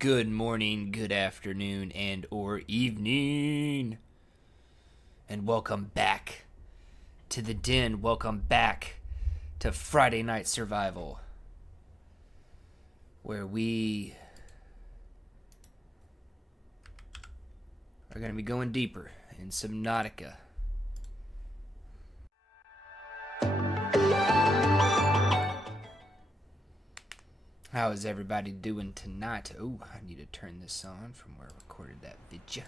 Good morning, good afternoon, and or evening. And welcome back to the den. Welcome back to Friday Night Survival, where we are going to be going deeper in Subnautica. How is everybody doing tonight? Oh, I need to turn this on from where I recorded that video.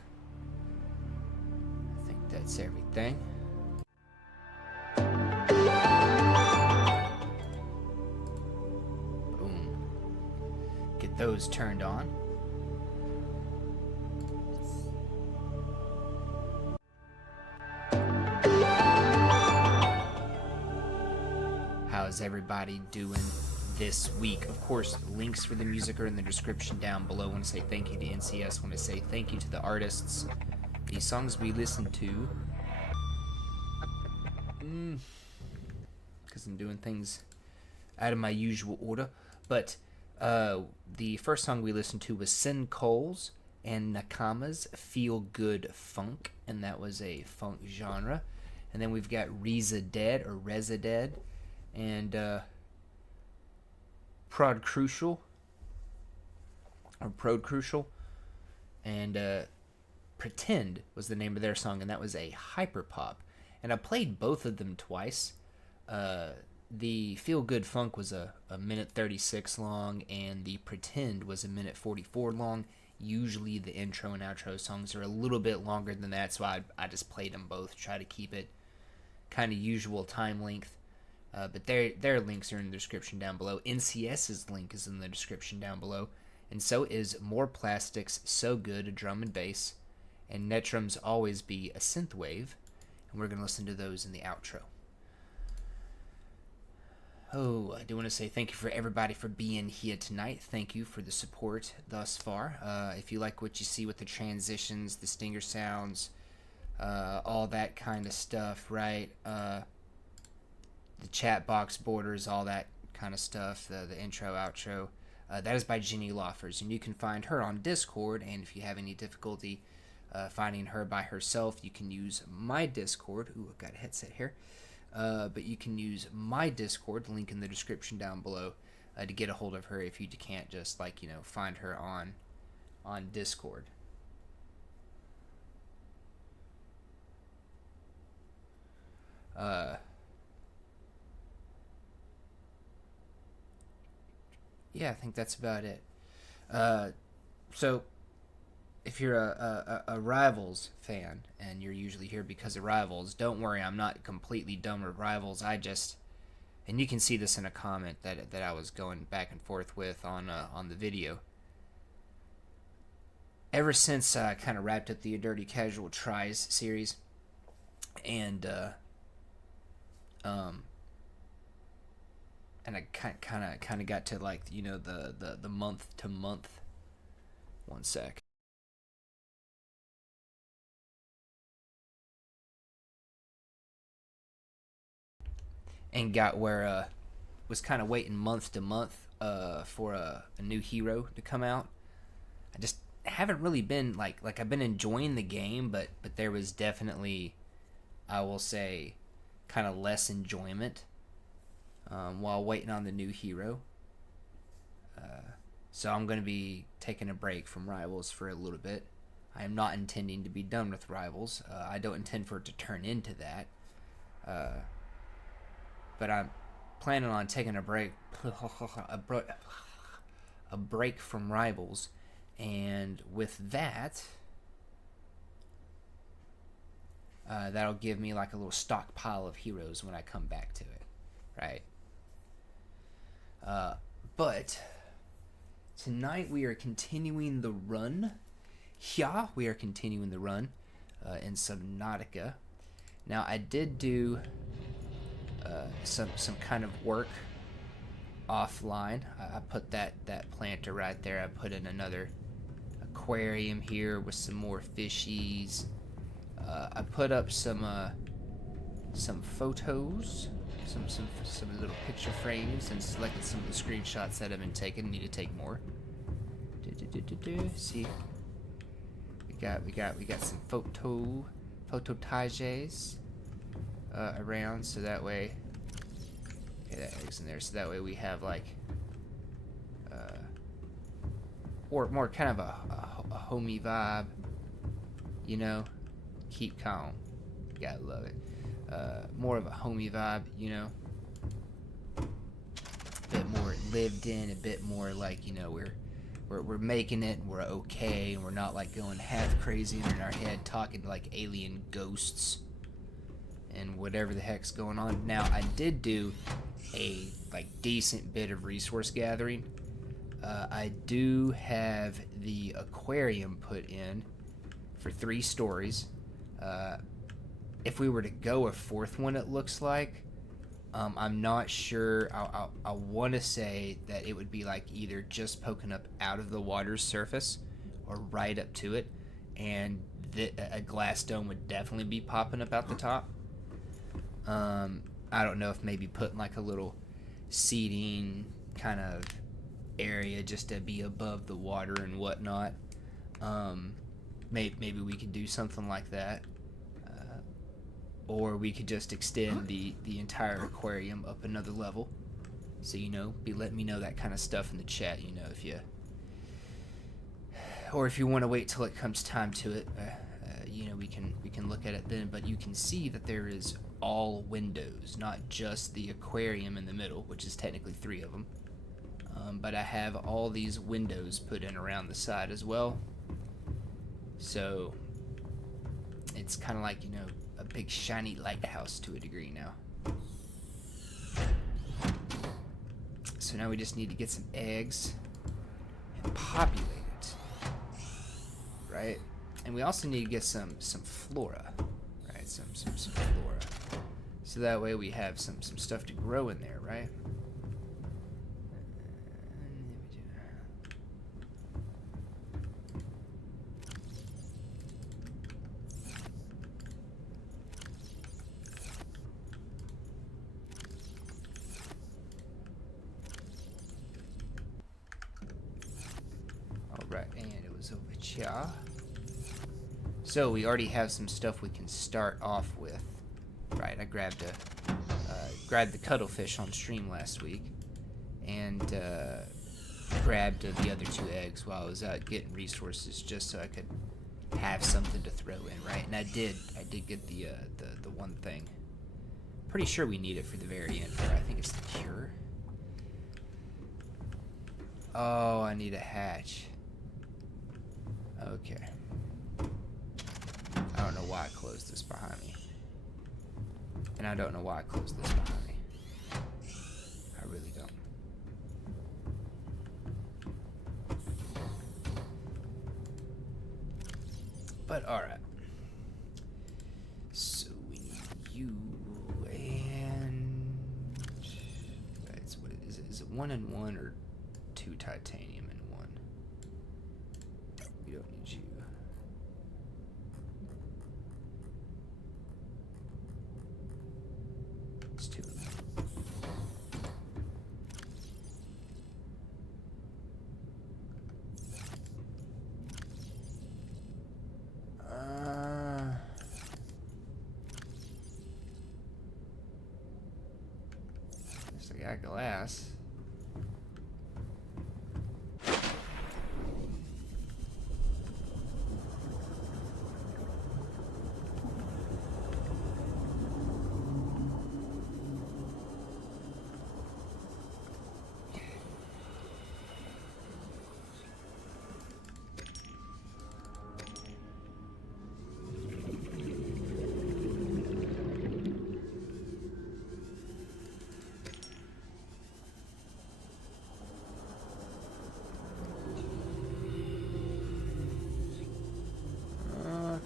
I think that's everything. Boom. Get those turned on. How's everybody doing this week? Of course, links for the music are in the description down below. I want to say thank you to NCS. I want to say thank you to the artists. These songs we listened to, because I'm doing things out of my usual order. But the first song we listened to was Sin Coles and Nakama's Feel Good Funk, and that was a funk genre. And then we've got Reza Dead or Reza Dead and Prod Crucial and Pretend was the name of their song, and that was a hyperpop. And I played both of them twice. The Feel Good Funk was a minute 36 long, and the Pretend was a minute 44 long. Usually the intro and outro songs are a little bit longer than that, so I just played them both, try to keep it kind of usual time length. But their links are in the description down below. NCS's link is in the description down below. And so is More Plastics, So Good, a drum and bass. And Netrum's Always Be, a synthwave. And we're going to listen to those in the outro. Oh, I do want to say thank you for everybody for being here tonight. Thank you for the support thus far. If you like what you see with the transitions, the stinger sounds, all that kind of stuff, right? The chat box borders, all that kind of stuff, the intro, outro. That is by Jenny Loffers, and you can find her on Discord, and if you have any difficulty finding her by herself, you can use my Discord. Ooh, I've got a headset here. But you can use my Discord, link in the description down below, to get a hold of her if you can't just, find her on Discord. Yeah, I think that's about it. So, if you're a Rivals fan, and you're usually here because of Rivals, don't worry, I'm not completely done with Rivals. And you can see this in a comment that I was going back and forth with on the video. Ever since I kind of wrapped up the Dirty Casual Tries series, and I kind of got to the month to month. One sec. And got where was kind of waiting month to month for a new hero to come out. I just haven't really been like I've been enjoying the game, but there was definitely, I will say, kind of less enjoyment while waiting on the new hero. So I'm going to be taking a break from Rivals for a little bit. I am not intending to be done with Rivals. I don't intend for it to turn into that. But I'm planning on taking a break from Rivals. And with that, that'll give me like a little stockpile of heroes when I come back to it, right? But tonight we are continuing the run. Yeah, we are continuing the run in Subnautica. Now I did do some kind of work offline. I put that planter right there. I put in another aquarium here with some more fishies. I put up some photos, some little picture frames, and selected some of the screenshots that have been taken. Need to take more. See, we got some phototages around, so that way, okay, that egg's in there, so that way we have like, or more kind of a homey vibe, you know. Keep calm, gotta love it. More of a homey vibe, you know. A bit more lived in, a bit more like, you know, we're making it, and we're okay, and we're not like going half crazy in our head talking like alien ghosts and whatever the heck's going on. Now, I did do a like decent bit of resource gathering. I do have the aquarium put in for 3 stories. If we were to go a 4th one, it looks like, I'm not sure. I want to say that it would be like either just poking up out of the water's surface or right up to it, and a glass dome would definitely be popping up out the top. I don't know if maybe putting like a little seating kind of area just to be above the water and whatnot. Maybe we could do something like that. Or we could just extend the entire aquarium up another level. So, you know, let me know that kind of stuff in the chat, you know, if you... Or if you want to wait till it comes time to it, you know, we can look at it then. But you can see that there is all windows, not just the aquarium in the middle, which is technically 3 of them. But I have all these windows put in around the side as well. So it's kind of like, you know, a big shiny lighthouse to a degree now. So now we just need to get some eggs and populate it, right? And we also need to get some flora, right? Some flora, so that way we have some stuff to grow in there, right? Right, and it was over here. So we already have some stuff we can start off with. Right, I grabbed the cuttlefish on stream last week, and grabbed the other 2 eggs while I was out getting resources, just so I could have something to throw in. Right, and I did get the one thing. Pretty sure we need it for the very end. I think it's the cure. Oh, I need a hatch. Okay. I don't know why I closed this behind me. And I don't know why I closed this behind me. I really don't. But alright. So we need you and... That's what it is. Is it 1 and 1 or 2 titanium and 1? We don't need you. It's 2 of them. Guess I got glass.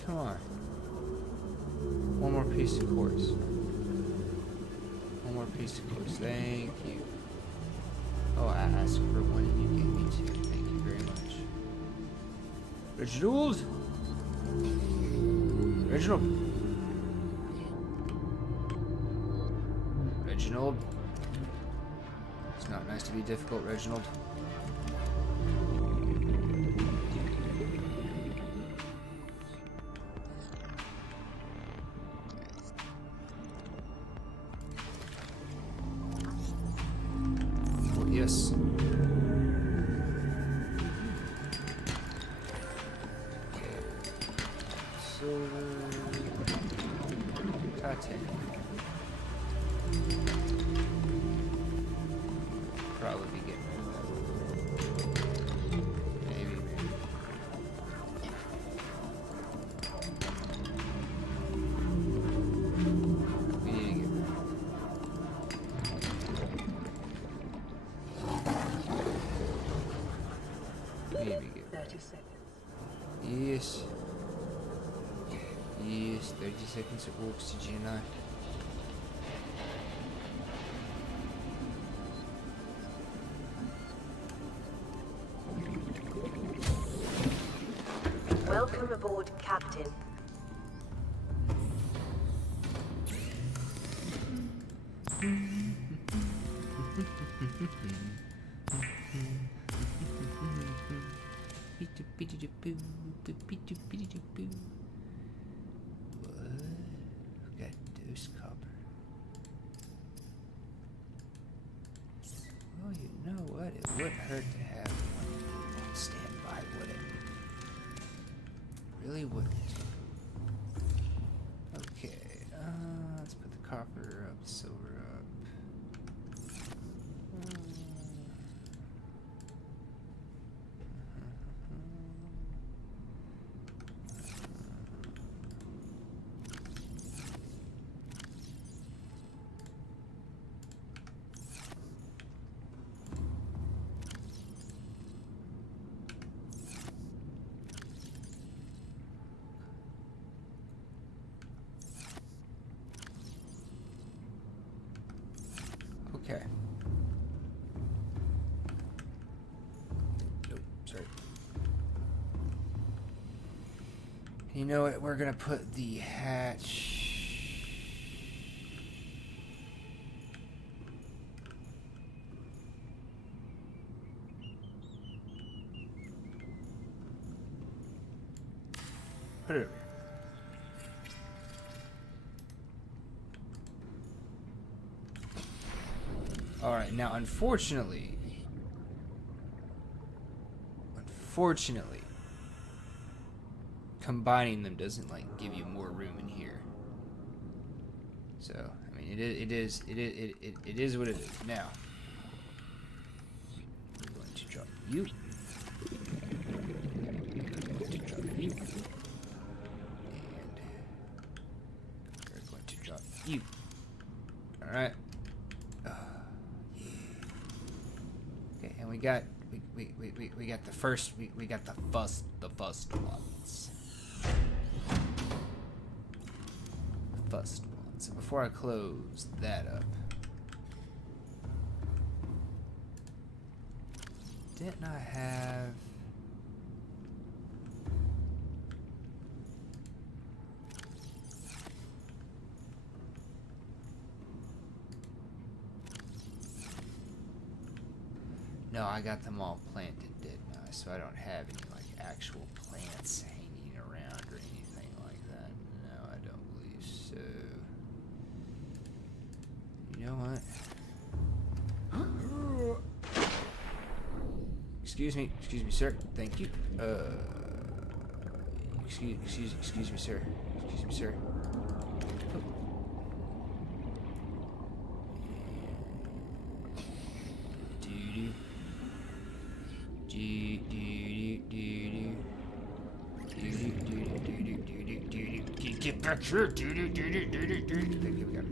Come on. One more piece of quartz. One more piece of quartz. Thank you. Oh, I asked for 1 and you gave me 2. Thank you very much. Reginald? Reginald? Reginald? It's not nice to be difficult, Reginald. Yes. Silver. Titanium. Probably be getting rid of that. Maybe. We need to get rid of it. We need to get rid of it. 30 seconds. Yes. Yes, 30 seconds of oxygen. Welcome aboard, Captain. What? Got deuce copper. Well, you know what? It wouldn't hurt to have one on standby, would it? Really wouldn't. Okay, let's put the copper up, silver up. Okay. Nope, sorry. You know what? We're gonna put the hatch. Put it over here. Alright, now unfortunately, combining them doesn't like give you more room in here. So, I mean, it is what it is. Now, we're going to drop you. We're going to drop you. And we're going to drop you. Alright. Okay, and we got the first we got the first ones. The first ones. So before I close that up, didn't I have No, I got them all planted, didn't I? So I don't have any like actual plants hanging around or anything like that. No, I don't believe so. You know what? Excuse me, sir. Thank you. Excuse me, sir. Excuse me, sir. Get back here, dude. Thank you, again.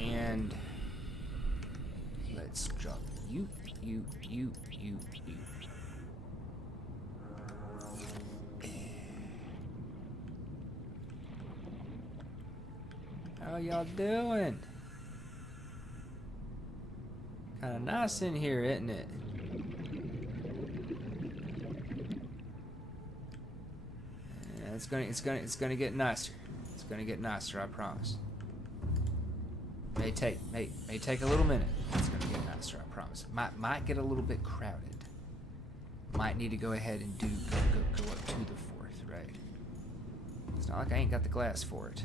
And let's drop you. How y'all doing? Kind of nice in here, isn't it? It's gonna get nicer. It's gonna get nicer, I promise. May take a little minute. It's gonna get nicer, I promise. Might get a little bit crowded. Might need to go ahead and go up to the 4th, right? It's not like I ain't got the glass for it.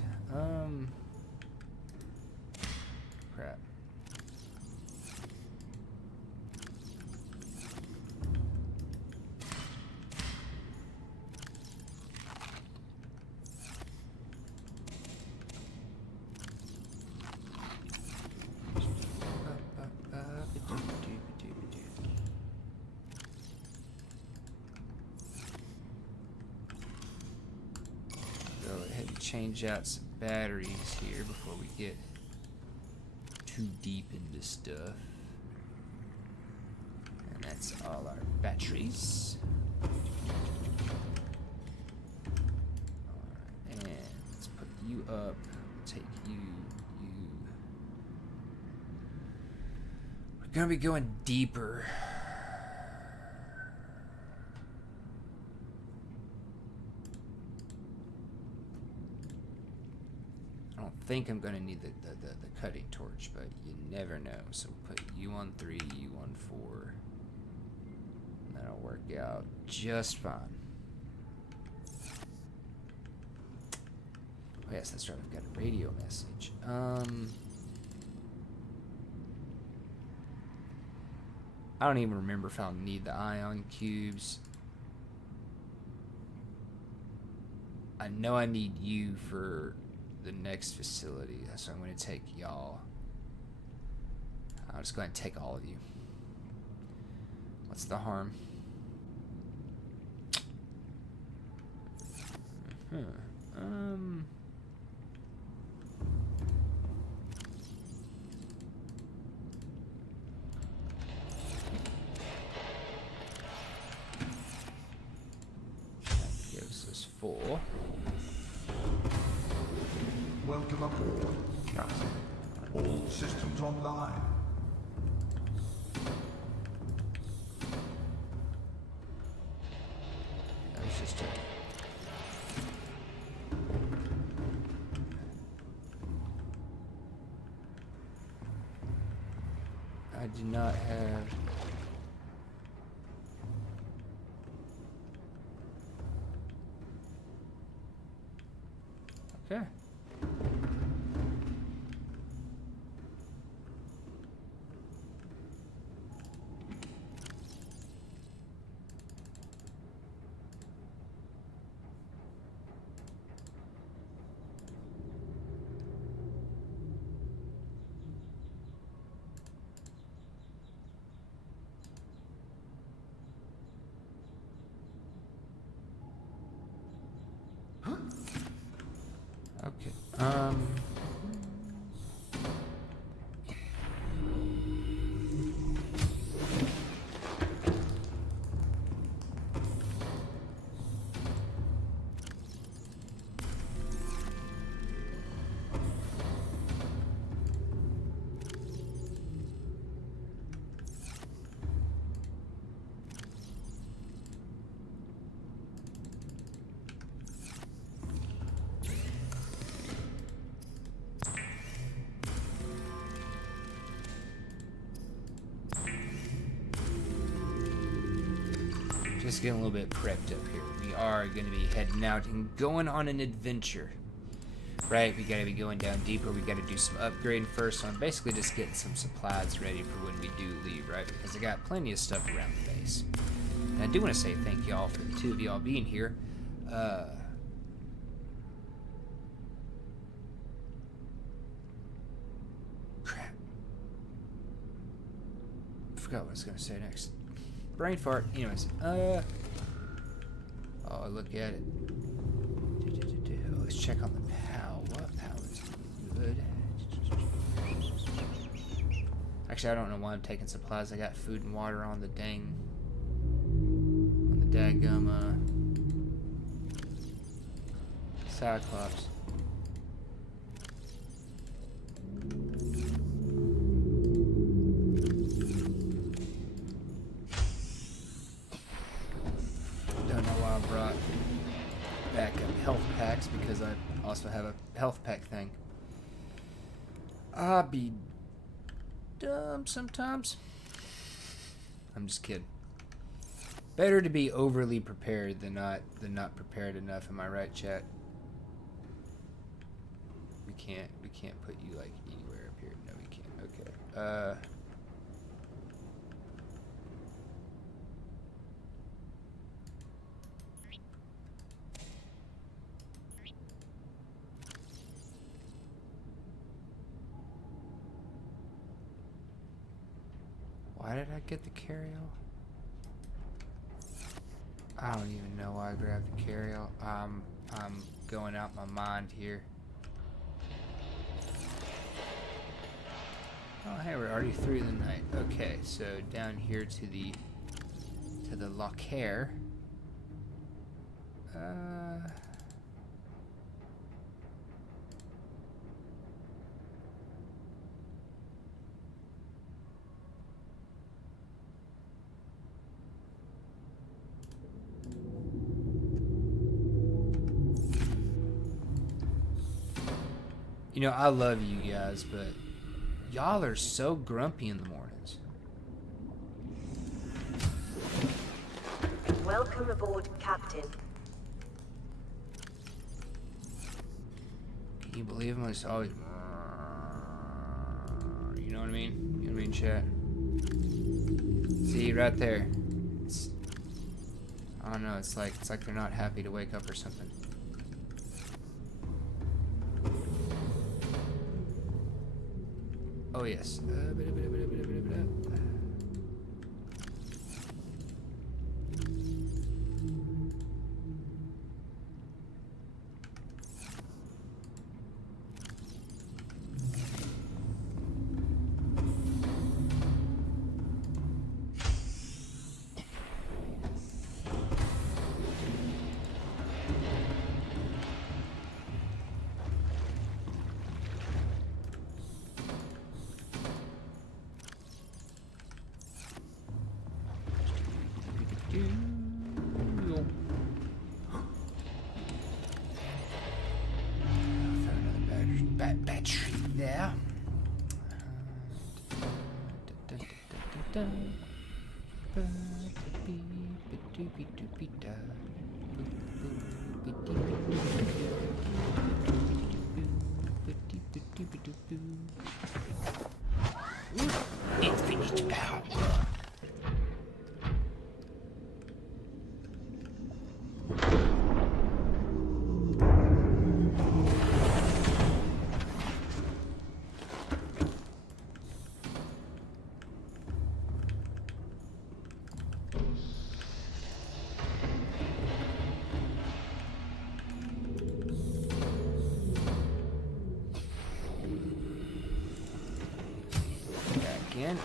Crap. Change out some batteries here before we get too deep into stuff. And that's all our batteries. Alright, and let's put you up. Take you. We're gonna be going deeper. I think I'm gonna need the cutting torch, but you never know. So put you on 3, you on 4. That'll work out just fine. Oh yes, that's right. I've got a radio message. I don't even remember if I'll need the ion cubes. I know I need you for the next facility, so I'm going to take y'all. I'll just go ahead and take all of you. What's the harm? That gives us 4. Welcome aboard, Captain. All systems online. That was just I do not have. Okay. Okay. Just getting a little bit prepped up here. We are going to be heading out and going on an adventure. Right, we got to be going down deeper. We got to do some upgrading first. So I'm basically just getting some supplies ready for when we do leave, right? Because I got plenty of stuff around the base. And I do want to say thank y'all for the 2 of y'all being here. Crap. Forgot what I was going to say next. Brain fart. Anyways, oh, look at it. Let's check on the PAL. What PAL is good? Actually, I don't know why I'm taking supplies. I got food and water on the daggum, Cyclops. I also have a health pack thing. I be dumb sometimes. I'm just kidding. Better to be overly prepared than not prepared enough. Am I right, chat? We can't put you like anywhere up here. No, we can't. Okay. Why did I get the carry-all? I don't even know why I grabbed the carry-all. I'm going out my mind here. Oh, hey, we're already through the night. Okay, so down here to the locker. You know, I love you guys, but y'all are so grumpy in the mornings. Welcome aboard, Captain. Can you believe him? It's always... You know what I mean? You know what I mean, chat? See, right there. It's, I don't know, it's like they're not happy to wake up or something. Oh, yes. Battery there. Infinite power.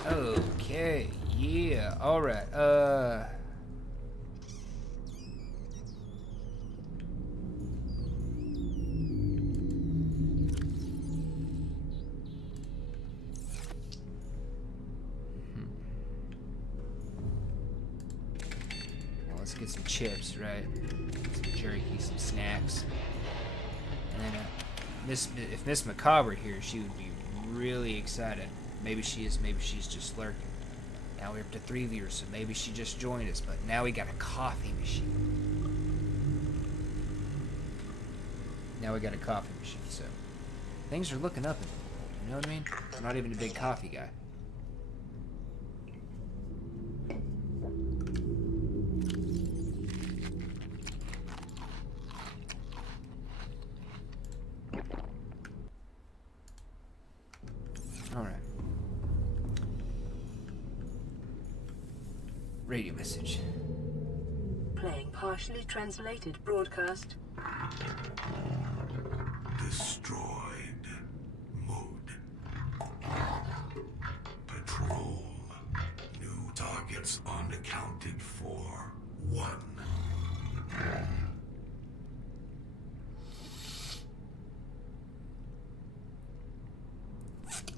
Okay, yeah, alright, Well, let's get some chips, right? Some jerky, some snacks. And then, if Miss Macabre were here, she would be really excited. Maybe she is, maybe she's just lurking. Now we're up to 3 viewers, so maybe she just joined us, but now we got a coffee machine. So things are looking up in the world, you know what I mean? I'm not even a big coffee guy. Alright. Radio message. Playing partially translated broadcast. Destroyed. Mode. Patrol. New targets unaccounted for. 1.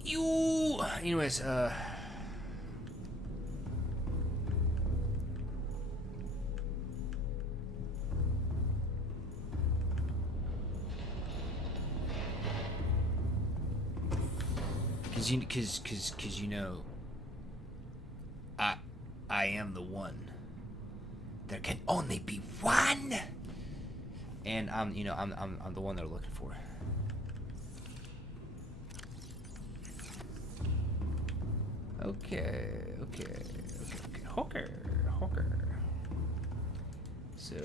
You. Anyways, Cause you know, I am the one. There can only be one, and I'm the one they're looking for. Okay. Hawker. So,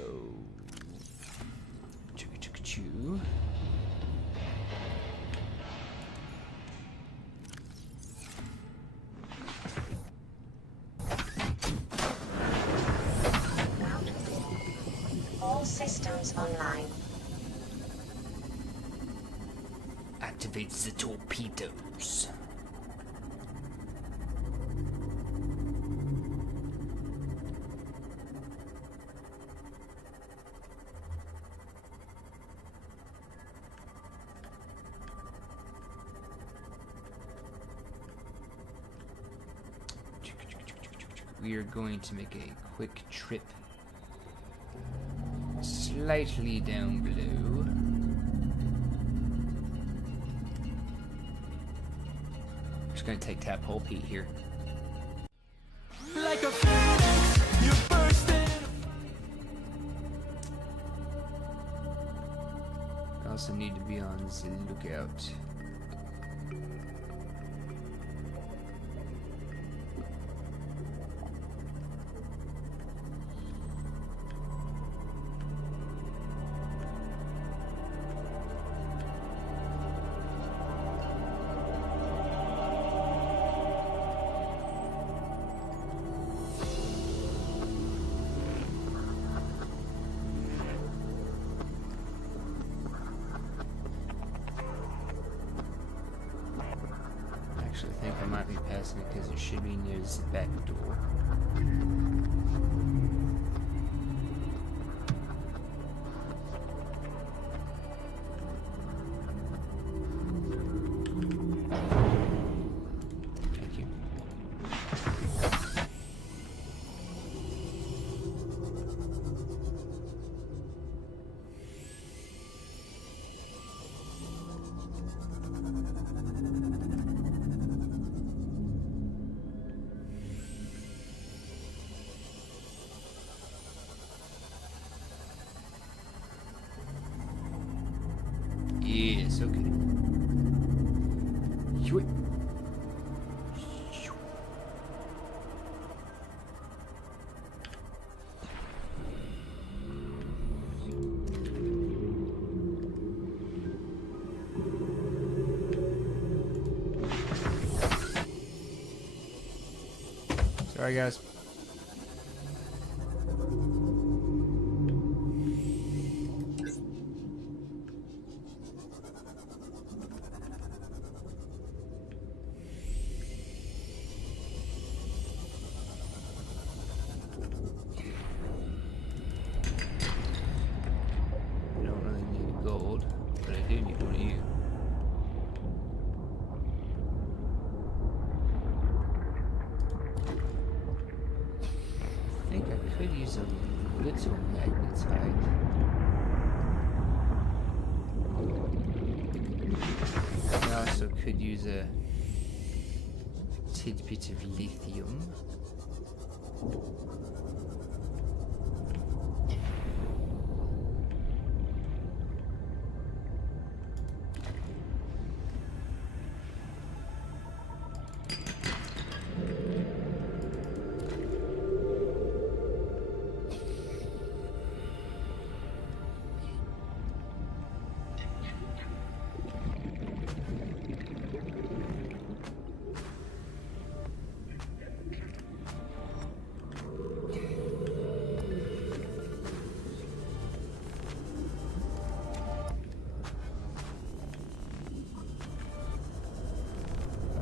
choo. All systems online. Activate the torpedoes. We are going to make a quick trip slightly down below. Just gonna take Tadpole Pete here. Like a phoenix, you burst in. I also need to be on the lookout. I think I might be passing it because it should be near the back door. Thank you. Yes, okay. Sweet. Sorry, guys. I don't really need gold, but I do need one of you. I think I could use a little magnetite. I also could use a tidbit of lithium.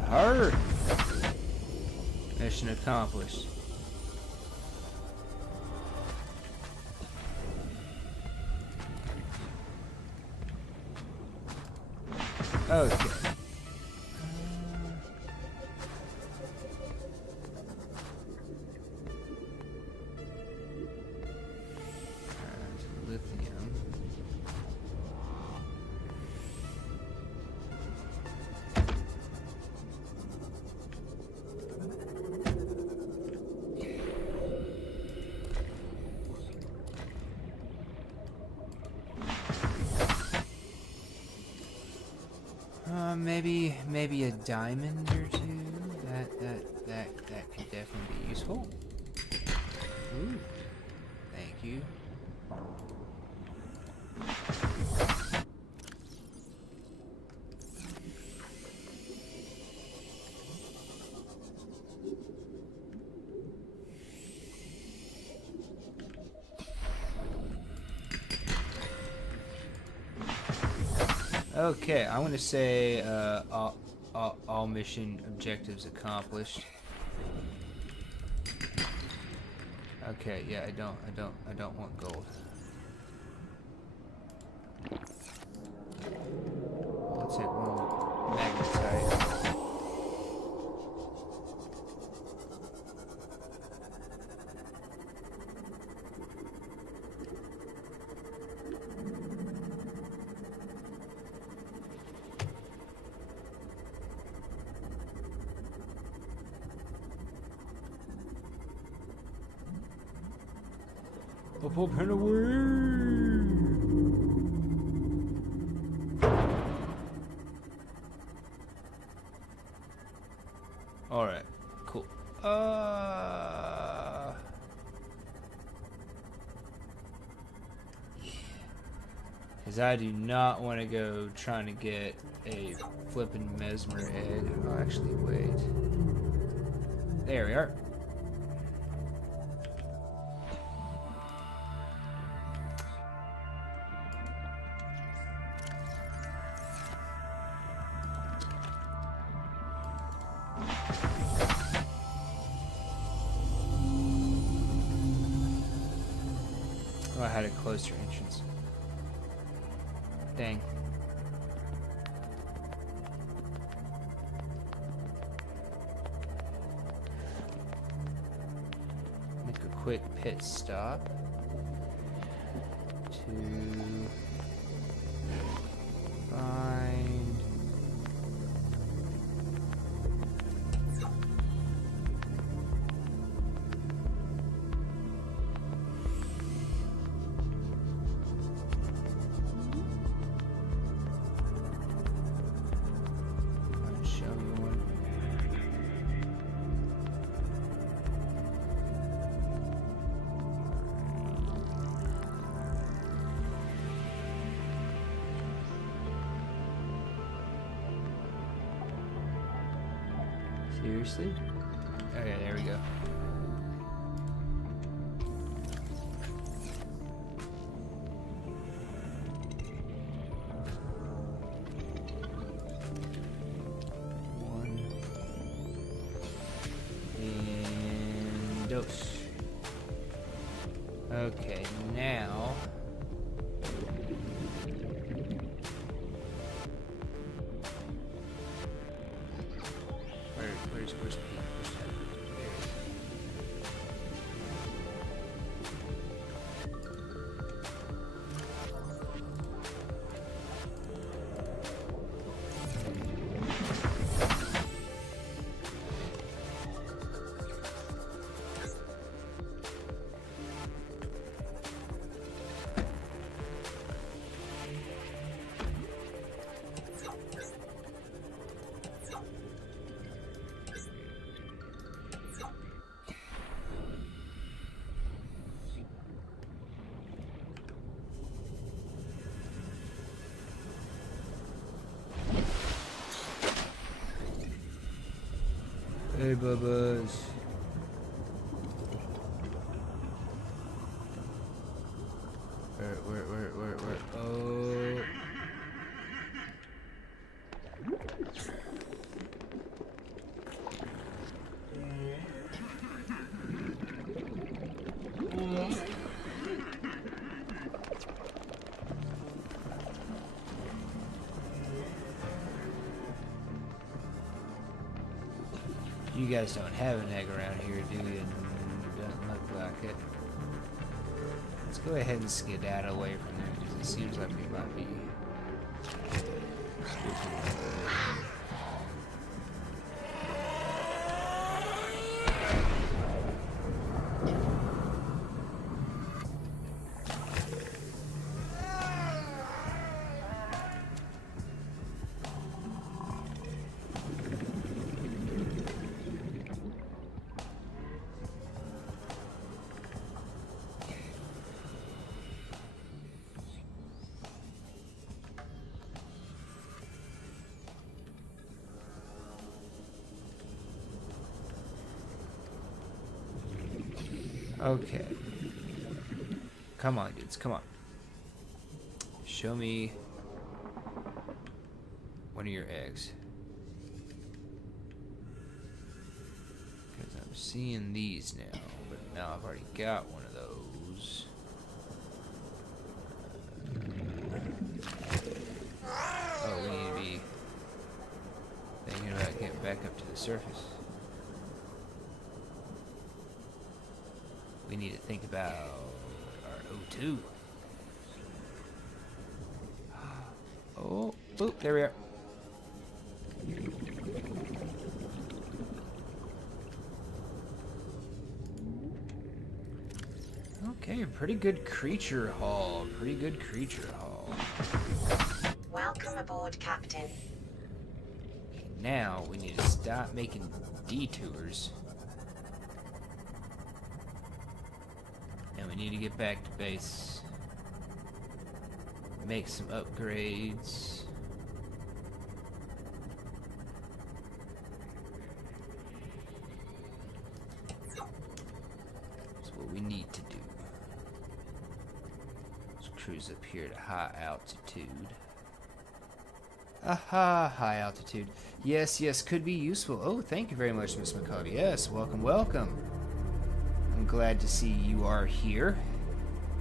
Her. Mission accomplished. Okay. Lithium. Maybe a diamond or two. That could definitely be useful. Ooh, thank you. Okay, I want to say all mission objectives accomplished. Okay, yeah, I don't want gold. I'll take one magnetite. Up and away! Alright, cool. Because I do not want to go trying to get a flippin' mesmer egg. Oh, actually, wait. There we are. Oh, I had a closer entrance. Dang. Make a quick pit stop to find seriously? Okay, there we go. One and dose. Okay, now where's Pete? Hey, Bubbas. Where? Oh. You guys don't have an egg around here, do you? Doesn't look like it. Let's go ahead and skedaddle away from there because it seems like we might be Okay. Come on, dudes. Come on. Show me one of your eggs. Because I'm seeing these now. But now I've already got one of those. Oh, we need to be thinking about getting back up to the surface. We need to think about our O2. Oh, there we are. Okay, pretty good creature haul. Pretty good creature haul. Welcome aboard, Captain. Okay, now we need to stop making detours. And we need to get back to base. Make some upgrades. That's what we need to do. Let's cruise up here to high altitude. Aha, high altitude. Yes, yes, could be useful. Oh, thank you very much, Miss McCabe. Yes, welcome, welcome. I'm glad to see you are here.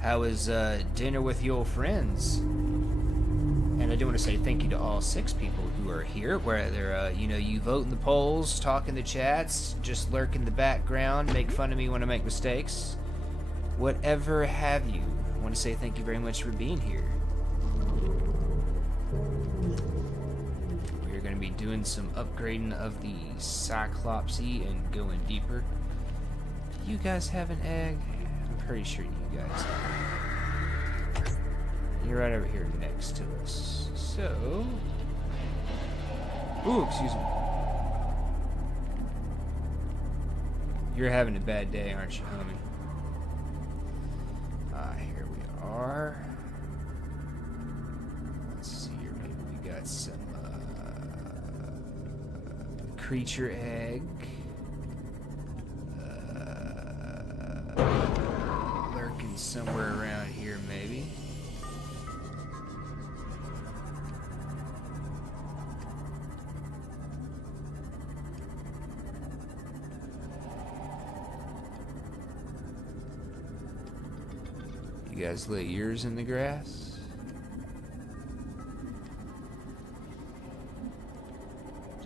How was dinner with your friends? And I do want to say thank you to all 6 people who are here, whether, you vote in the polls, talk in the chats, just lurk in the background, make fun of me when I make mistakes. Whatever have you. I want to say thank you very much for being here. We're going to be doing some upgrading of the Cyclopsy and going deeper. Do you guys have an egg? I'm pretty sure you guys have. You're right over here next to us. So... Ooh, excuse me. You're having a bad day, aren't you, homie? Here we are. Let's see here. Maybe we got some creature egg. Lurking somewhere around here, maybe. You guys lay yours in the grass?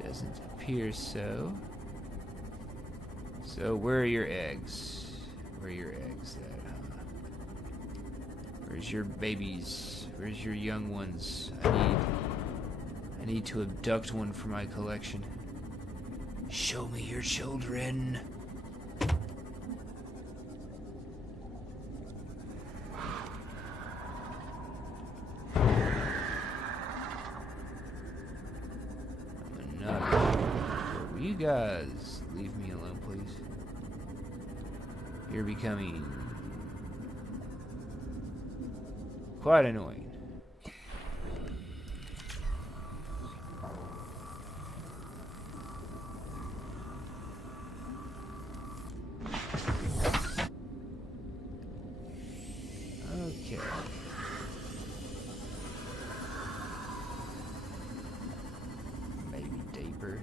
Doesn't appear so. So where are your eggs? Where are your eggs at, huh? Where's your babies? Where's your young ones? I need to abduct one for my collection. Show me your children. Will you guys leave me alone, please? You're becoming quite annoying. Okay. Maybe deeper.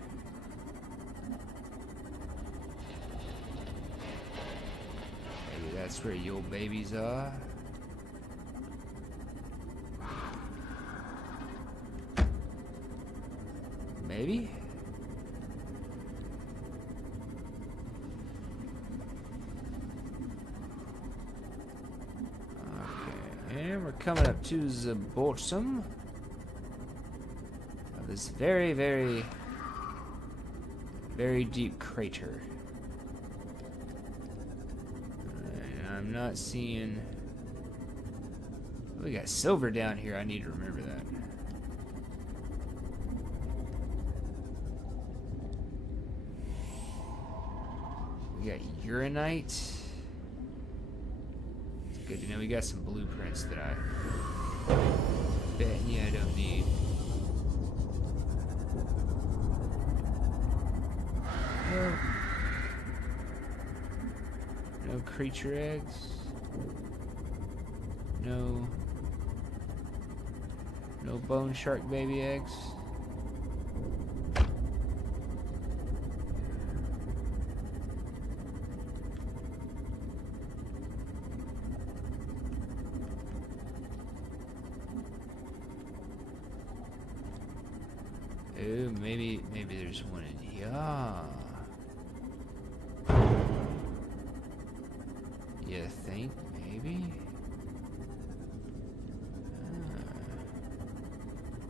Maybe that's where your babies are. Maybe? Okay, and we're coming up to the bottom of this very, very, very deep crater. And I'm not seeing... We got silver down here, I need to remember that. We got uranite. It's good to know we got some blueprints that I bet you I don't need. No No creature eggs. No bone shark baby eggs. Ooh, maybe there's one in here. You think maybe?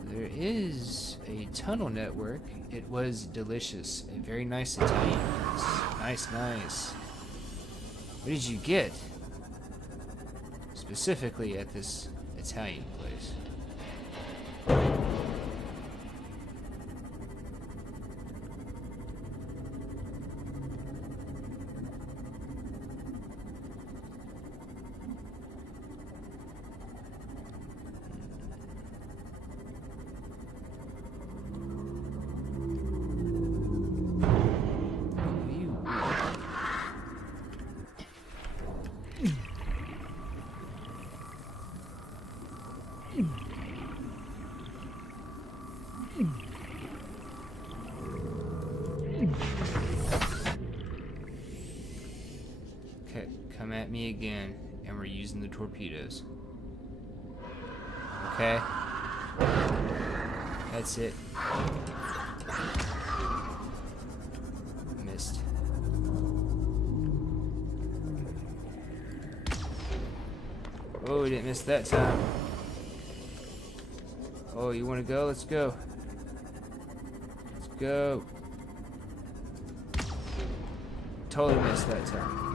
There is a tunnel network. It was delicious. A very nice Italian place. Nice. What did you get? Specifically at this Italian place. Okay, come at me again, and we're using the torpedoes. Okay? That's it. Missed. Oh, we didn't miss that time. Oh, you want to go? Let's go. Let's go. Totally missed that time.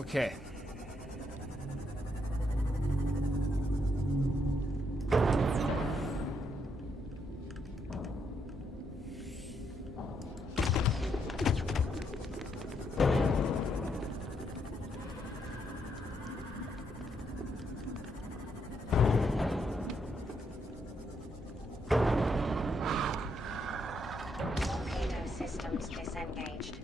Okay. Torpedo systems disengaged.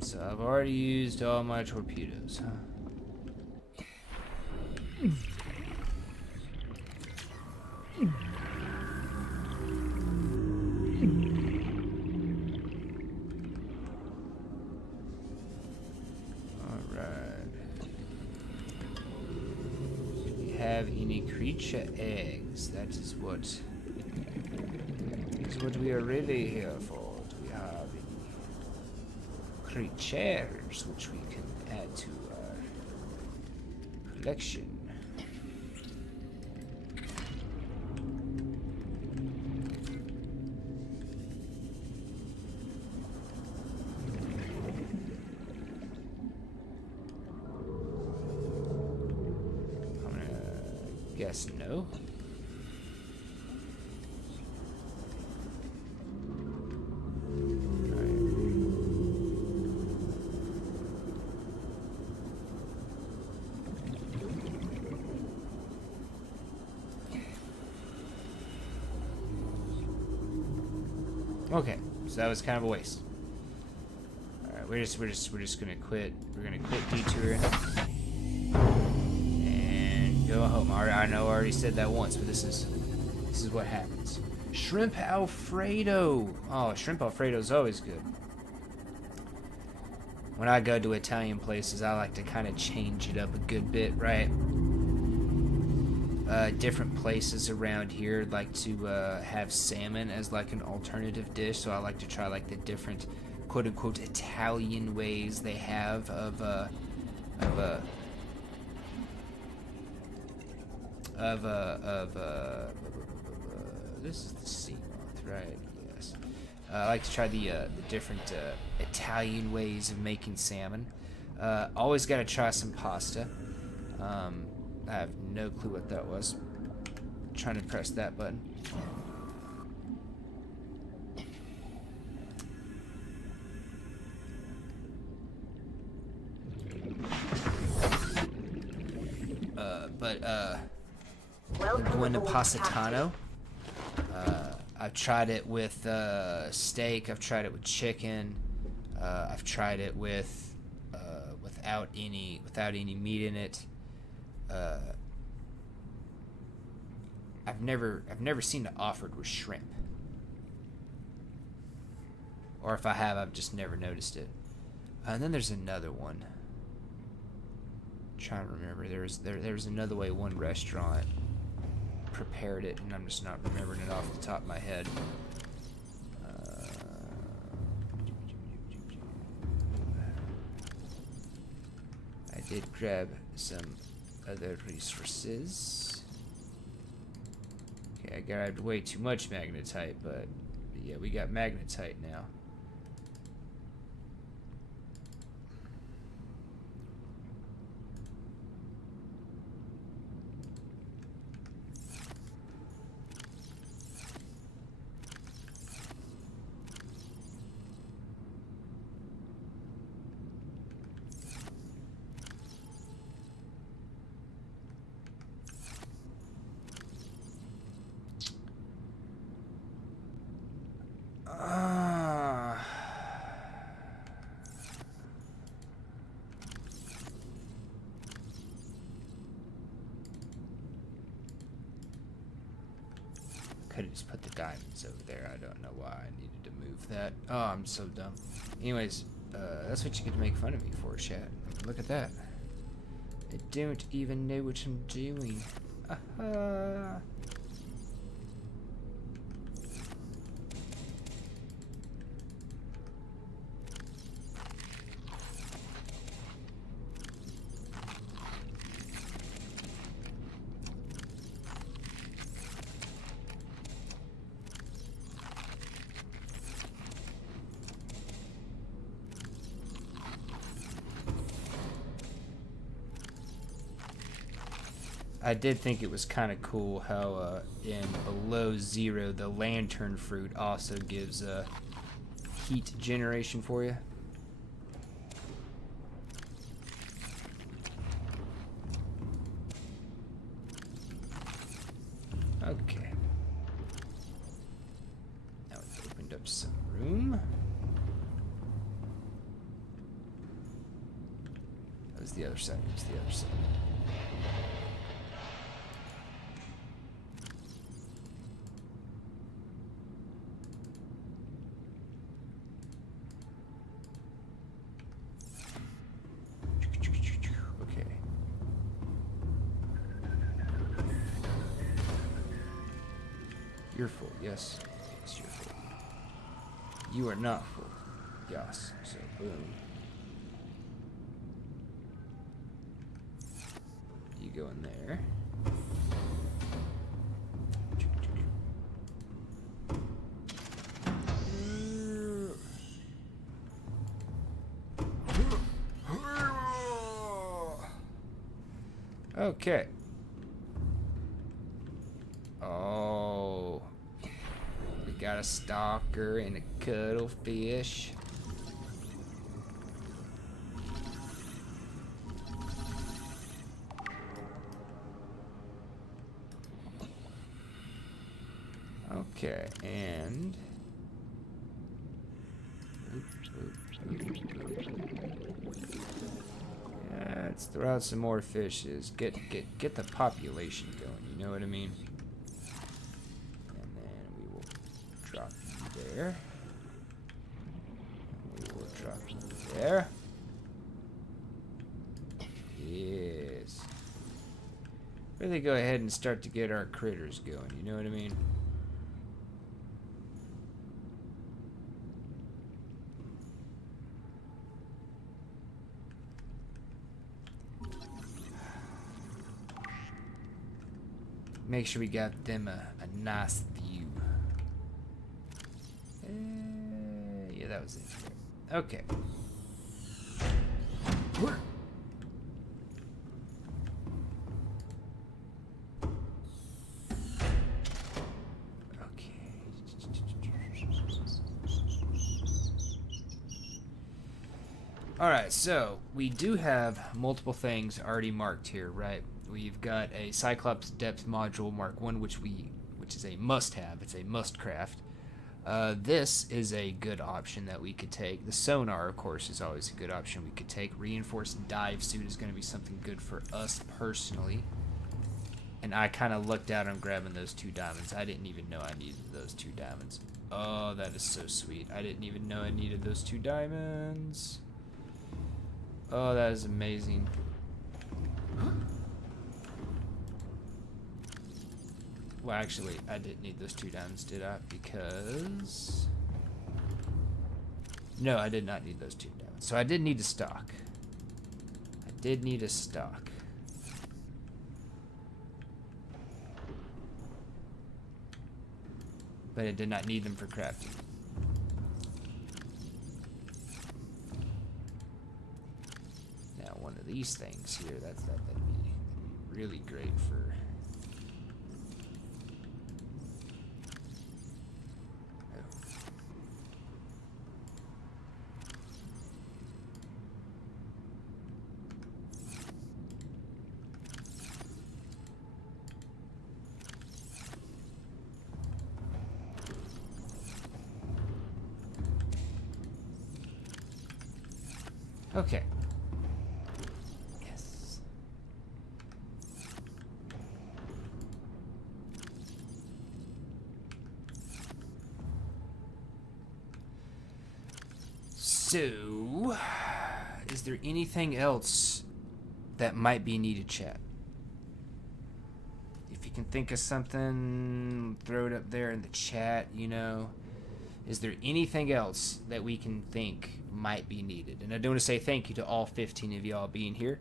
So I've already used all my torpedoes, huh? Have any creature eggs? That is what we are really here for. Do we have any creatures which we can add to our collection? Guess no. Okay, so that was kind of a waste. All right, we're just gonna quit. We're gonna quit detouring. Go home. I know I already said that once, but this is what happens. Shrimp Alfredo. Oh, shrimp Alfredo is always good. When I go to Italian places, I like to kind of change it up a good bit, right? Different places around here like to have salmon as like an alternative dish, so I like to try like the different quote-unquote Italian ways they have of this is the sea moth, right? Yes. I like to try the different Italian ways of making salmon. Always got to try some pasta. I have no clue what that was. Trying to press that button. Going to Positano. I've tried it with steak. I've tried it with chicken. I've tried it with without any meat in it. I've never seen it offered with shrimp. Or if I have, I've just never noticed it. And then there's another one. Trying to remember, there's another way one restaurant prepared it, and I'm just not remembering it off the top of my head. I did grab some other resources. Okay, I grabbed way too much magnetite, but yeah, we got magnetite now. Could have just put the diamonds over there. I don't know why I needed to move that. Oh, I'm so dumb. Anyways, that's what you get to make fun of me for, chat. Look at that. I don't even know what I'm doing. Aha. I did think it was kind of cool how in below zero the lantern fruit also gives heat generation for you. Okay. Now we've opened up some room. That was the other side. That was the other side. You're full, yes. Yes, you're full. You are not full. Yes. So, boom. You go in there. Okay. Oh. We got a stalker and a cuttlefish. Okay, and yeah, let's throw out some more fishes. Get the population going. You know what I mean? And then we will drop you there. And we will drop you there. Yes. Really go ahead and start to get our critters going. You know what I mean? Make sure we got them a nice view. And that was it. Okay. Alright, so we do have multiple things already marked here, right? We've got a Cyclops Depth Module Mark 1, which is a must-have. It's a must-craft. This is a good option that we could take. The sonar, of course, is always a good option we could take. Reinforced dive suit is going to be something good for us personally. And I kind of lucked out on grabbing those 2 diamonds. I didn't even know I needed those 2 diamonds. Oh, that is so sweet. I didn't even know I needed those 2 diamonds. Oh, that is amazing. Well, actually, I didn't need those 2 diamonds, did I? Because... No, I did not need those 2 diamonds. So I did need a stock. I did need a stock. But I did not need them for crafting. Now, one of these things here, that'd be really great for... Okay. Yes. So, is there anything else that might be needed, chat? If you can think of something, throw it up there in the chat, you know. Is there anything else that we can think might be needed? And I do want to say thank you to all 15 of y'all being here.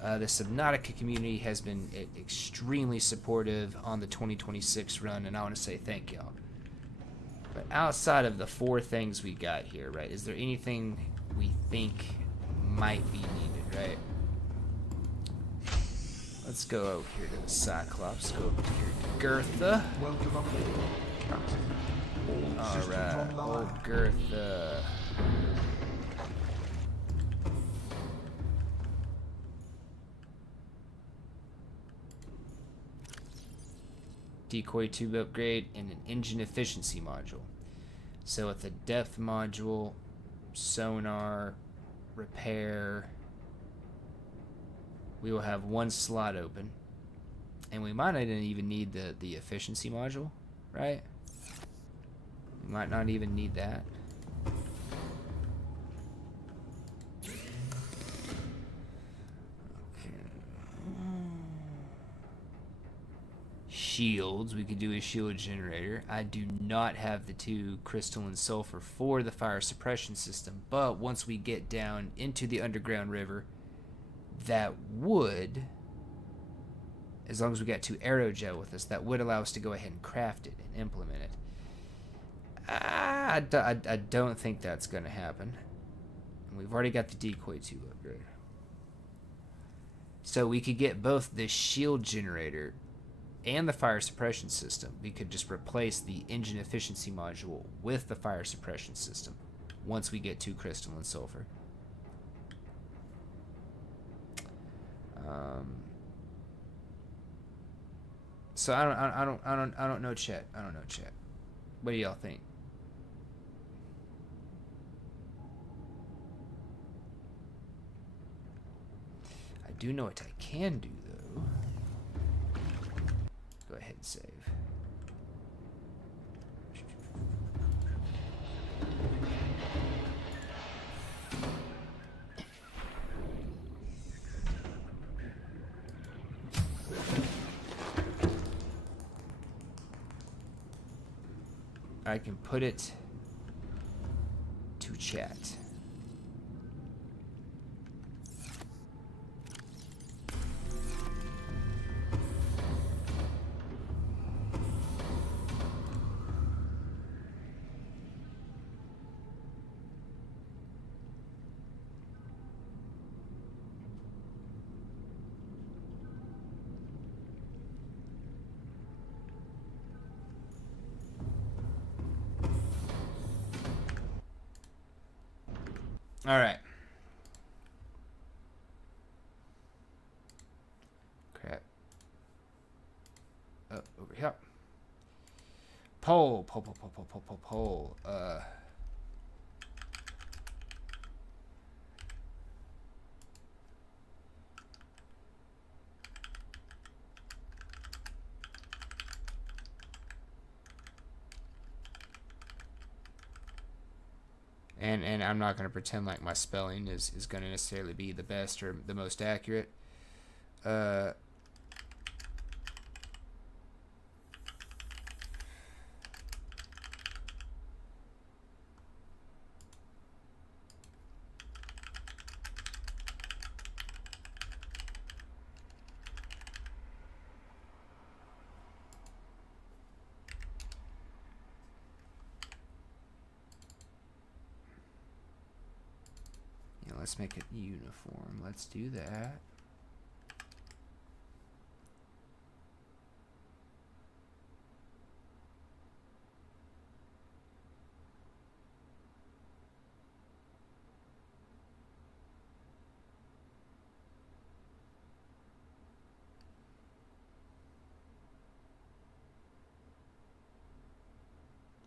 The Subnautica community has been extremely supportive on the 2026 run, and I want to say thank y'all. But outside of the 4 things we got here, right, is there anything we think might be needed, right? Let's go over here to the Cyclops. Go over here to Girtha. Welcome aboard, Captain. All systems Alright, online. old Girtha. Decoy tube upgrade and an engine efficiency module. So with the depth module, sonar, repair, we will have 1 slot open. And we might not even need the efficiency module, right? We might not even need that. Shields, we could do a shield generator. I do not have the 2 crystalline sulfur for the fire suppression system, but once we get down into the underground river, that would, as long as we got 2 aerogel with us, that would allow us to go ahead and craft it and implement it. I don't think that's going to happen. And we've already got the decoy tube upgrade. So we could get both the shield generator and the fire suppression system. We could just replace the engine efficiency module with the fire suppression system once we get 2 crystalline sulfur. So I don't know, chat. I don't know, chat. What do y'all think? I do know what I can do though. Go ahead and save. I can put it to chat. All right. Crap. Oh, over here. Poll. And I'm not going to pretend like my spelling is going to necessarily be the best or the most accurate. Let's make it uniform. Let's do that.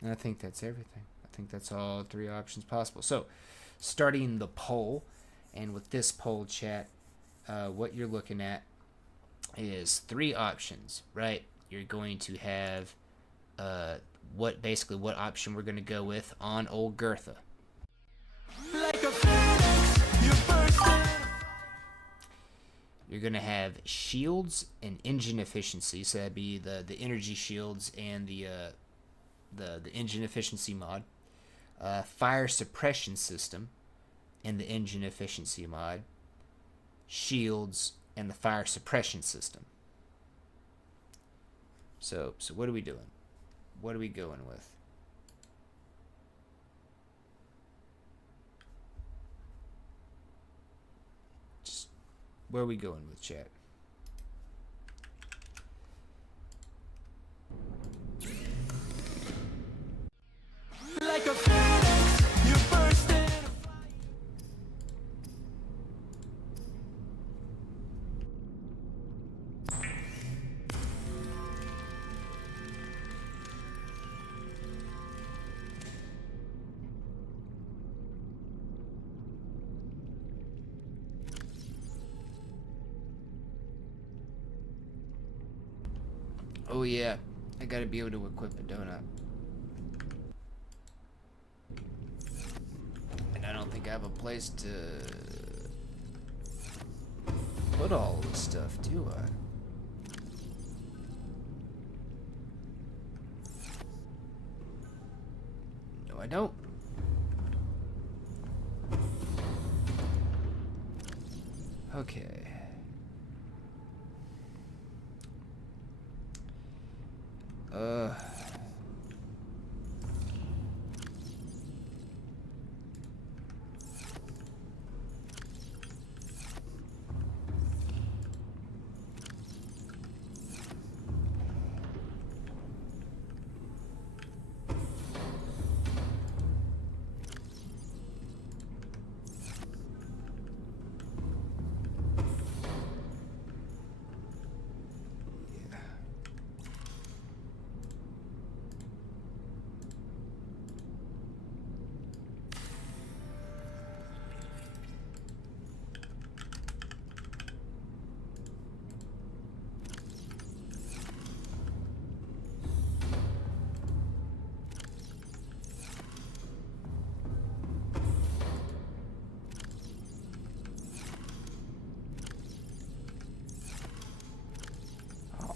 And I think that's everything. I think that's all 3 options possible. So, starting the poll, and with this poll chat, what you're looking at is 3 options, right? You're going to have what option we're going to go with on old Girtha. Like a phoenix, you burst in. You're going to have shields and engine efficiency, so that'd be the energy shields and the engine efficiency mod. Fire suppression system and the engine efficiency mod. Shields and the fire suppression system. So what are we doing? What are we going with? Just where are we going with, chat? Like a phoenix, you burst in. Oh yeah, I gotta be able to equip a donut. And I don't think I have a place to put all this stuff, do I? No, I don't. Okay.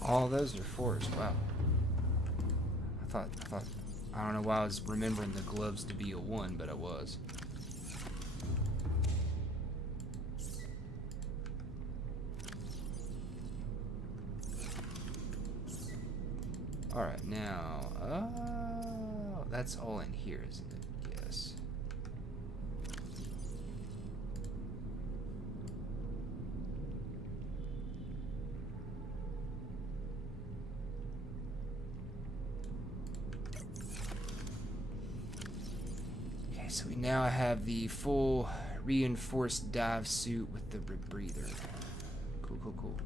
All those are 4s. Wow. I thought. I don't know why I was remembering the gloves to be a 1, but I was. All right, now. That's all in here, isn't it? Yes. So we now have the full Reinforced dive suit with the rebreather. Cool, cool, cool.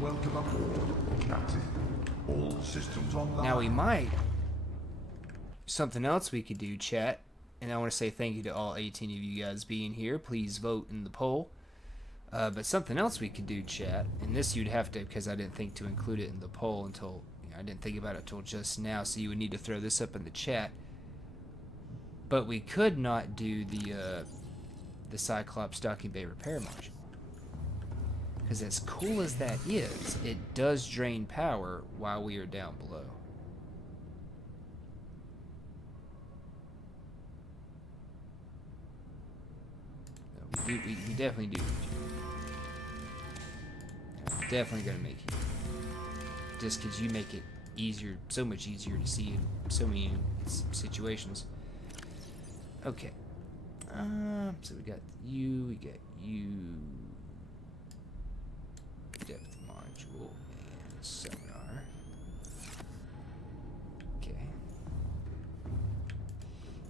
Welcome aboard, Captain. All systems online. Now we might. Something else we could do, chat. And I want to say thank you to all 18 of you guys being here. Please vote in the poll. But something else we could do, chat. And this you'd have to, because I didn't think to include it in the poll until, I didn't think about it until just now. So you would need to throw this up in the chat. But we could not do the Cyclops Docking Bay repair module. Because as cool as that is, it does drain power while we are down below. No, we definitely do. I'm definitely gonna make you. Just because you make it easier, so much easier to see in so many situations. Okay. So we got you, we got you. Depth module and sonar. Okay.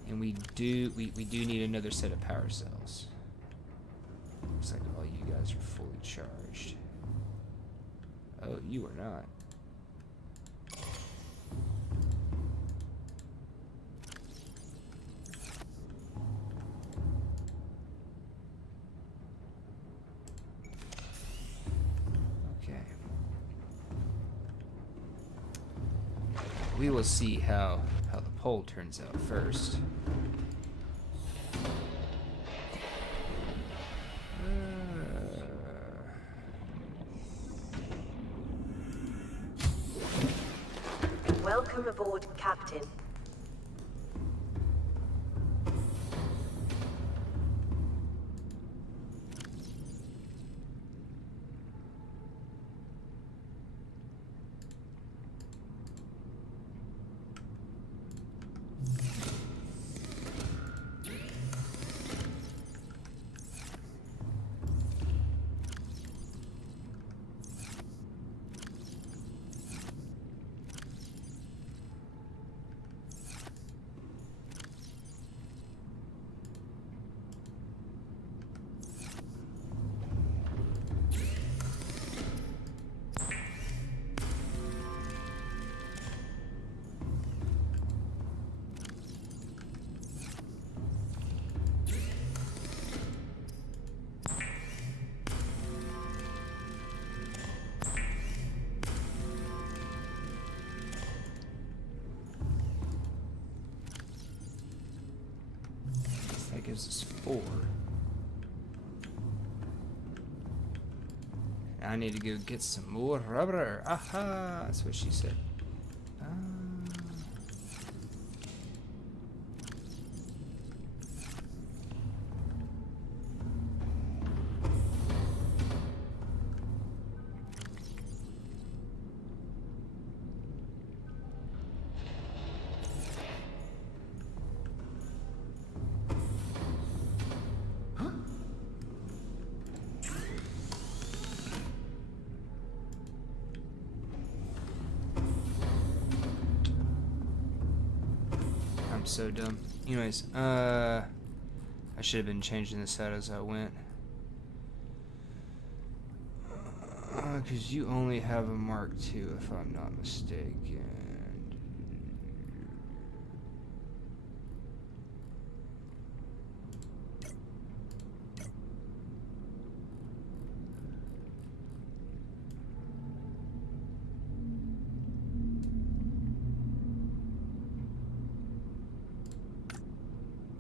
And we do need another set of power cells. Looks like all you guys are fully charged. Oh, you are not. We will see how the poll turns out first. Welcome aboard, Captain. That gives us 4. I need to go get some more rubber. Aha! That's what she said. I'm so dumb. Anyways, I should have been changing this out as I went. Because you only have a Mark II, if I'm not mistaken.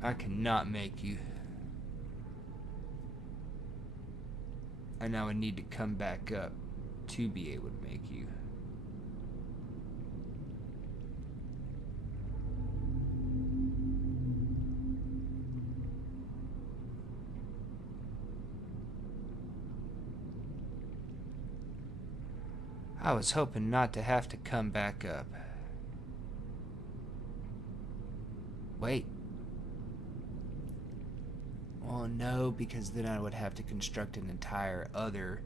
I cannot make you. And I would need to come back up to be able to make you. I was hoping not to have to come back up. Wait. Well, no, because then I would have to construct an entire other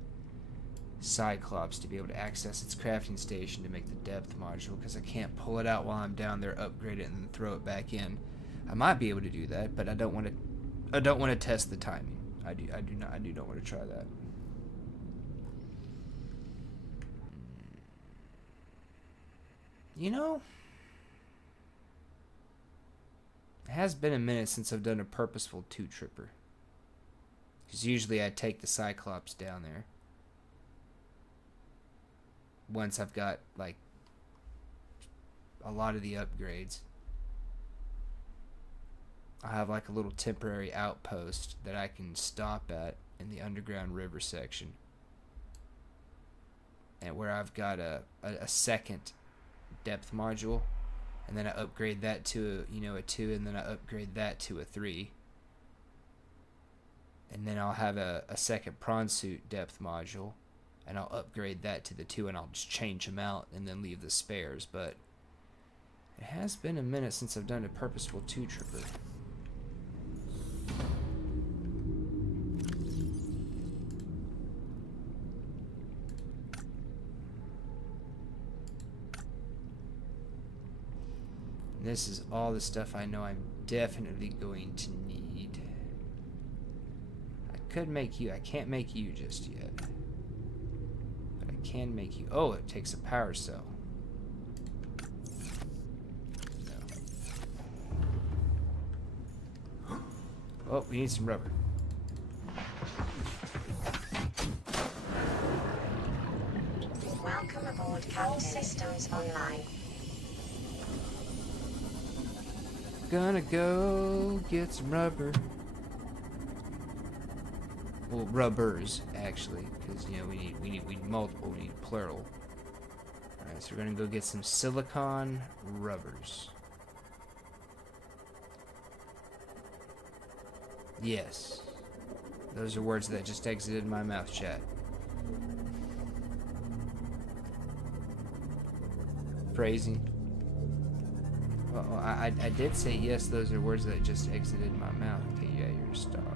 Cyclops to be able to access its crafting station to make the depth module, because I can't pull it out while I'm down there, upgrade it, and then throw it back in. I might be able to do that, but I don't want to. I don't want to test the timing. I do not want to try that. You know, it has been a minute since I've done a purposeful two-tripper. Because usually I take the Cyclops down there once I've got, like, a lot of the upgrades. I have, like, a little temporary outpost that I can stop at in the underground river section. And where I've got a second depth module, and then I upgrade that to a 2, and then I upgrade that to a 3, and then I'll have a second prawn suit depth module, and I'll upgrade that to the 2, and I'll just change them out and then leave the spares. But it has been a minute since I've done a purposeful two-tripper. This is all the stuff I know I'm definitely going to need. I could make you. I can't make you just yet. But I can make you. Oh, it takes a power cell. No. Oh, we need some rubber. Welcome aboard, All systems online. Gonna go get some rubber. Well, rubbers actually, because we need multiple. We need plural. All right, so we're gonna go get some silicon rubbers. Yes, those are words that just exited my mouth, chat. Phrasing. Well, I did say yes, those are words that just exited my mouth. Okay, yeah, you're a star here.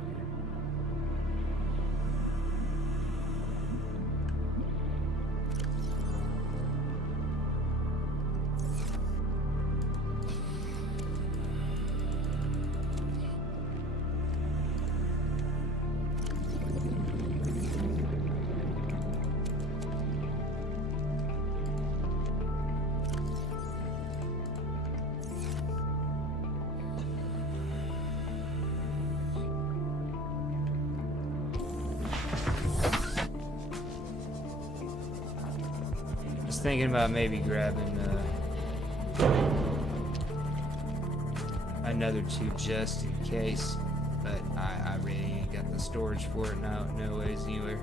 Thinking about maybe grabbing another 2 just in case, but I really ain't got the storage for it now. No ways anywhere.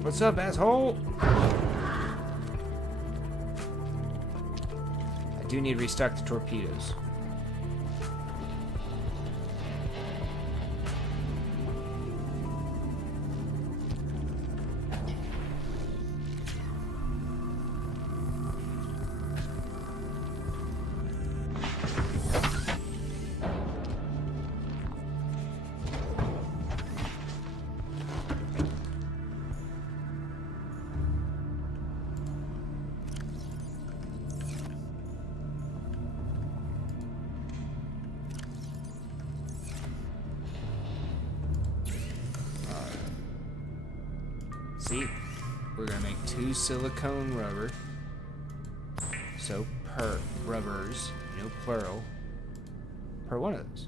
What's up, asshole? I do need to restock the torpedoes. See, we're gonna make 2 silicone rubber. So per rubbers, plural, per one of those.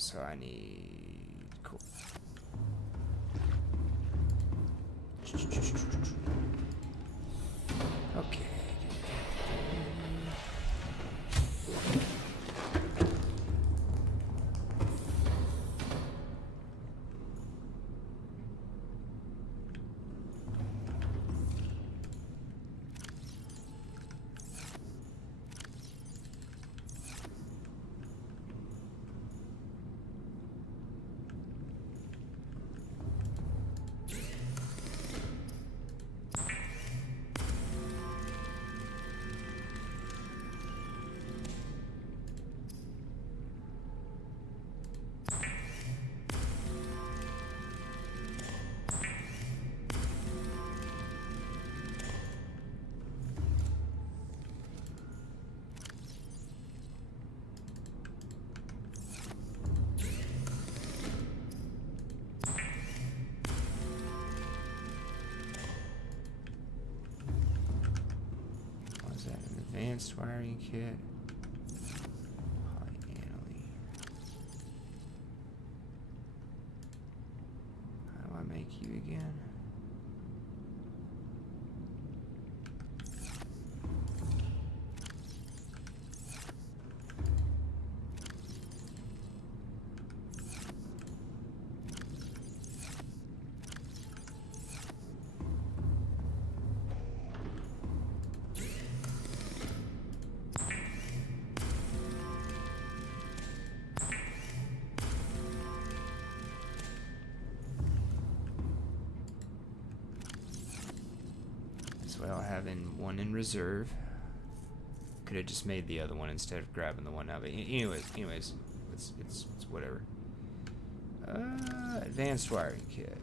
So I need... Cool. Okay. Advanced wiring kit. Polyaniline. How do I make you again? Well, having one in reserve. Could have just made the other one instead of grabbing the one out. But anyways, it's whatever. Advanced wiring kit.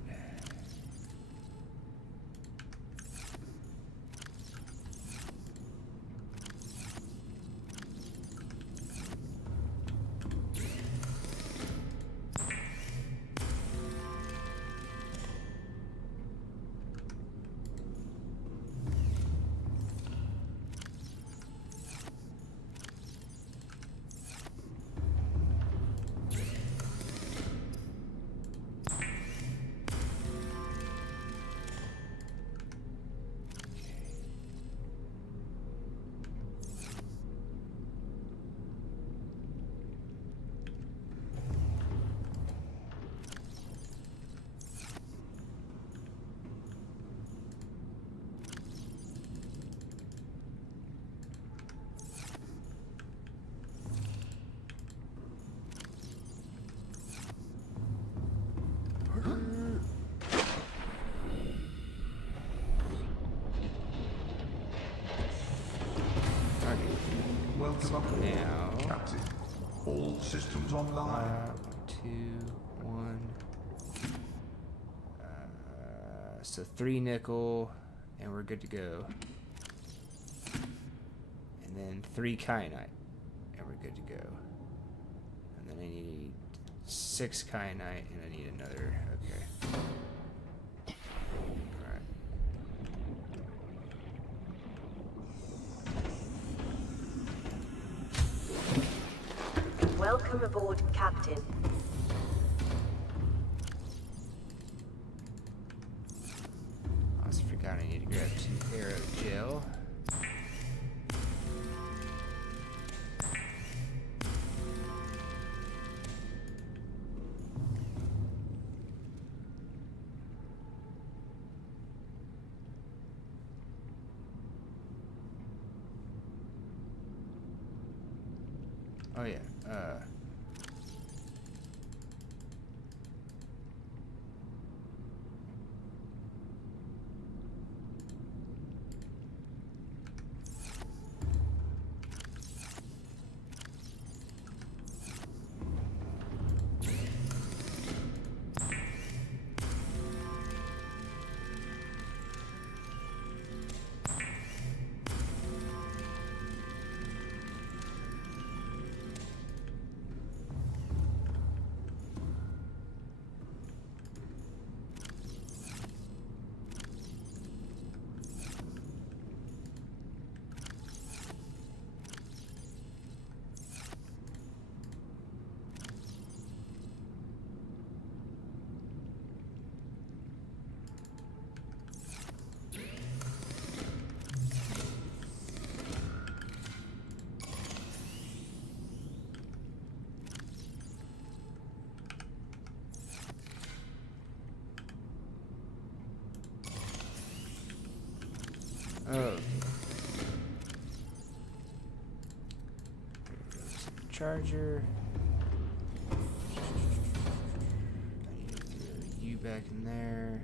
Welcome aboard, Now, Captain. All systems online. 2, 1. So 3 nickel, and we're good to go. And then 3 kyanite, and we're good to go. And then I need 6 kyanite, and I need another. Okay. Alright. Welcome aboard, Captain. I almost forgot I need to grab 2 arrow gel. Oh yeah, oh. Charger. I need to throw you back in there.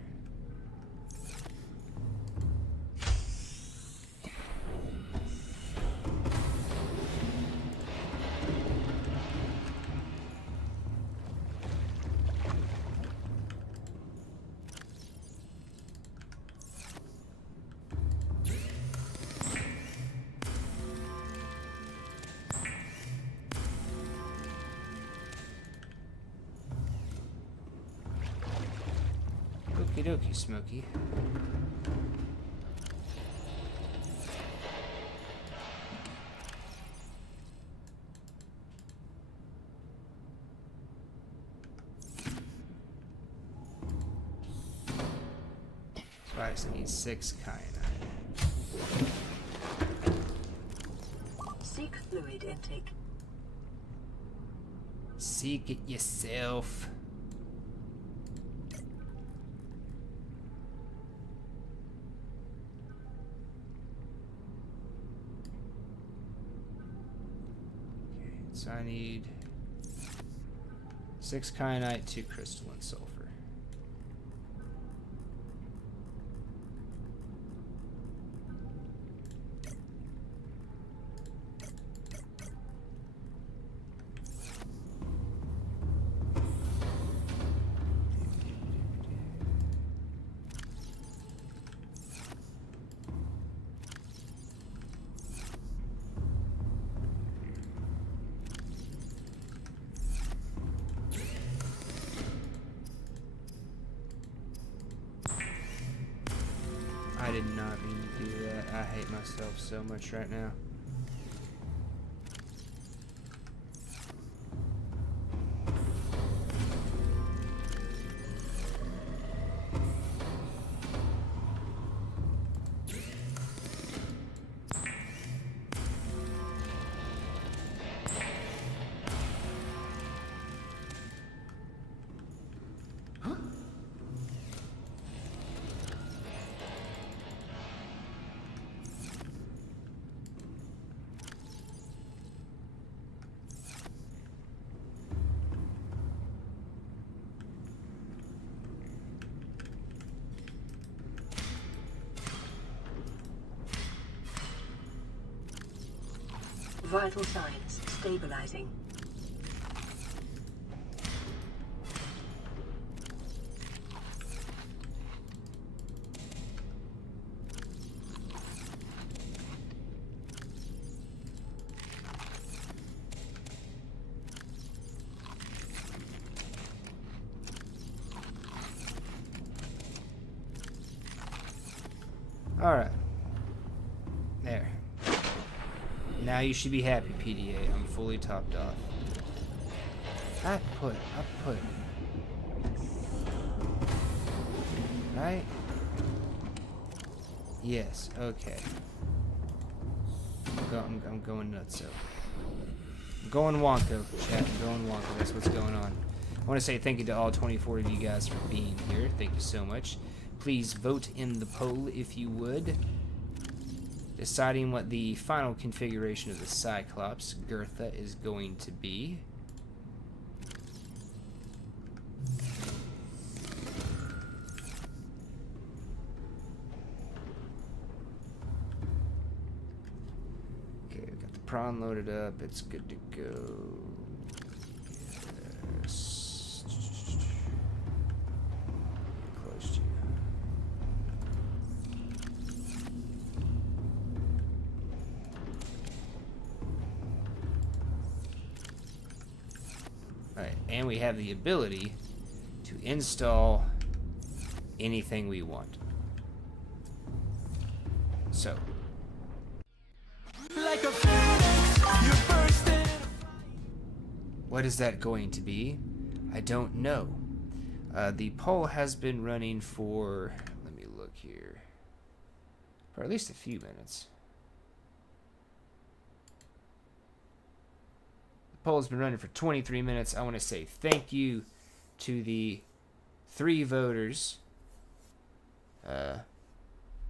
Okie dokie, Smokey. twice. I need 6 kyanite. Seek fluid intake. Seek it yourself. Okay, so I need 6 kyanite, 2 crystalline sulfur. I did not mean to do that. I hate myself so much right now. Vital signs stabilizing. All right. There. Now you should be happy, pt8. I'm fully topped off. I put. Right? Yes, okay. I'm going nuts, so. I'm going wonko, chat. I'm going wonko. That's what's going on. I want to say thank you to all 24 of you guys for being here. Thank you so much. Please vote in the poll if you would. Deciding what the final configuration of the Cyclops Girtha is going to be. Okay, we got the prawn loaded up. It's good to go. Yes. Close to you. Alright, and we have the ability to install anything we want. So. Like a phoenix, you burst in. What is that going to be? I don't know. The poll has been running for, let me look here, for at least a few minutes. The poll has been running for 23 minutes. I want to say thank you to the 3 voters.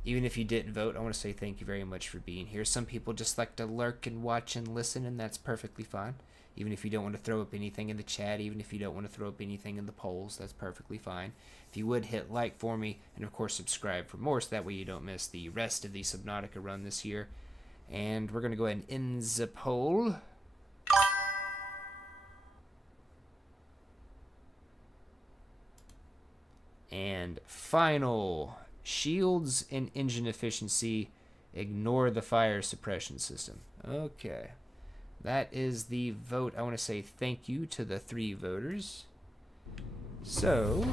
Even if you didn't vote, I want to say thank you very much for being here. Some people just like to lurk and watch and listen, and that's perfectly fine. Even if you don't want to throw up anything in the chat, even if you don't want to throw up anything in the polls, that's perfectly fine. If you would hit like for me, and of course subscribe for more, so that way you don't miss the rest of the Subnautica run this year. And we're going to go ahead and end the poll. And final, shields and engine efficiency, ignore the fire suppression system. Okay. That is the vote. I want to say thank you to the 3 voters. So,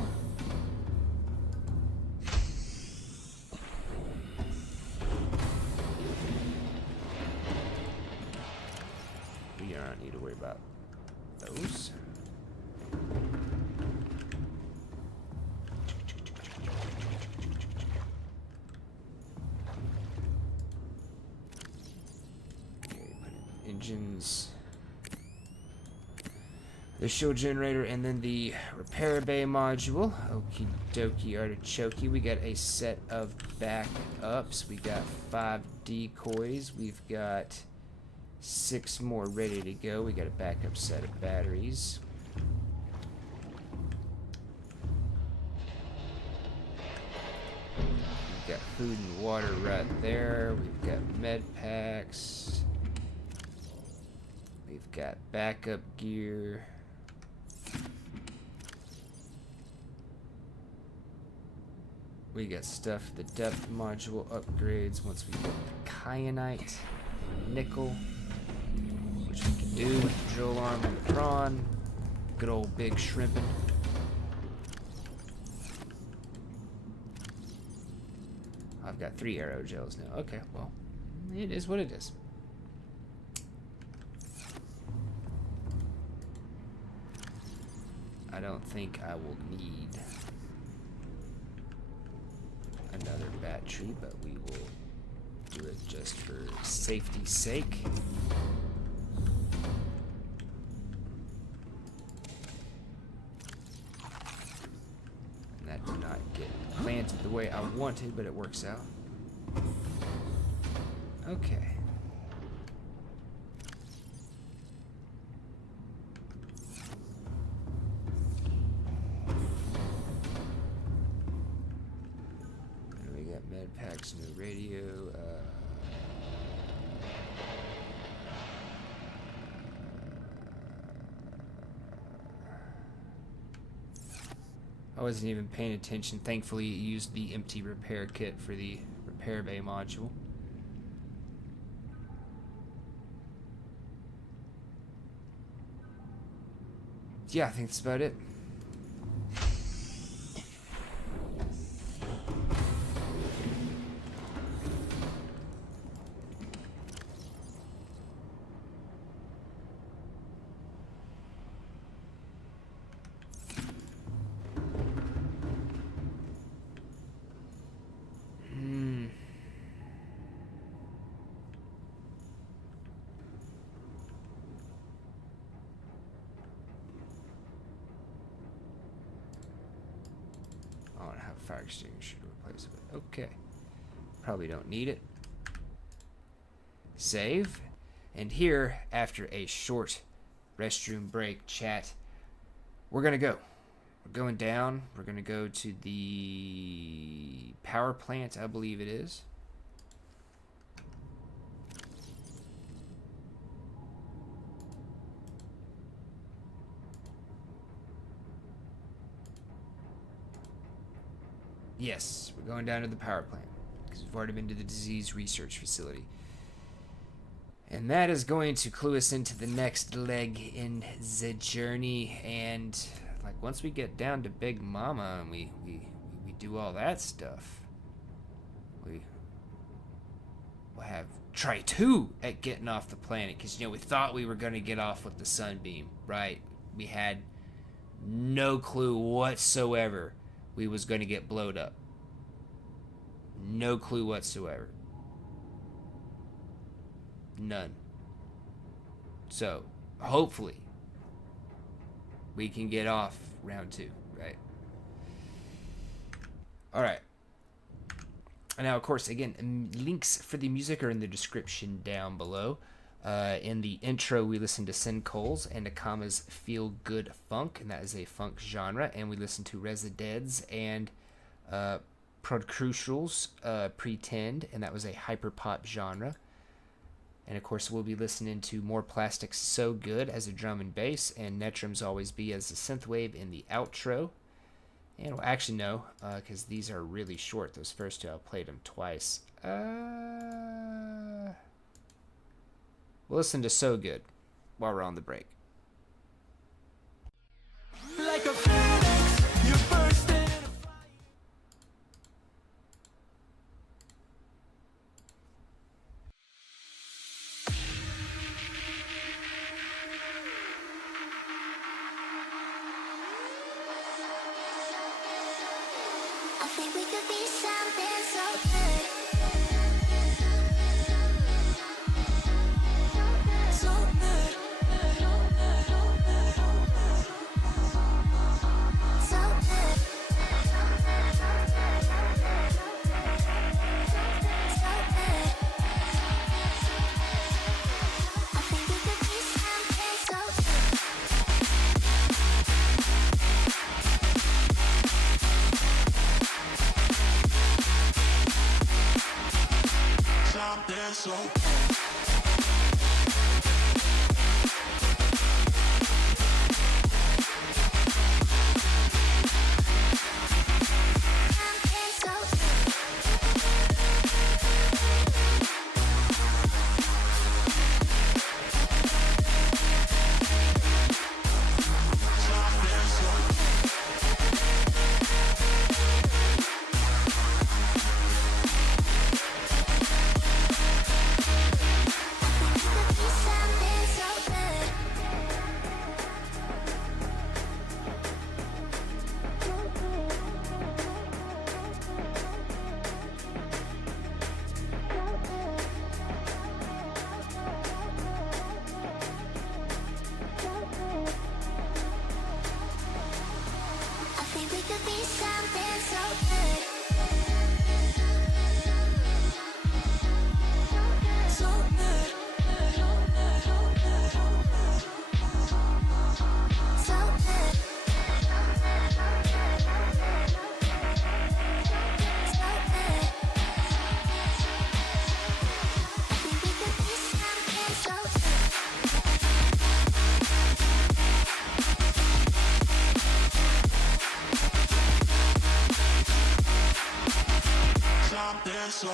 we don't need to worry about those. engines, the shield generator, and then the repair bay module. Okie dokie artichoke. We got a set of backups. We got 5 decoys. We've got 6 more ready to go. We got a backup set of batteries. We've got food and water right there. We've got med packs. We've got backup gear. We got stuff for the depth module upgrades once we get the kyanite, nickel, which we can do with the drill arm and the prawn. Good old Big Shrimpin. I've got 3 aerogels now. Okay, well, it is what it is. I don't think I will need another battery, but we will do it just for safety's sake. And that did not get planted the way I wanted, but it works out. Okay. Med packs and the radio. I wasn't even paying attention. Thankfully, it used the empty repair kit for the repair bay module. Yeah, I think that's about it. Fire extinguisher to replace it with. Okay. Probably don't need it. Save. And here, after a short restroom break chat, we're going to go. We're going down. We're going to go to the power plant, I believe it is. Yes, we're going down to the power plant because we've already been to the disease research facility. And that is going to clue us into the next leg in the journey. And like once we get down to Big Mama and we do all that stuff, we'll have try 2 at getting off the planet. Because, we thought we were going to get off with the sunbeam, right? We had no clue whatsoever we was going to get blowed up. No clue whatsoever. None. So, hopefully, we can get off round 2, right? Alright. Now, of course, again, links for the music are in the description down below. In the intro, we listened to Sin Coles and Akama's Feel Good Funk, and that is a funk genre. And we listened to Resideds and Prodcrucial's Pretend, and that was a hyperpop genre. And of course, we'll be listening to More Plastic's So Good as a drum and bass, and Netrum's Always Be as a synthwave in the outro. And well, actually, no, because these are really short. Those first 2, I played them twice. We'll listen to So Good while we're on the break. Like a phoenix, you burst in a fire. I think we could be something so good. So I think we could be something so good. So good. So good. So good. I think we could be something so good. Something so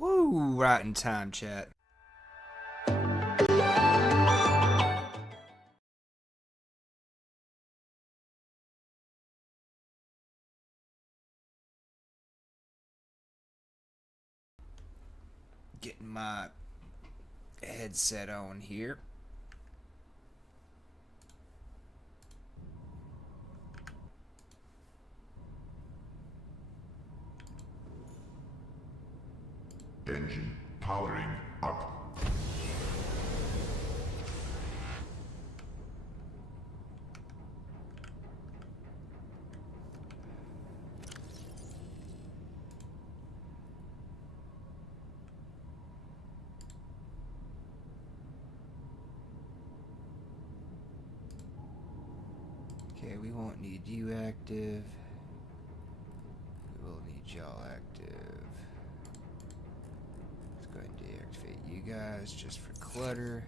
Woo! Right in time, chat. Getting my headset on here. Engine powering up. Okay, we won't need you active. We will need y'all active. Let's go ahead and deactivate you guys just for clutter.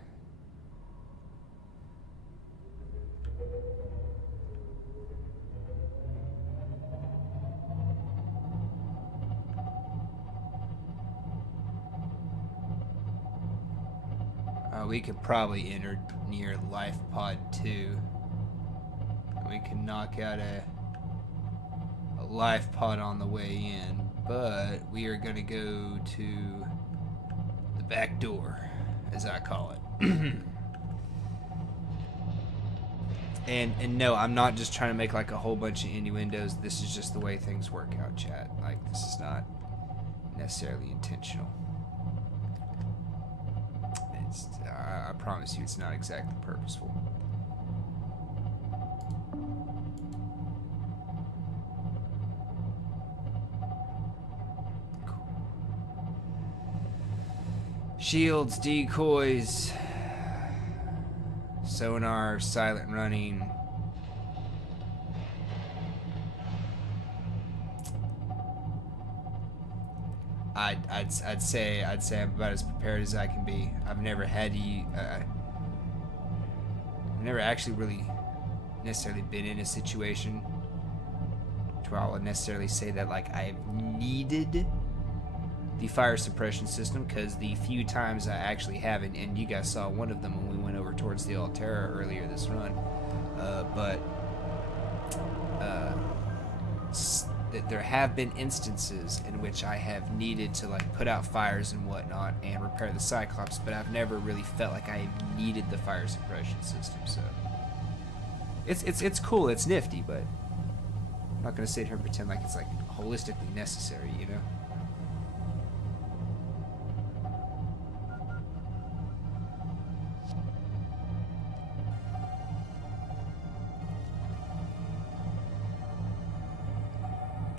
We could probably enter near Life Pod 2. We can knock out a life pod on the way in, but we are going to go to the back door, as I call it. And no, I'm not just trying to make like a whole bunch of innuendos. This is just the way things work out, chat. Like, this is not necessarily intentional. I promise you it's not exactly purposeful. Shields, decoys, sonar, silent running. I'd say I'm about as prepared as I can be. I've never had to. I've never actually really necessarily been in a situation to where I would necessarily say that like I've needed the fire suppression system, because the few times I actually haven't, and you guys saw one of them when we went over towards the Altera earlier this run, there have been instances in which I have needed to like put out fires and whatnot and repair the Cyclops, but I've never really felt like I needed the fire suppression system. So it's cool, it's nifty, but I'm not gonna sit here and pretend like it's like holistically necessary, you know?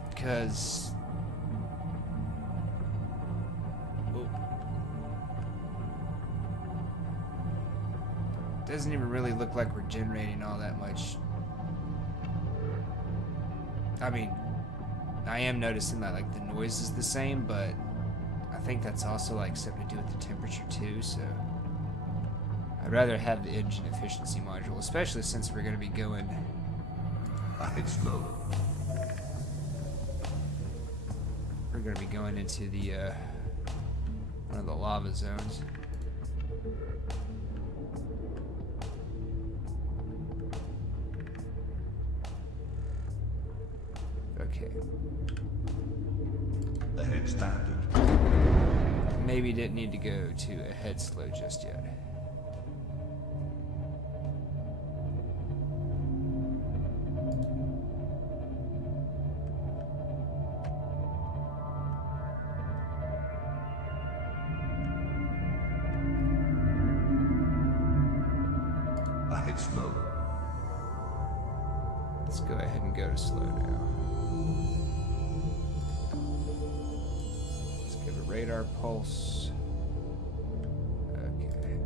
Because doesn't even really look like we're generating all that much. I mean, I am noticing that like the noise is the same, but I think that's also like something to do with the temperature too, so I'd rather have the engine efficiency module, especially since we're going to be going slow. we're going to be going into the one of the lava zones. Okay. Ahead standard. Maybe didn't need to go to ahead slow just yet. Ahead slow. Let's go ahead and go to slow now. Let's give a radar pulse. Okay.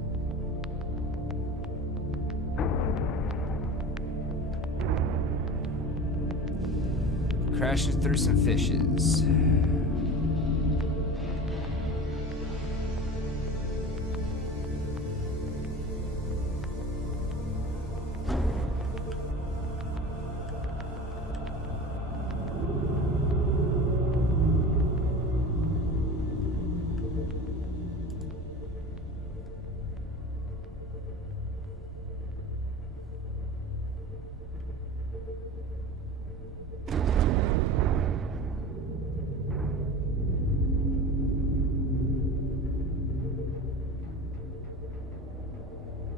Crashing through some fishes.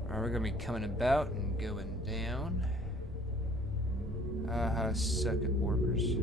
We're gonna be coming about and going down. Suck at warpers.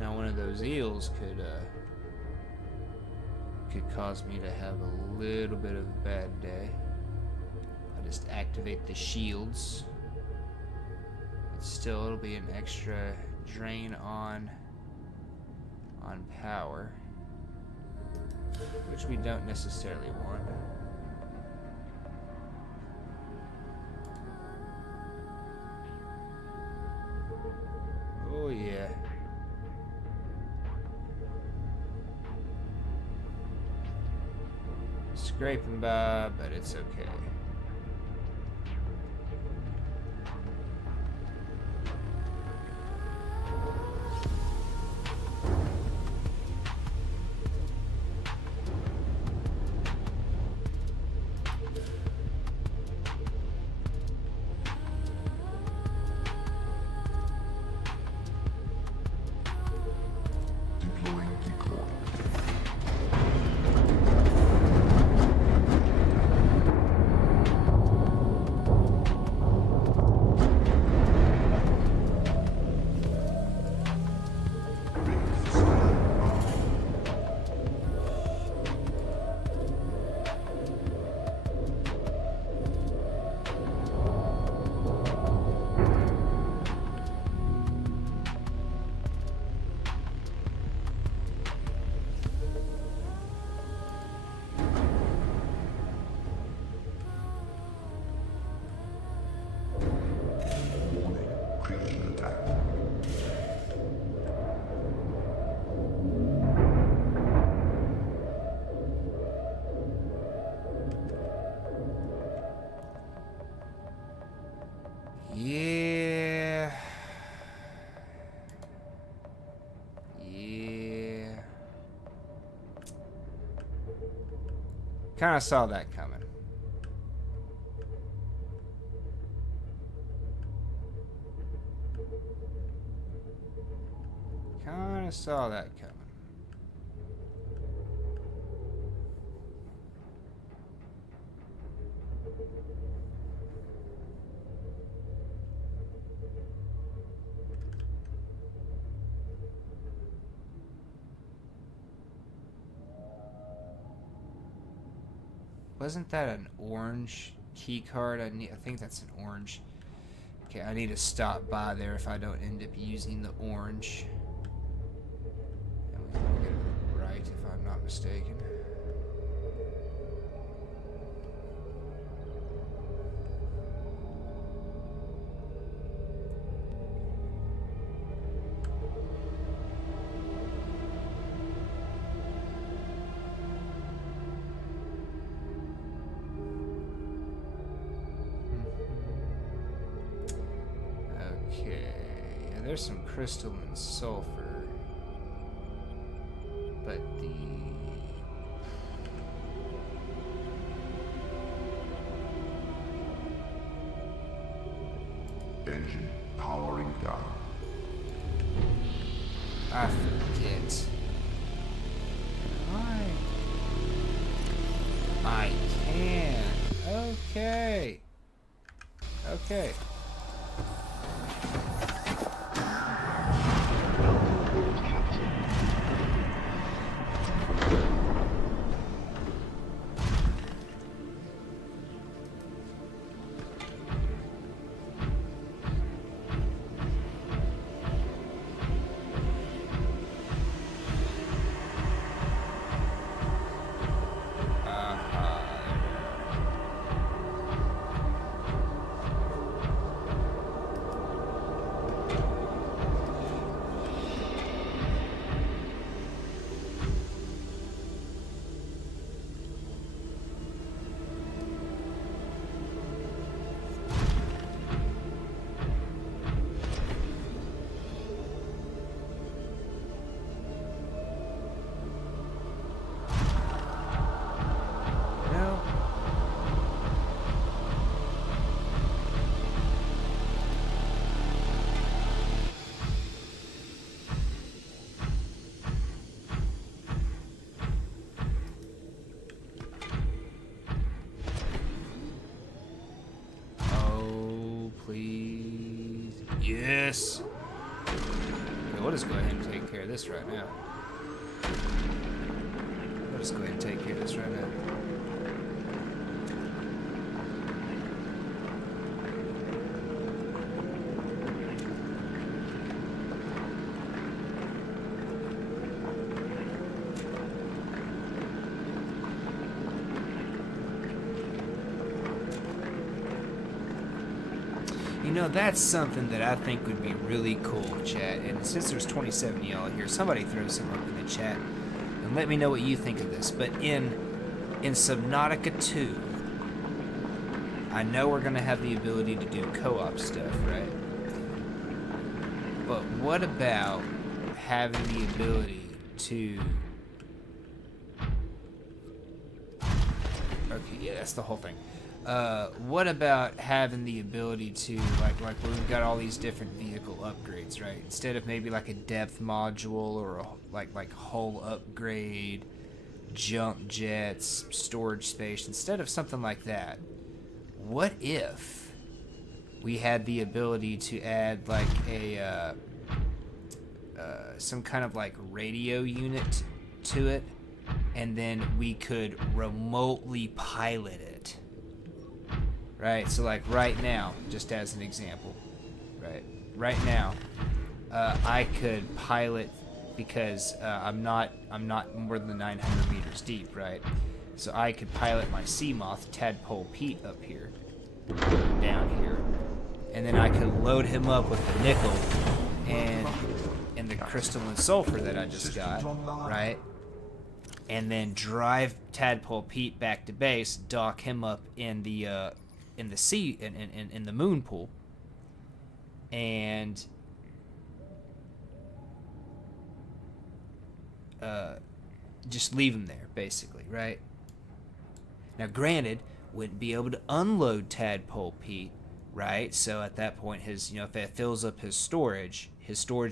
Now one of those eels could cause me to have a little bit of a bad day. I just activate the shields. But still, it'll be an extra drain on power, which we don't necessarily want. Oh yeah. Scraping by, but it's okay. Deploying decoy. Kind of saw that coming. Kind of saw that coming. Wasn't that an orange key card? I think that's an orange. Okay, I need to stop by there if I don't end up using the orange. And we can get it right if I'm not mistaken. Okay, yeah, there's some crystalline sulfur, but the Engine powering down. I forget. I can. Okay. Okay. Yes. Okay, we'll just go ahead and take care of this right now. We'll just go ahead and take care of this right now. You know, that's something that I think would be really cool, chat. And since there's 27 of y'all here, somebody throw some up in the chat and let me know what you think of this. But in Subnautica 2, I know we're going to have the ability to do co-op stuff, right? But what about having the ability to... Okay, yeah, that's the whole thing. What about having the ability to, like where we've got all these different vehicle upgrades, right? Instead of maybe like a depth module or a, like hull upgrade, jump jets, storage space, instead of something like that, what if we had the ability to add like a some kind of like radio unit to it, and then we could remotely pilot it? Right, so like right now, just as an example, right now, I could pilot because I'm not more than 900 meters deep, right? So I could pilot my sea moth Tadpole Pete up here, down here, and then I could load him up with the nickel and the crystalline sulfur that I just got, right? And then drive Tadpole Pete back to base, dock him up in the sea in the moon pool, and just leave him there, basically, right? Now, granted, wouldn't be able to unload Tadpole Pete, right? So at that point, his, if it fills up his storage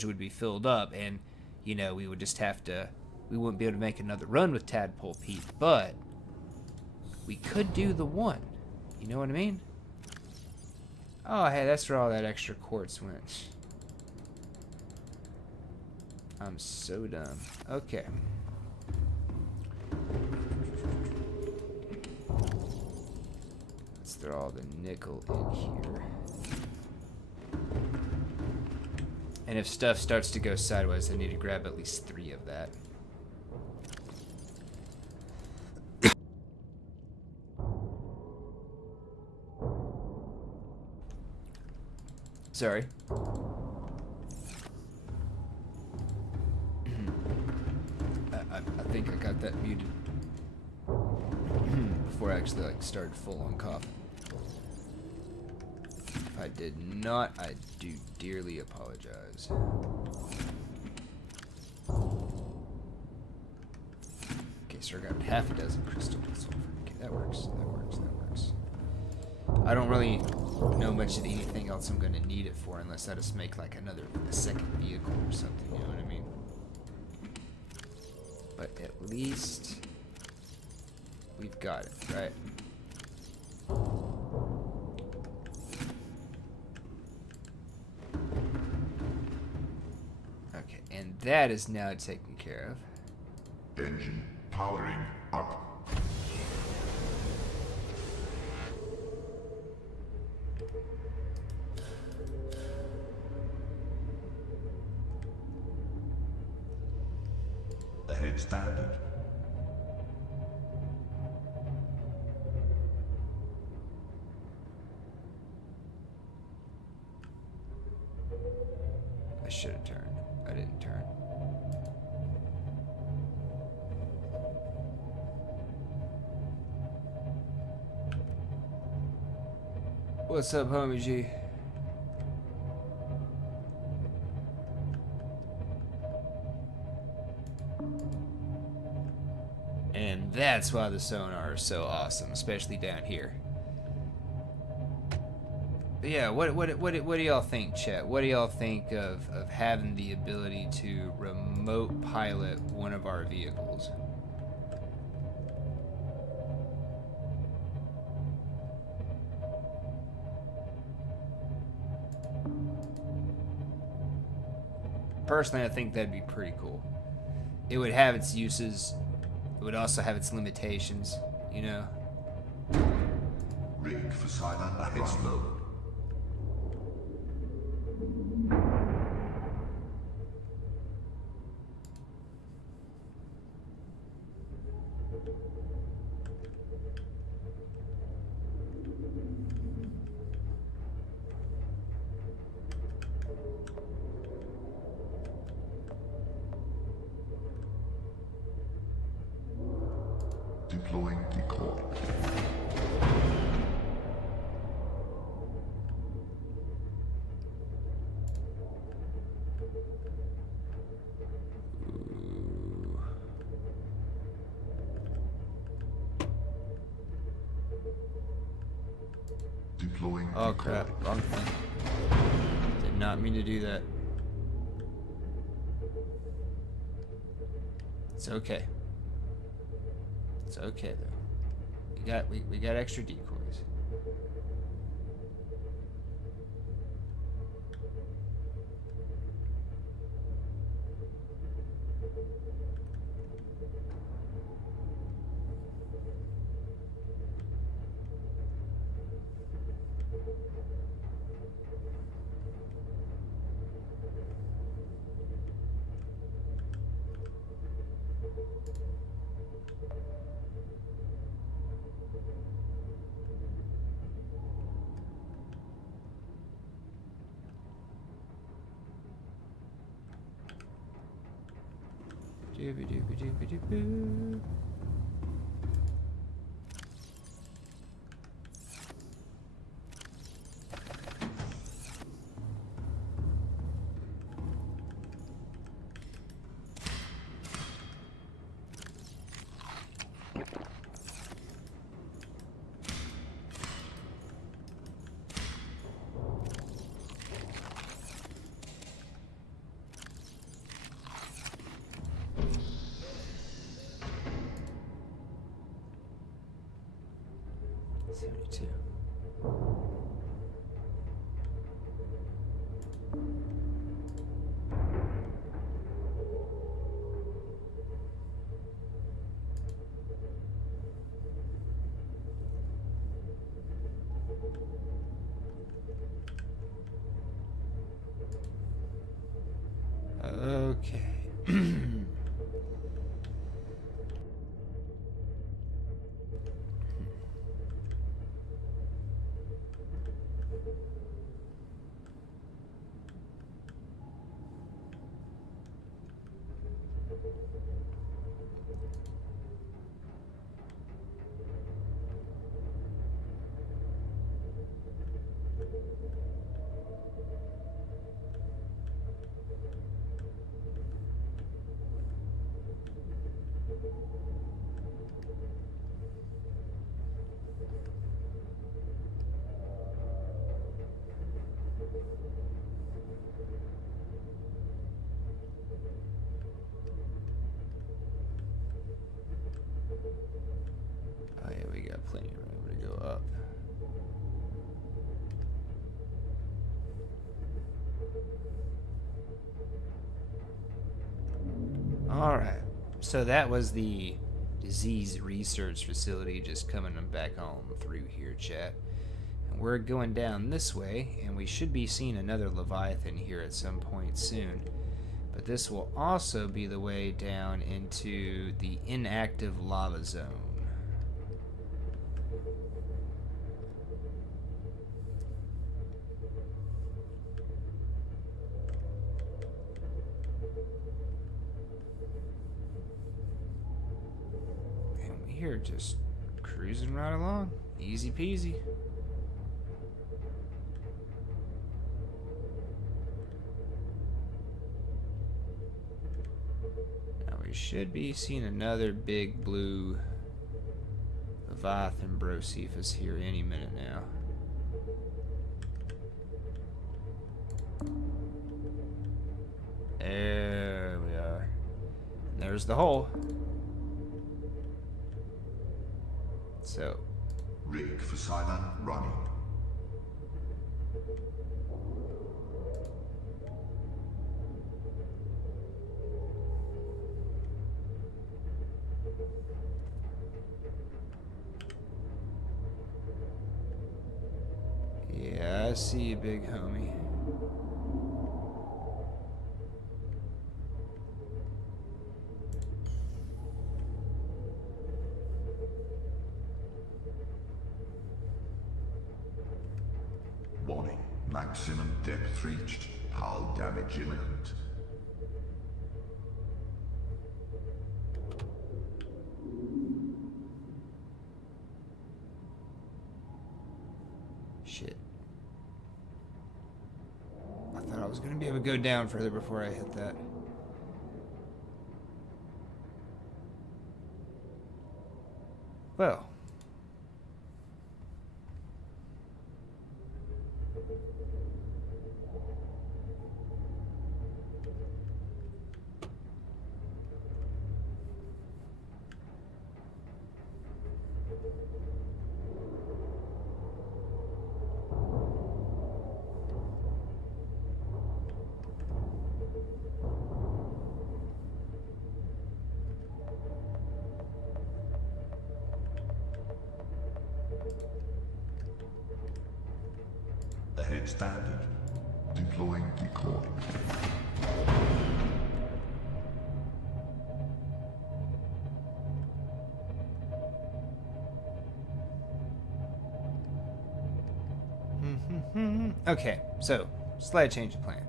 would be filled up, and, we would just have to, we wouldn't be able to make another run with Tadpole Pete, but we could do the one. You know what I mean? Oh, hey, that's where all that extra quartz went. I'm so dumb. Okay. Let's throw all the nickel in here. And if stuff starts to go sideways, I need to grab at least 3 of that. Sorry. I think I got that muted before I actually started full on coughing. If I did not, I do dearly apologize. Okay, so I got half a dozen crystal sulfur. Okay, that works. I don't really know much of anything else I'm going to need it for unless I just make like a second vehicle or something, you know what I mean? But at least we've got it, right? Okay, and that is now taken care of. Engine powering up. Ahead standard. I should have turned. I didn't turn. What's up, homie G? And that's why the sonar is so awesome, especially down here. But yeah, what do y'all think, chat? What do y'all think of having the ability to remote pilot one of our vehicles? Personally, I think that'd be pretty cool. It would have its uses. It would also have its limitations, you know? Rig for silent ahead slow. Deploying decoy. Deploying Oh decoy. crap, wrong thing. Did not mean to do that. It's okay. It's okay though. We got extra decoys. Dooby-dooby-dooby-doo-boo. 72. Okay. Oh yeah, we got plenty of room to go up. Alright, so that was the disease research facility just coming back on through here, chat. And we're going down this way, and we should be seeing another Leviathan here at some point soon. But this will also be the way down into the inactive lava zone. Here, just cruising right along, easy peasy. Now we should be seeing another big blue Leviathan Brocephus here any minute now. There we are. And there's the hole. So, Rig for silent running. yeah, I see you, big homie. Warning. Maximum depth reached. Hull damage imminent. Shit. I thought I was gonna be able to go down further before I hit that. Well. Ahead standard. Deploying decoy. Okay, so slight change of plan.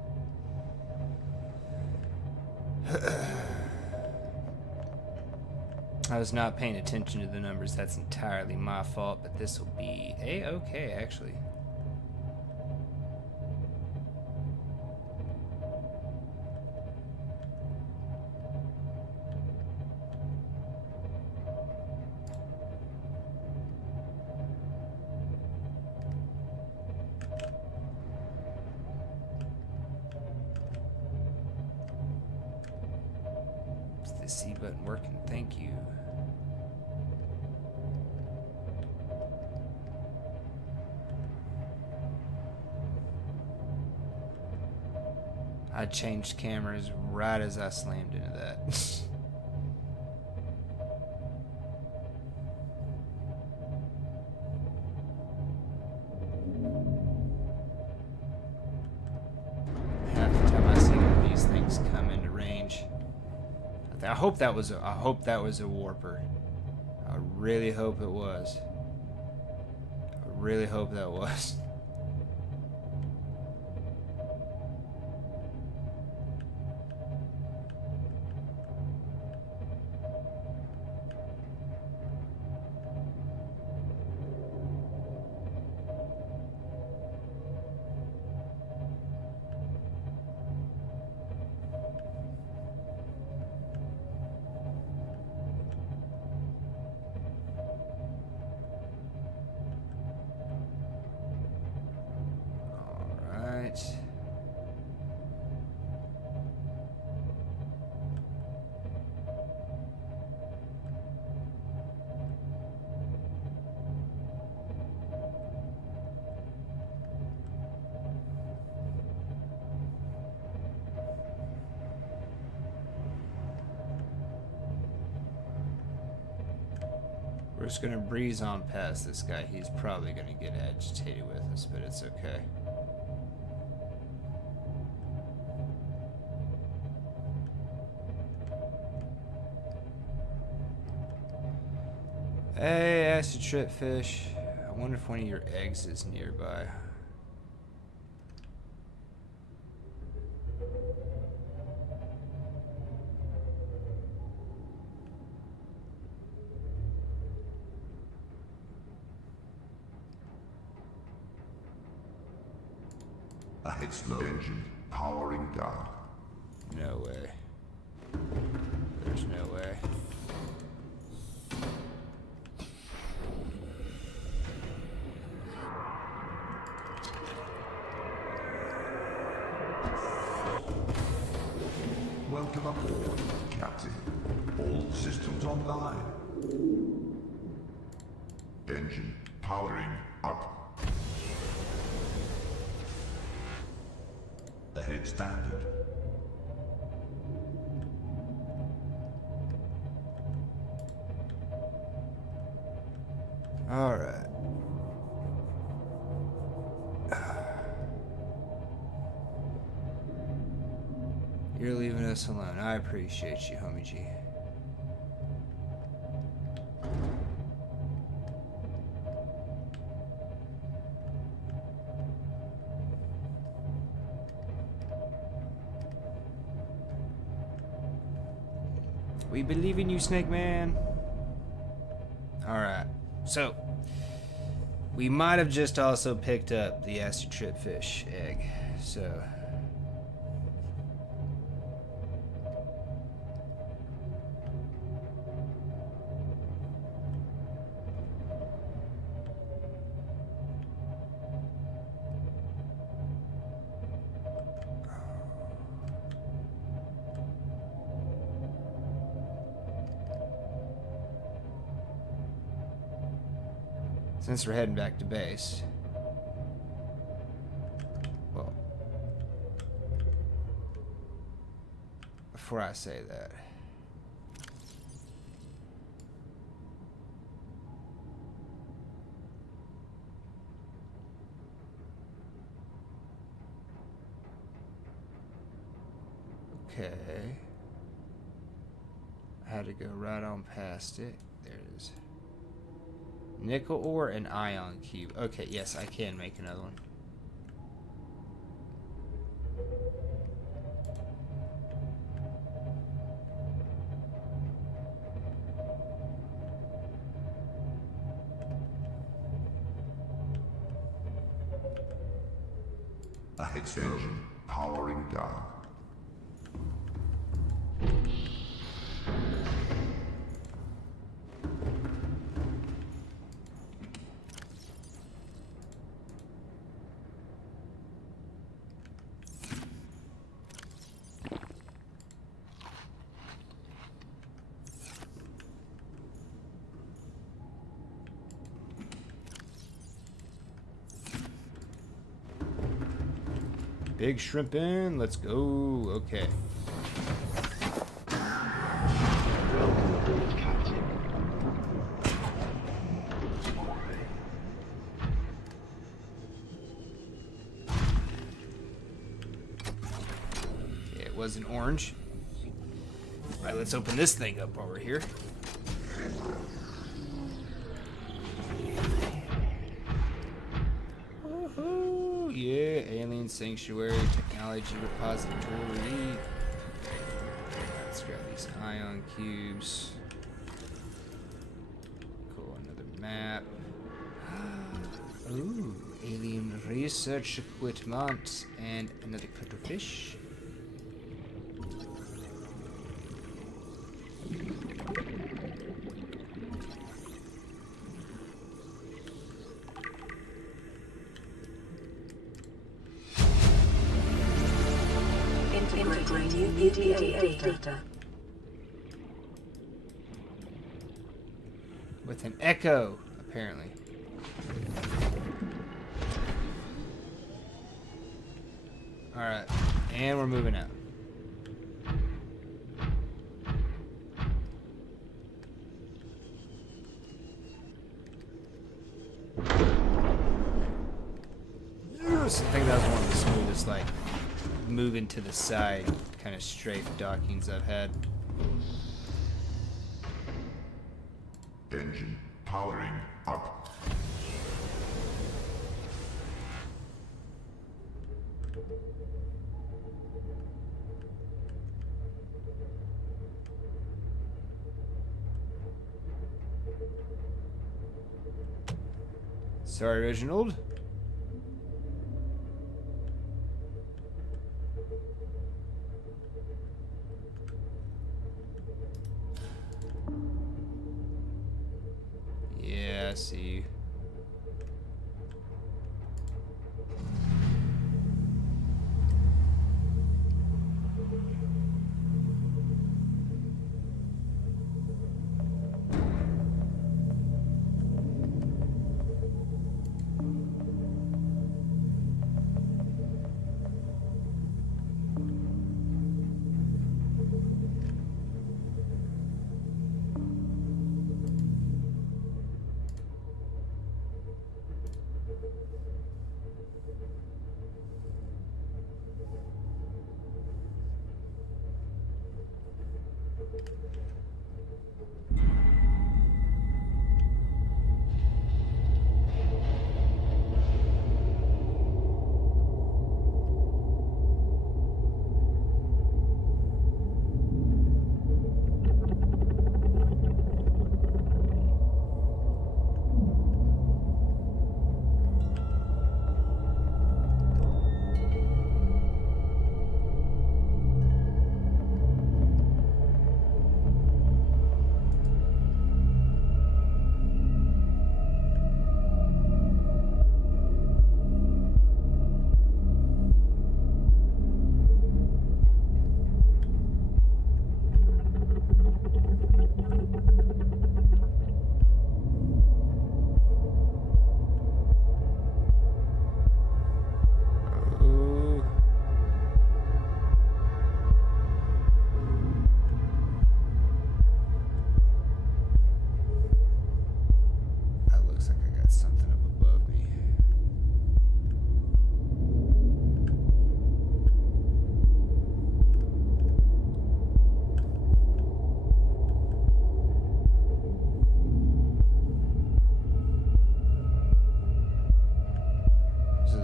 I was not paying attention to the numbers. That's entirely my fault, but this will be a-okay, actually. Is the C button working? Thank you. I changed cameras right as I slammed into that. Half the time I see one of these things come into range. I hope that was a warper. I really hope it was. I really hope that was. We're just gonna breeze on past this guy. He's probably gonna get agitated with us, but it's okay. Hey, acid trip fish. I wonder if one of your eggs is nearby. Ahead slow engine powering down. No way. There's no way. Welcome aboard, Captain. All systems online. Engine powering up. Ahead standard. All right. You're leaving us alone. I appreciate you, homie G. We believe in you, Snake Man. Alright, so we might have just also picked up the acid trip fish egg, so since we're heading back to base. Well, before I say that, okay, I had to go right on past it. There it is. Nickel ore and ion cube. Okay, yes, I can make another one. Ahead engine powering down. Big Shrimpin, let's go. Okay. Okay, it was an orange. Alright, let's open this thing up while we're here. Woohoo! Yeah, Alien Sanctuary Technology Repository. Let's grab these ion cubes. Cool, another map. Ooh, alien research equipment and another cuttlefish. Integrating pt8 data. With an echo, apparently. Alright, and we're moving out. Yes! I think that was one of the smoothest, like, moving to the side kind of strafe dockings I've had. Engine powering up. Sorry, Reginald. Yeah, I see you.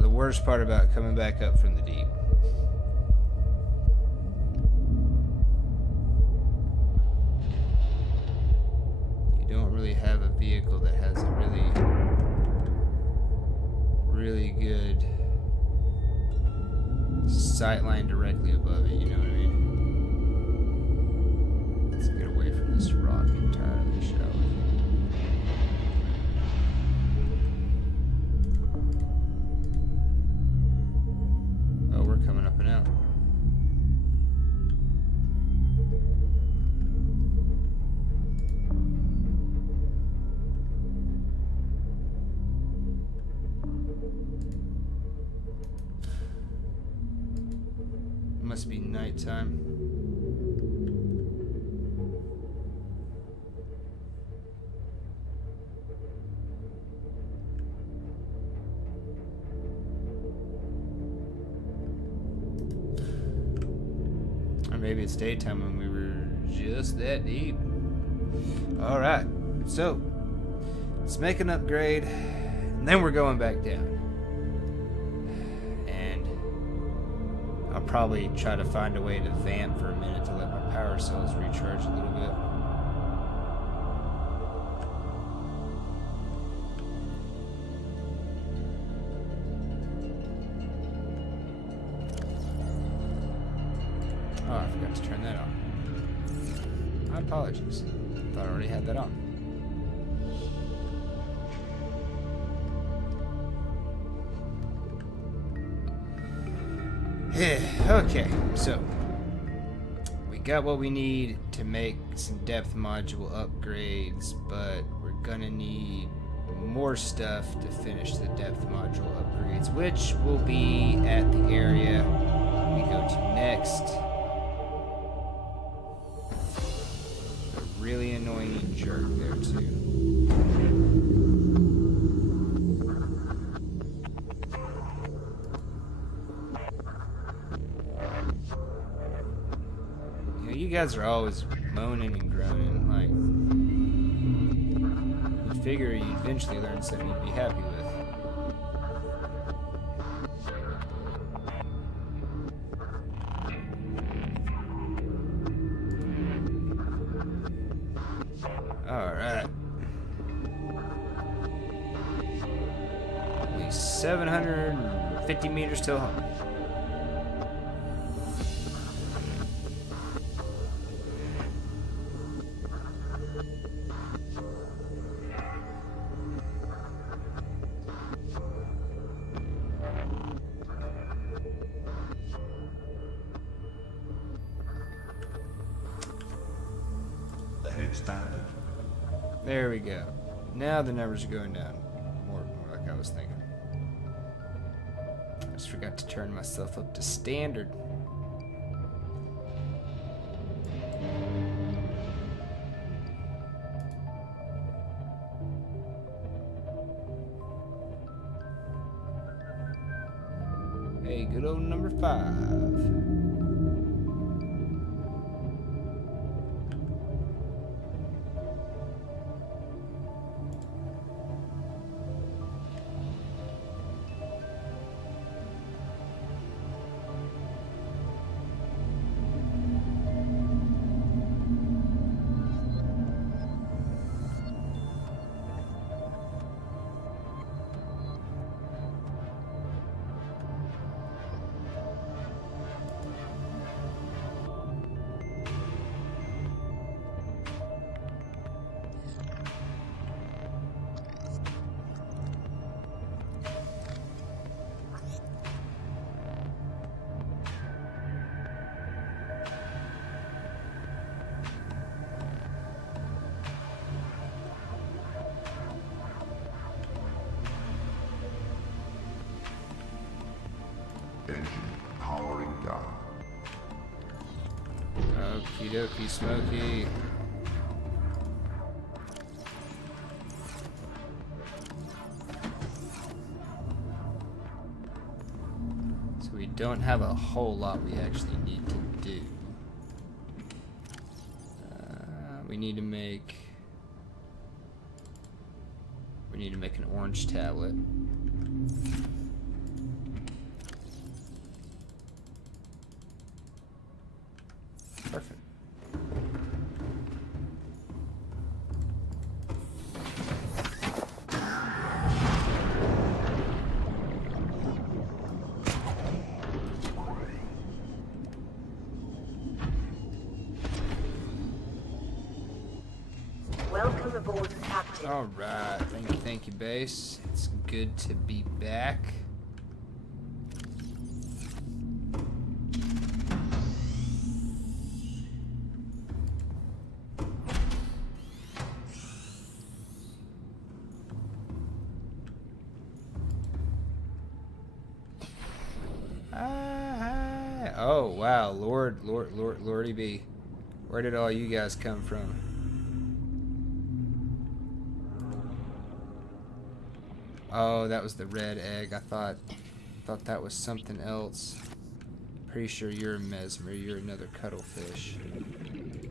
Worst part about coming back up from the deep. You don't really have a vehicle that has a really good sight line directly above it, you know what I mean? Let's get away from this rock entirely, shall we? Coming up and out. must be nighttime. Or maybe it's daytime when we were just that deep. Alright, so let's make an upgrade, and then we're going back down. And I'll probably try to find a way to vamp for a minute to let my power cells recharge a little bit. Oh, I forgot to turn that on. My apologies. Thought I already had that on. Okay, so we got what we need to make some depth module upgrades, but we're gonna need more stuff to finish the depth module upgrades, which will be at the area we go to next. A really annoying jerk there too. You guys are always moaning and groaning, like, you'd figure you'd eventually learn something you'd be happy with. Alright. Only 750 meters till home. Standard. There we go. Now the numbers are going down. More like I was thinking. I just forgot to turn myself up to standard. Hey, good old number 5. Engine powering down. Okie dokie, Smokey. So we don't have a whole lot we actually need to do. We need to make an orange tablet. Perfect. Welcome aboard, Captain. All right, thank you, base. It's good to be back. Oh, wow. Lordy B. Where did all you guys come from? Oh, that was the red egg. I thought that was something else. Pretty sure you're a mesmer. You're another cuttlefish.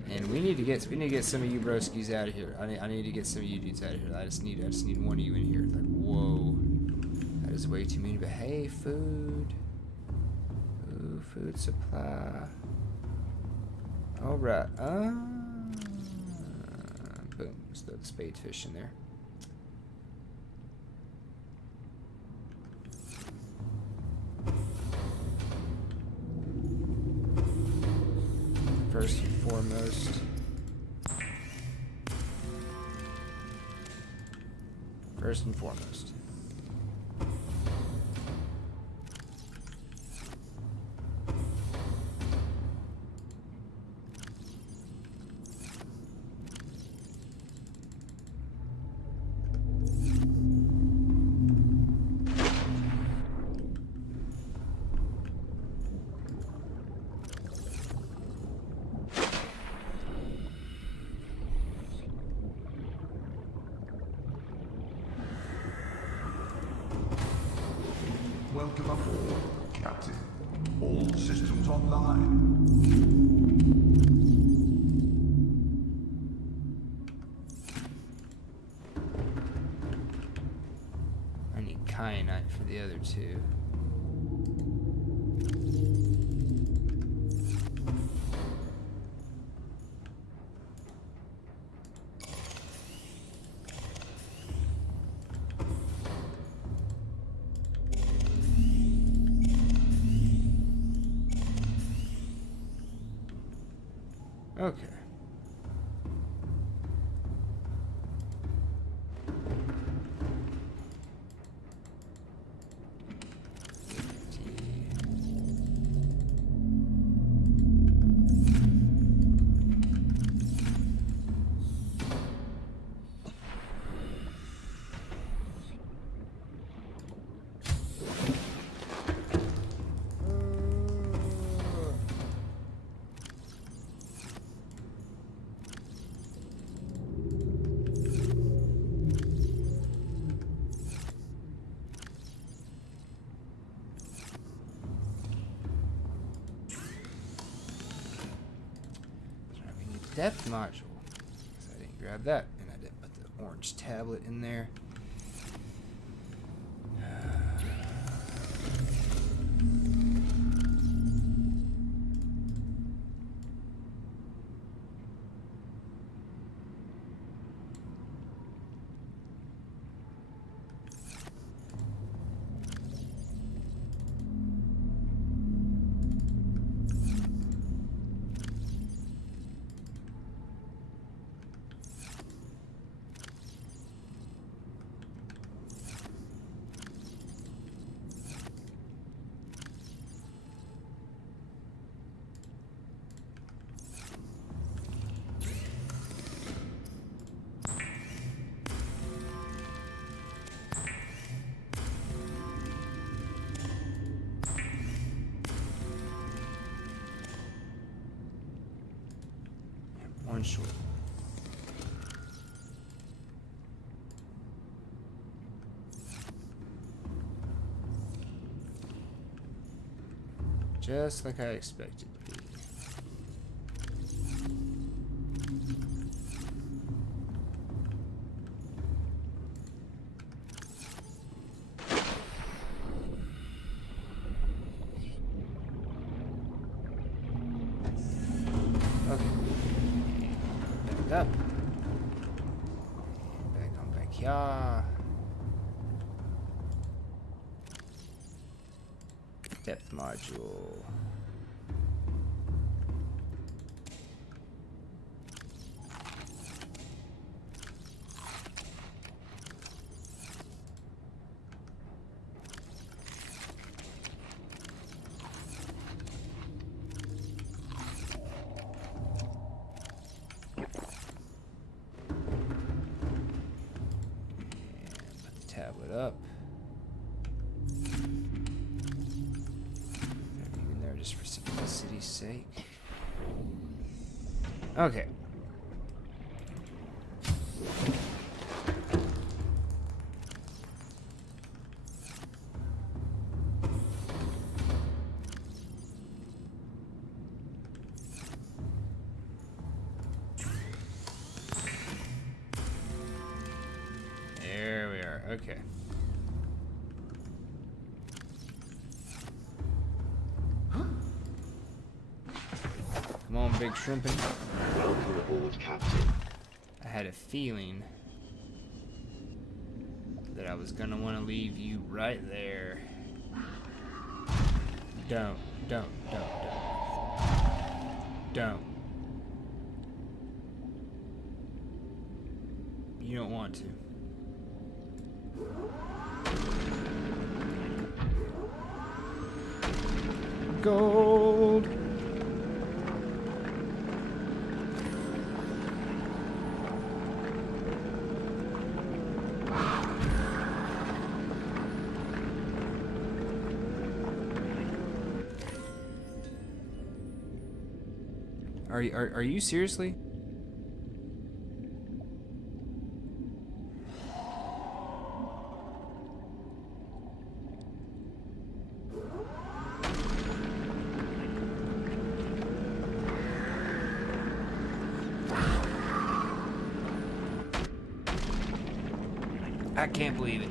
And we need to get some of you broskies out of here. I need to get some of you dudes out of here. I just need one of you in here. Like, whoa. That is way too many. But hey, food. Ooh, food supply. Alright. Boom. Let's throw the spadefish in there. First and foremost. First and foremost. Welcome aboard, Captain. All systems online. I need kyanite for the other two. Okay. Depth module. So I didn't grab that, and I didn't put the orange tablet in there. One short. Just like I expected to be. Okay. Back up. Back on back here. Depth module. Tablet up. Everything in there just for some Simplicity's sake. Okay. There we are. Okay. Come on, Big Shrimpin. Welcome aboard, Captain. I had a feeling that I was gonna want to leave you right there. Don't. You don't want to. Gold. Are you seriously? I can't believe it.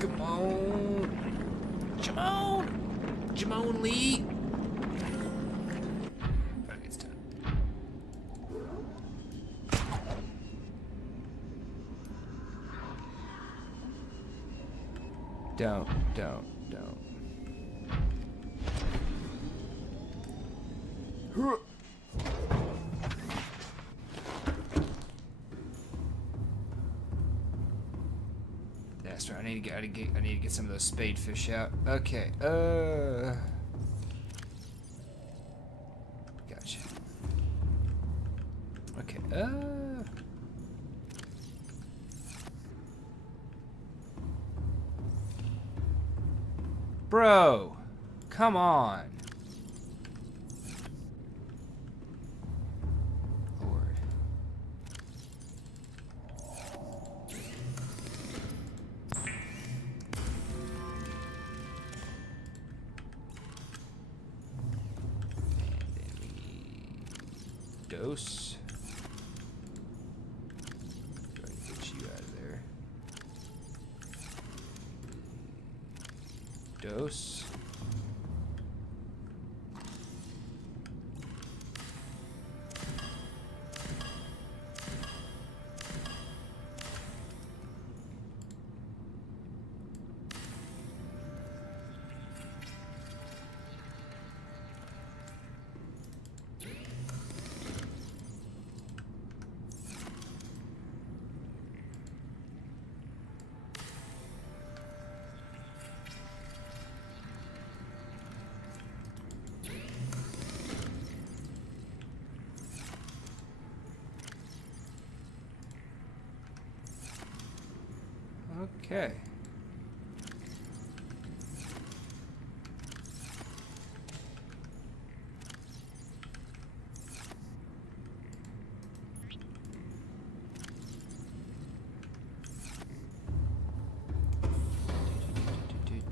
Come on. Jamon Lee. Okay, it's done. Don't. That's right. I need to get some of those spade fish out. Okay. Gotcha. Okay. Bro, come on. Lord. And then we need dose. Go ahead and get you out of there. Dose. Okay.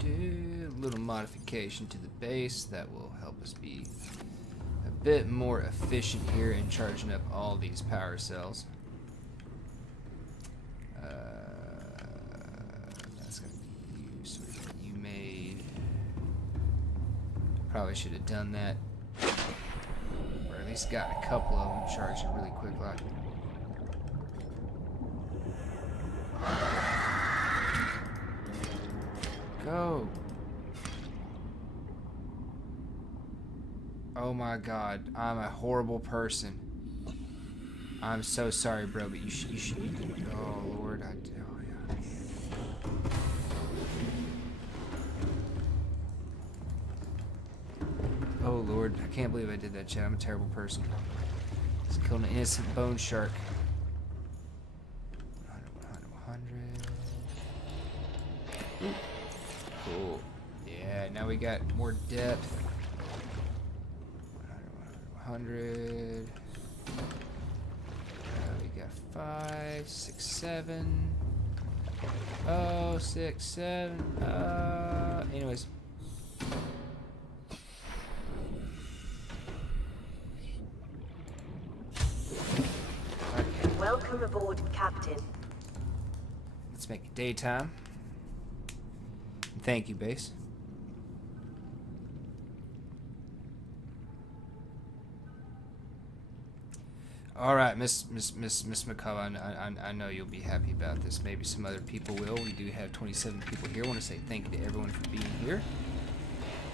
A little modification to the base that will help us be a bit more efficient here in charging up all these power cells. That's gonna be you, so you made. Probably should have done that, or at least got a couple of them charged really quick, like. Go. Oh my God, I'm a horrible person. I'm so sorry, bro, but you should. Oh Lord, oh yeah. Oh Lord, I can't believe I did that, chat. I'm a terrible person. Just killed an innocent bone shark. 100. Cool. Yeah, now we got more depth. 100. We got 5, 6, 7. Oh, 6, 7. Anyways. Welcome aboard, Captain. Let's make it daytime. Thank you, base. All right, Miss McCullough, I know you'll be happy about this. Maybe some other people will. We do have 27 people here. I want to say thank you to everyone for being here,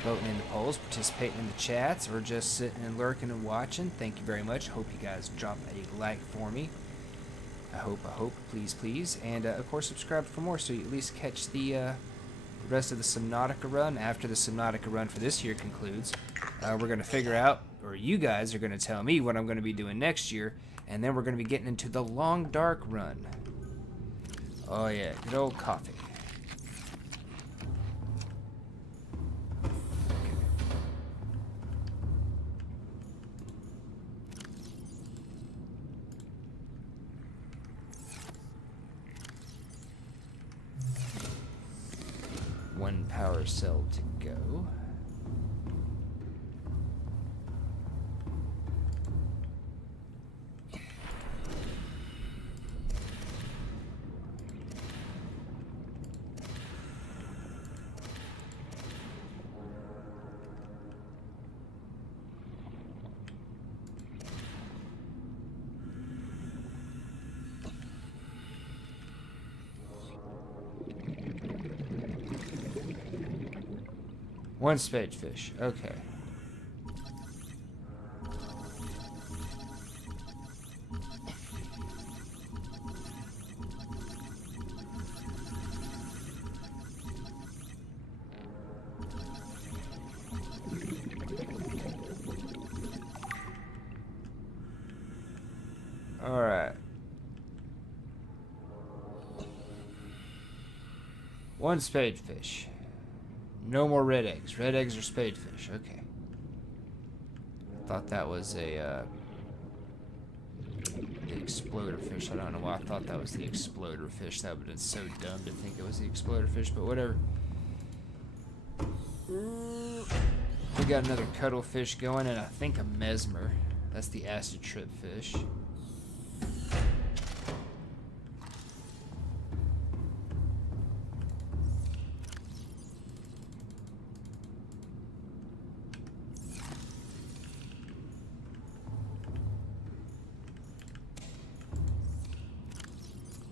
voting in the polls, participating in the chats, or just sitting and lurking and watching. Thank you very much. Hope you guys drop a like for me. I hope, please. And, of course, subscribe for more so you at least catch the rest of the Subnautica run. After the Subnautica run for this year concludes, we're going to figure out, or you guys are going to tell me what I'm going to be doing next year, and then we're going to be getting into the Long Dark run. Oh, yeah, good old coffee. One power cell to go. One spadefish, okay. All right. One spadefish. No more red eggs. Red eggs are spadefish. Okay. Thought that was a the exploder fish. I don't know why I thought that was the exploder fish. That would have been so dumb to think it was the exploder fish, but whatever. We got another cuttlefish going, and I think a mesmer. That's the acid trip fish.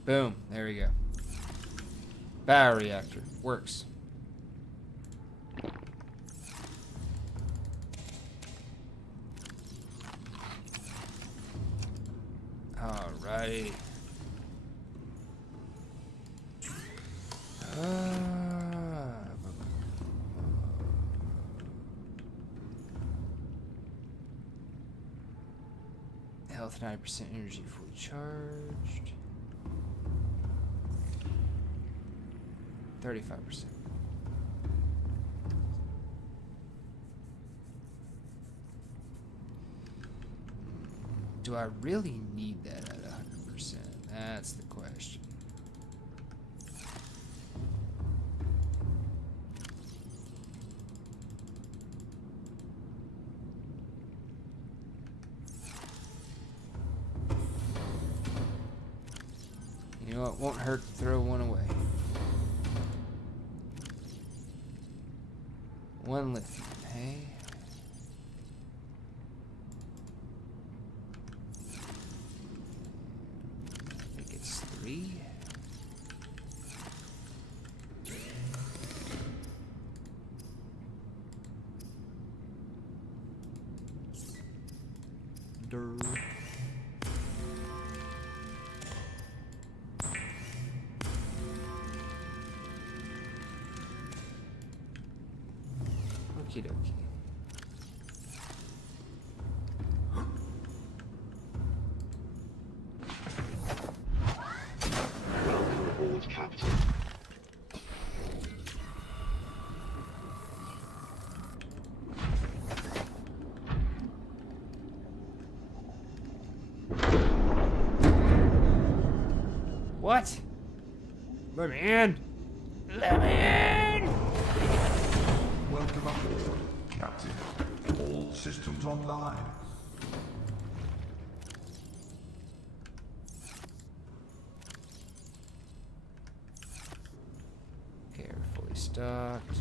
Boom. There we go. Bioreactor. Works. Alrighty. Health 90%, energy fully charged. 35%. Do I really need that at 100%? That's the question. You know, it won't hurt to throw one away. One lithium, hey? I think it's 3. Okie dokie. Let me in! Let me in! Welcome aboard, Captain. All systems online. Okay, we're fully stocked.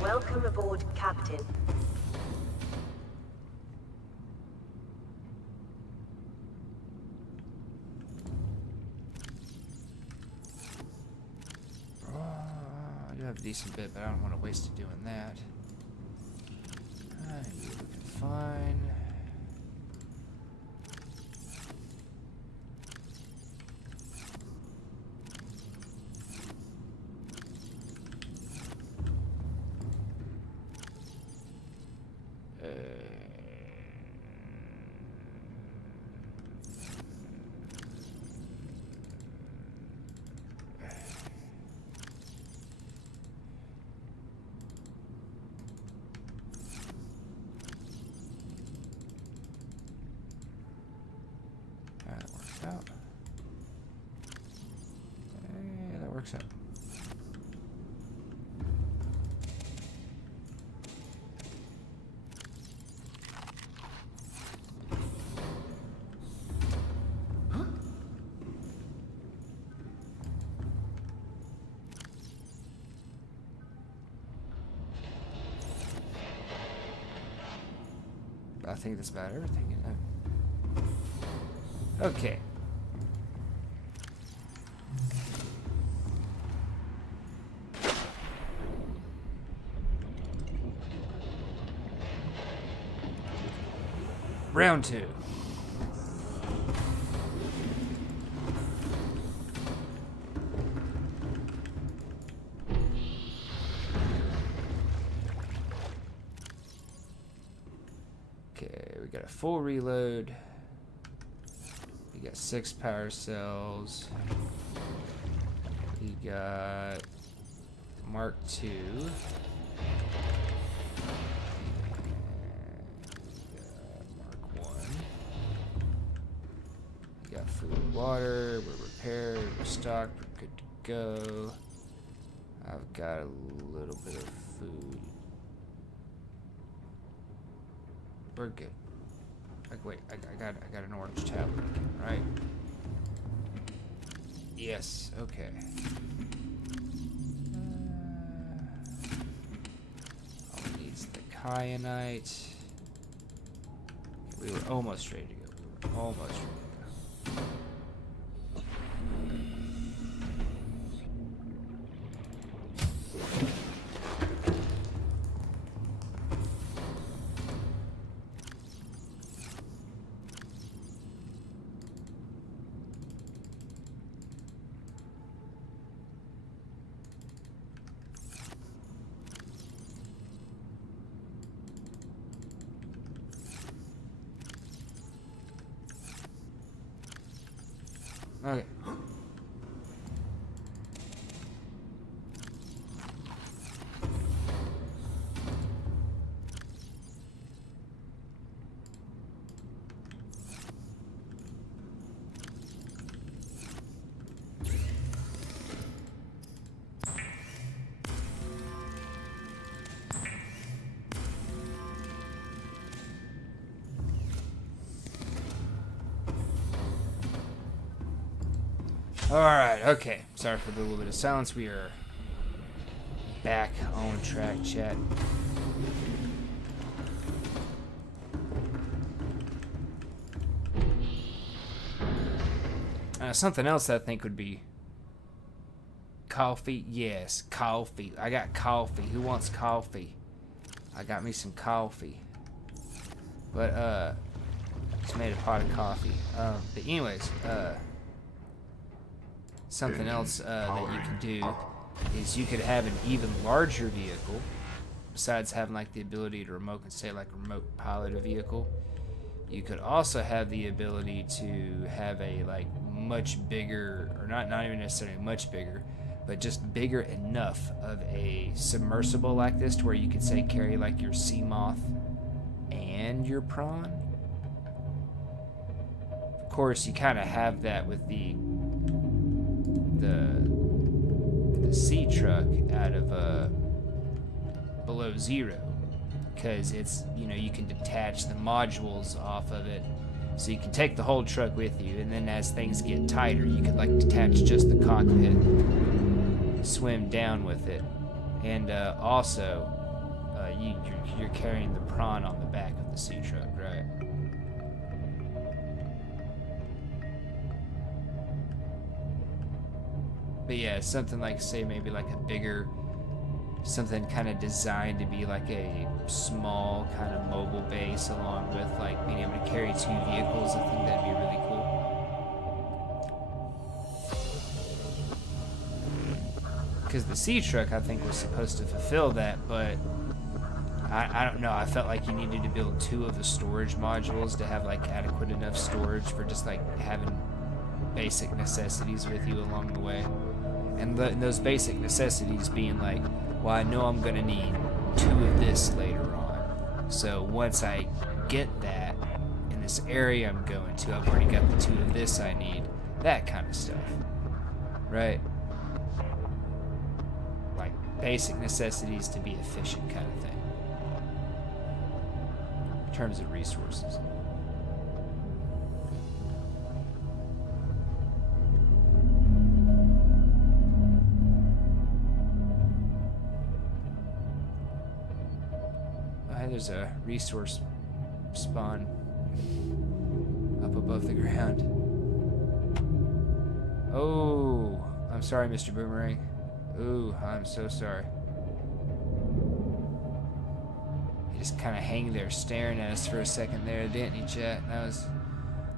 Welcome aboard, Captain. I do have a decent bit, but I don't want to waste it doing that. You're looking fine. That works out. Yeah, that works out. I think that's about everything, isn't it? Okay. Round 2. Okay, we got a full reload. We got 6 power cells. We got Mark II. Mark 1. We got food and water. We're repaired. We're stocked. We're good to go. I've got a little bit of food. We're good. Like, wait, I got an orange tablet again, right? Yes. Okay. All we need is the kyanite. We were almost ready to go. We were almost ready to go. Okay. Alright, okay. Sorry for the little bit of silence. We are back on track, chat. Something else I think would be coffee. Yes, coffee. I got coffee. Who wants coffee? I got me some coffee. But, just made a pot of coffee. But anyways, something else that you can do is you could have an even larger vehicle, besides having like the ability to remote pilot a vehicle. You could also have the ability to have a like much bigger, or not even necessarily much bigger, but just bigger enough of a submersible like this to where you could say carry like your sea moth and your prawn. Of course, you kind of have that with the sea truck out of Below Zero, because it's, you know, you can detach the modules off of it, so you can take the whole truck with you, and then as things get tighter, you could like detach just the cockpit, swim down with it, and also you're carrying the prawn on the back of the sea truck, right? But yeah, something like, say, maybe like a bigger, something kind of designed to be like a small kind of mobile base, along with like being able to carry 2 vehicles. I think that'd be really cool. Because the sea truck, I think, was supposed to fulfill that, but I don't know. I felt like you needed to build 2 of the storage modules to have like adequate enough storage for just like having basic necessities with you along the way. And those basic necessities being like, well, I know I'm going to need 2 of this later on. So once I get that in this area I'm going to, I've already got the 2 of this I need. That kind of stuff. Right? Like basic necessities to be efficient kind of thing. In terms of resources. There's a resource spawn up above the ground. Oh, I'm sorry, Mr. Boomerang. Ooh, I'm so sorry. He just kind of hang there staring at us for a second there, didn't he, chat? That was,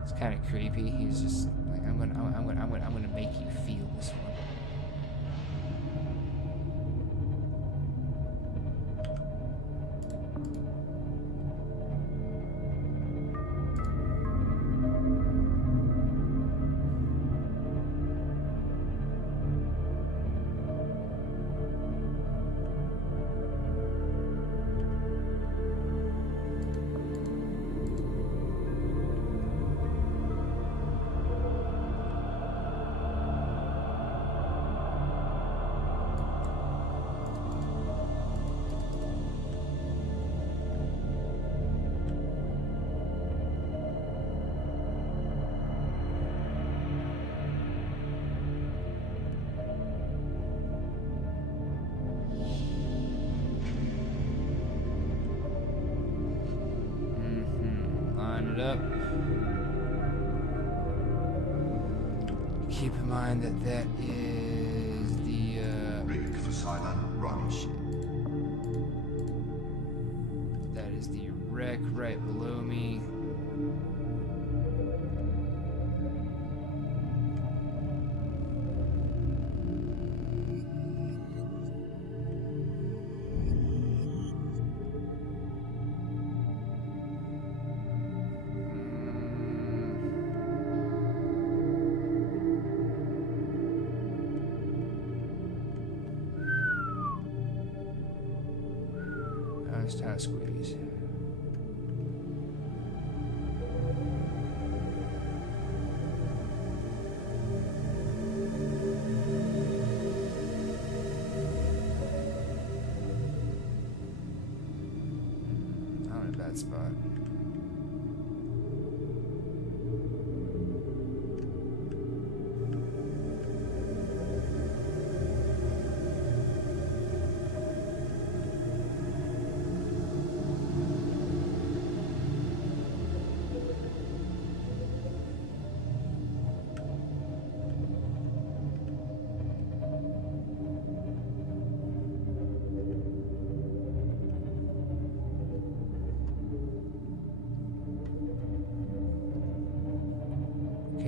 it's kind of creepy. He's just like, I'm gonna make you feel this one. Up. Keep in mind that is the Rig for silent run. that is the wreck right below me. Tie squeeze. Not in a bad spot.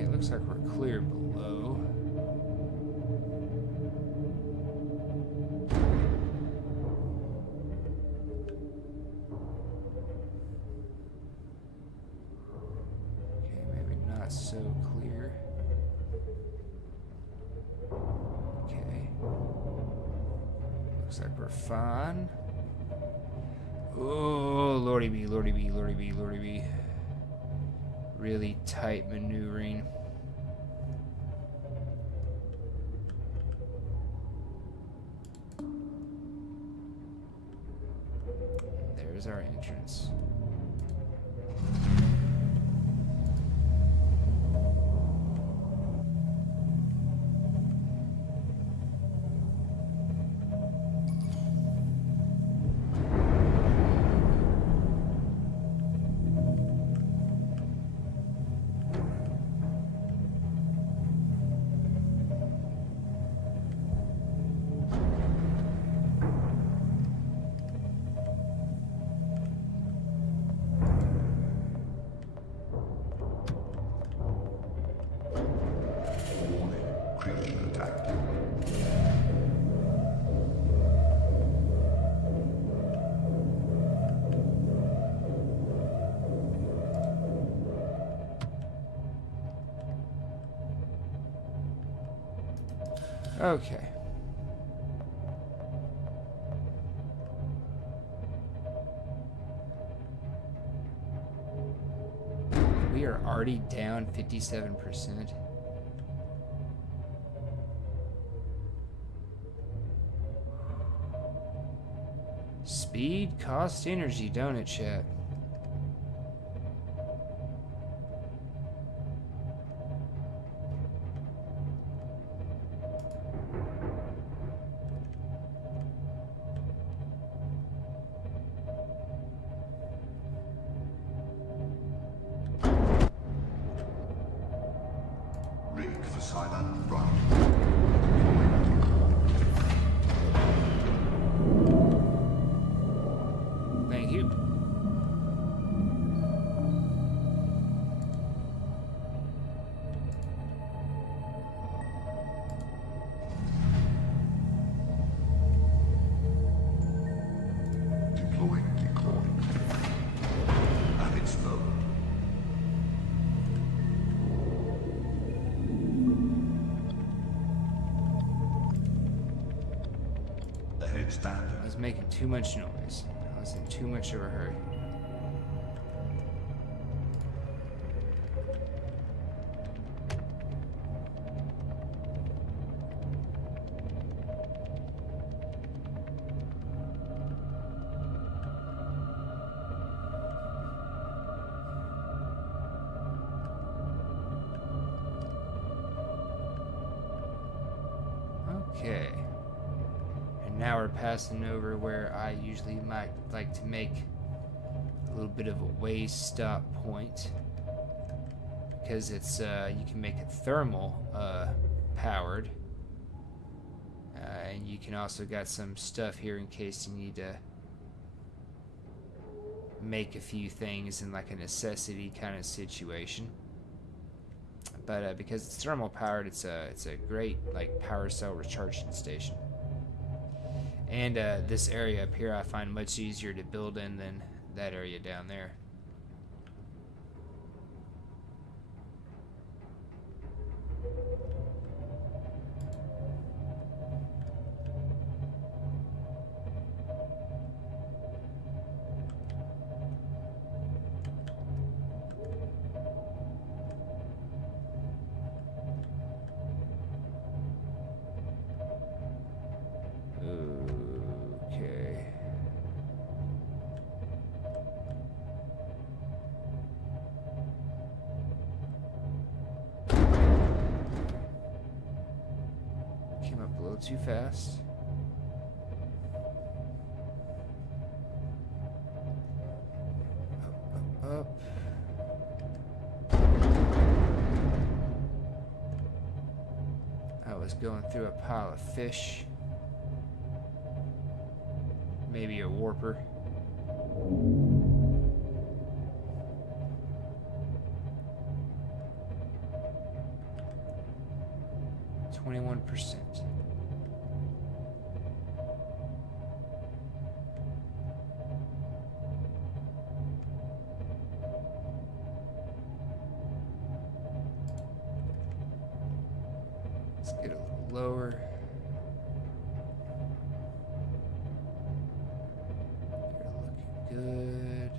Looks like we're clear below. Okay, maybe not so clear. Okay. We're fine. Oh, lordy be, lordy be, lordy be, lordy be. Really tight maneuvering. There's our entrance. Creature attacked. Okay. We are already down 57%. Speed costs energy, don't it, chat? Rig for silent run. Thank you. Deploying decoy. At its low. Ahead standard. I was making too much noise. I was in too much of a hurry. Okay. And now we're passing over where I usually might like to make a little bit of a way stop point. Because it's, you can make it thermal powered. And you can also got some stuff here in case you need to make a few things in like a necessity kind of situation. But because it's thermal powered, it's a great like power cell recharging station. And this area up here I find much easier to build in than that area down there. Okay. Came up a little too fast. Up. I was going through a pile of fish. Maybe a warper. %. Let's get a little lower. good.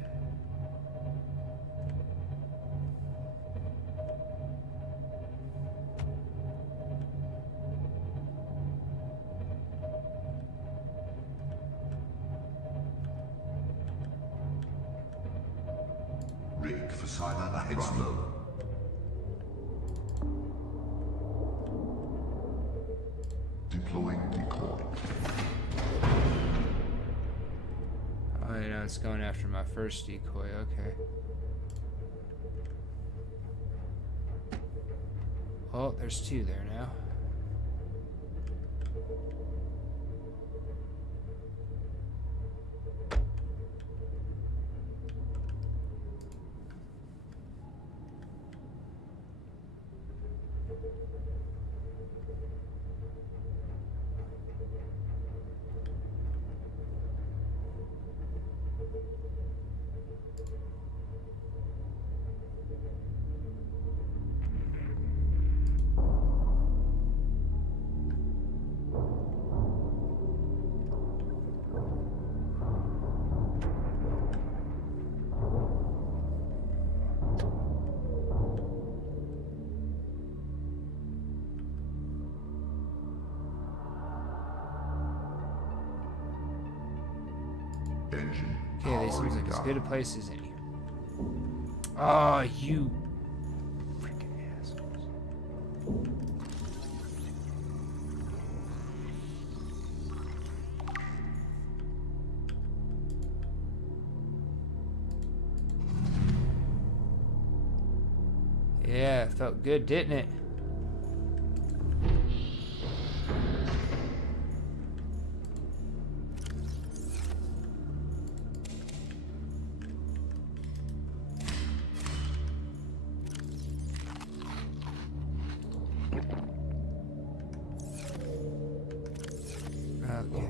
Rig for silent ahead slow. Deploying decoy. Oh, you know, it's going after my first decoy. Okay. Oh, there's two there now. Engine Okay, this seems powering like as down. good a place as any. Oh, you freaking assholes. Yeah, it felt good, didn't it? Okay.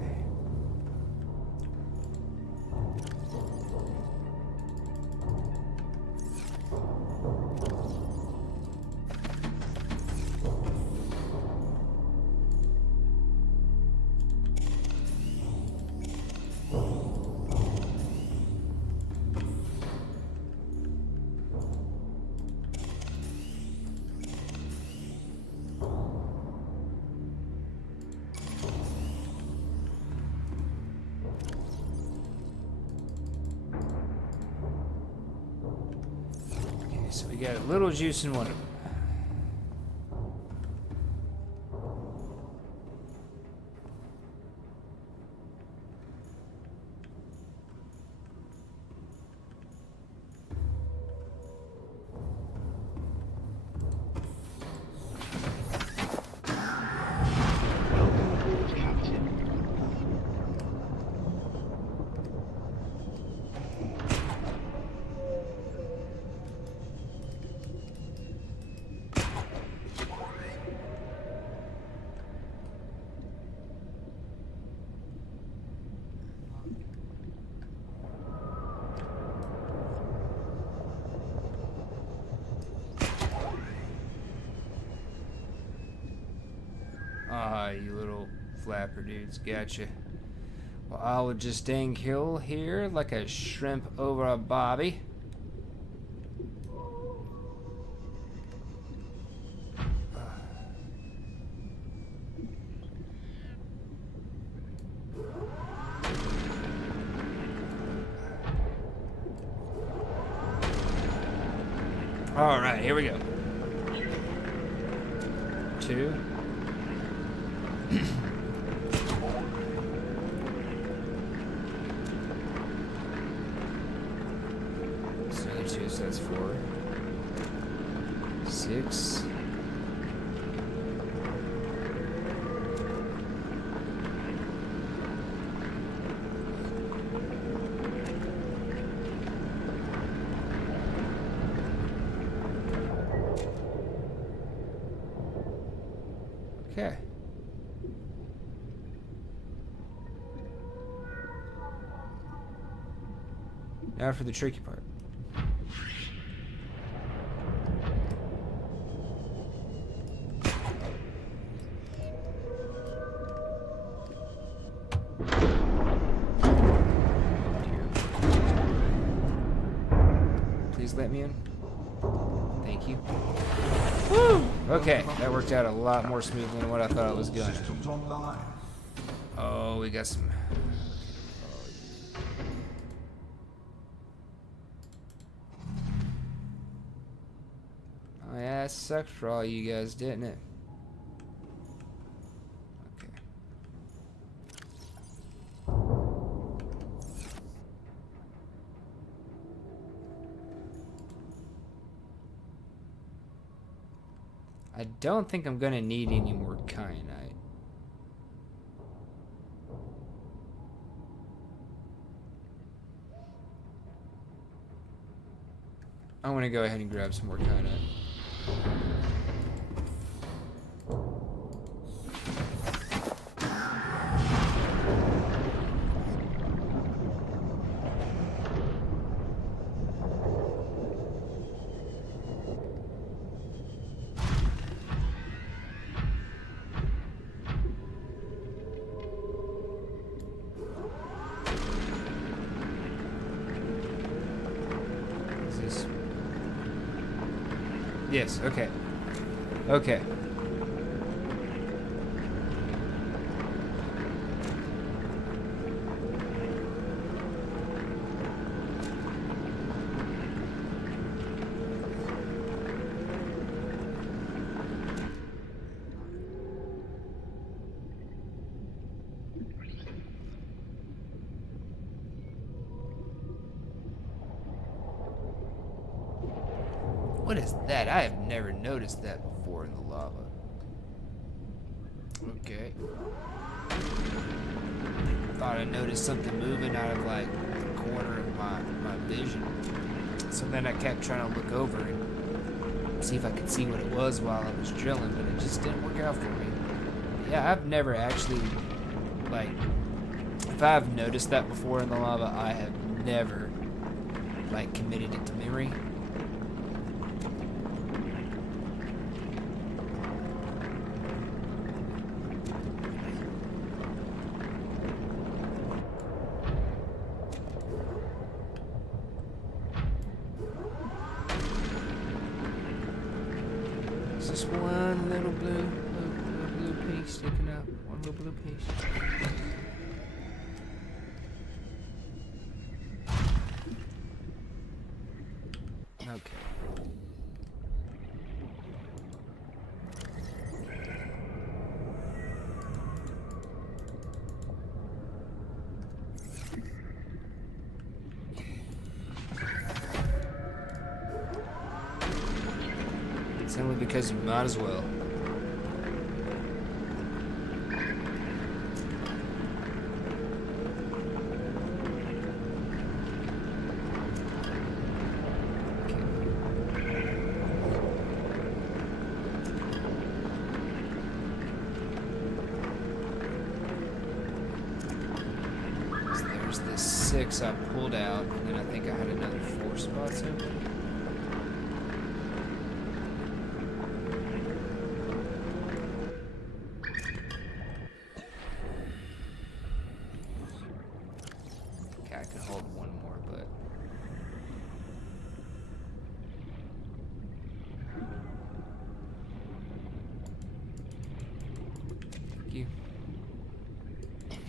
Okay, so we got a little juice in one of them. Welcome aboard, Captain. Ah, you little flapper dudes, gotcha. Well, I will just dang kill here like a shrimp over a bobby. All right, here we go. 2. That's another 2, so that's 4. 6. Okay. Now for the tricky part. Please let me in. Thank you. Woo! Okay, that worked out a lot more smoothly than what I thought it was gonna. Systems online. Oh, we got some. Oh yeah, that sucked for all you guys, didn't it? Okay. I don't think I'm gonna need any more kyanite. I want to go ahead and grab some more kyanite. Is this? Yes, okay. Okay. What is that? I have never noticed that before in the lava. Okay. Thought I noticed something moving out of like the corner of my vision. So then I kept trying to look over and see if I could see what it was while I was drilling, but it just didn't work out for me. Yeah, I've never actually, like, if I've noticed that before in the lava, I have never, like, committed it to memory. Just one little blue piece sticking out. One little blue piece. Okay. Simply because you might as well. So there's the 6 I pulled out, and then I think I had another 4 spots open. I could hold one more, but thank you.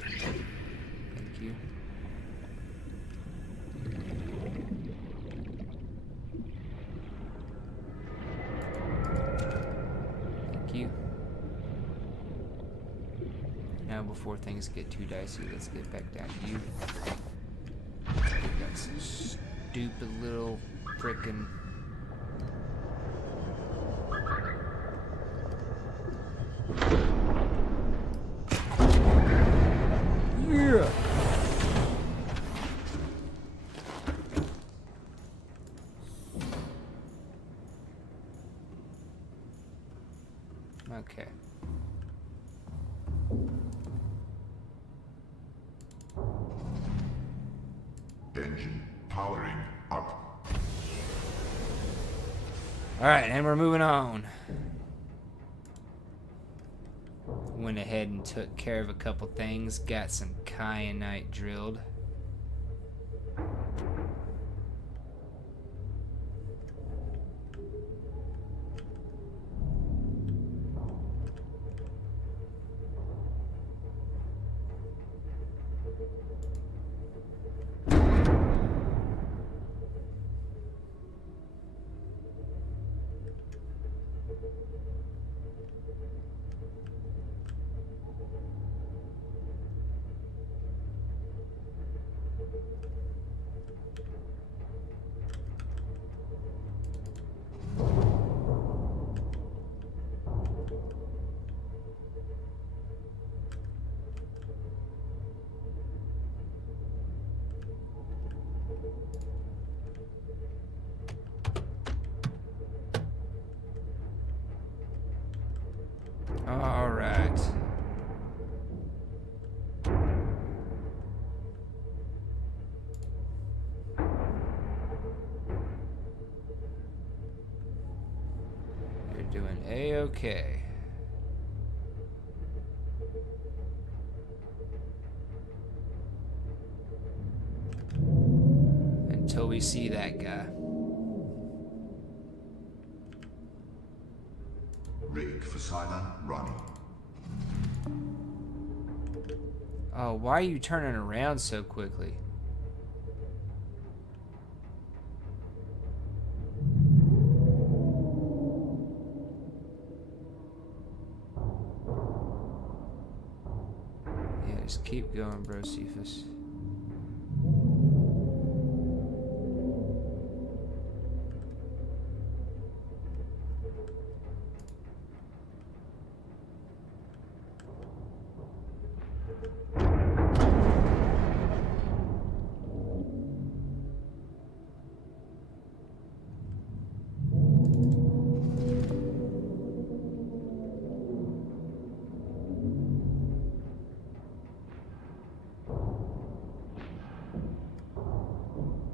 Thank you. Thank you. Now, before things get too dicey, let's get back down to you. Got some stupid little frickin' yeah. Okay. Engine powering up. Alright, and we're moving on. Went ahead and took care of a couple things. Got some kyanite drilled. All right. You're doing A-okay. Until we see that guy. Rig for Silent running. Oh, why are you turning around so quickly? Yeah, just keep going, bro, Cephas.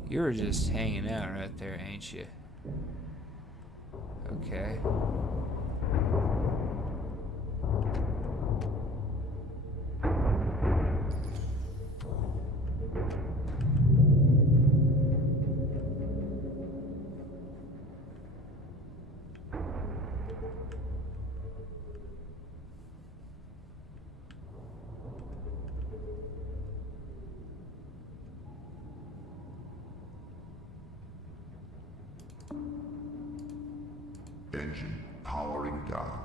You're just hanging out right there, ain't you? Okay. Engine powering down.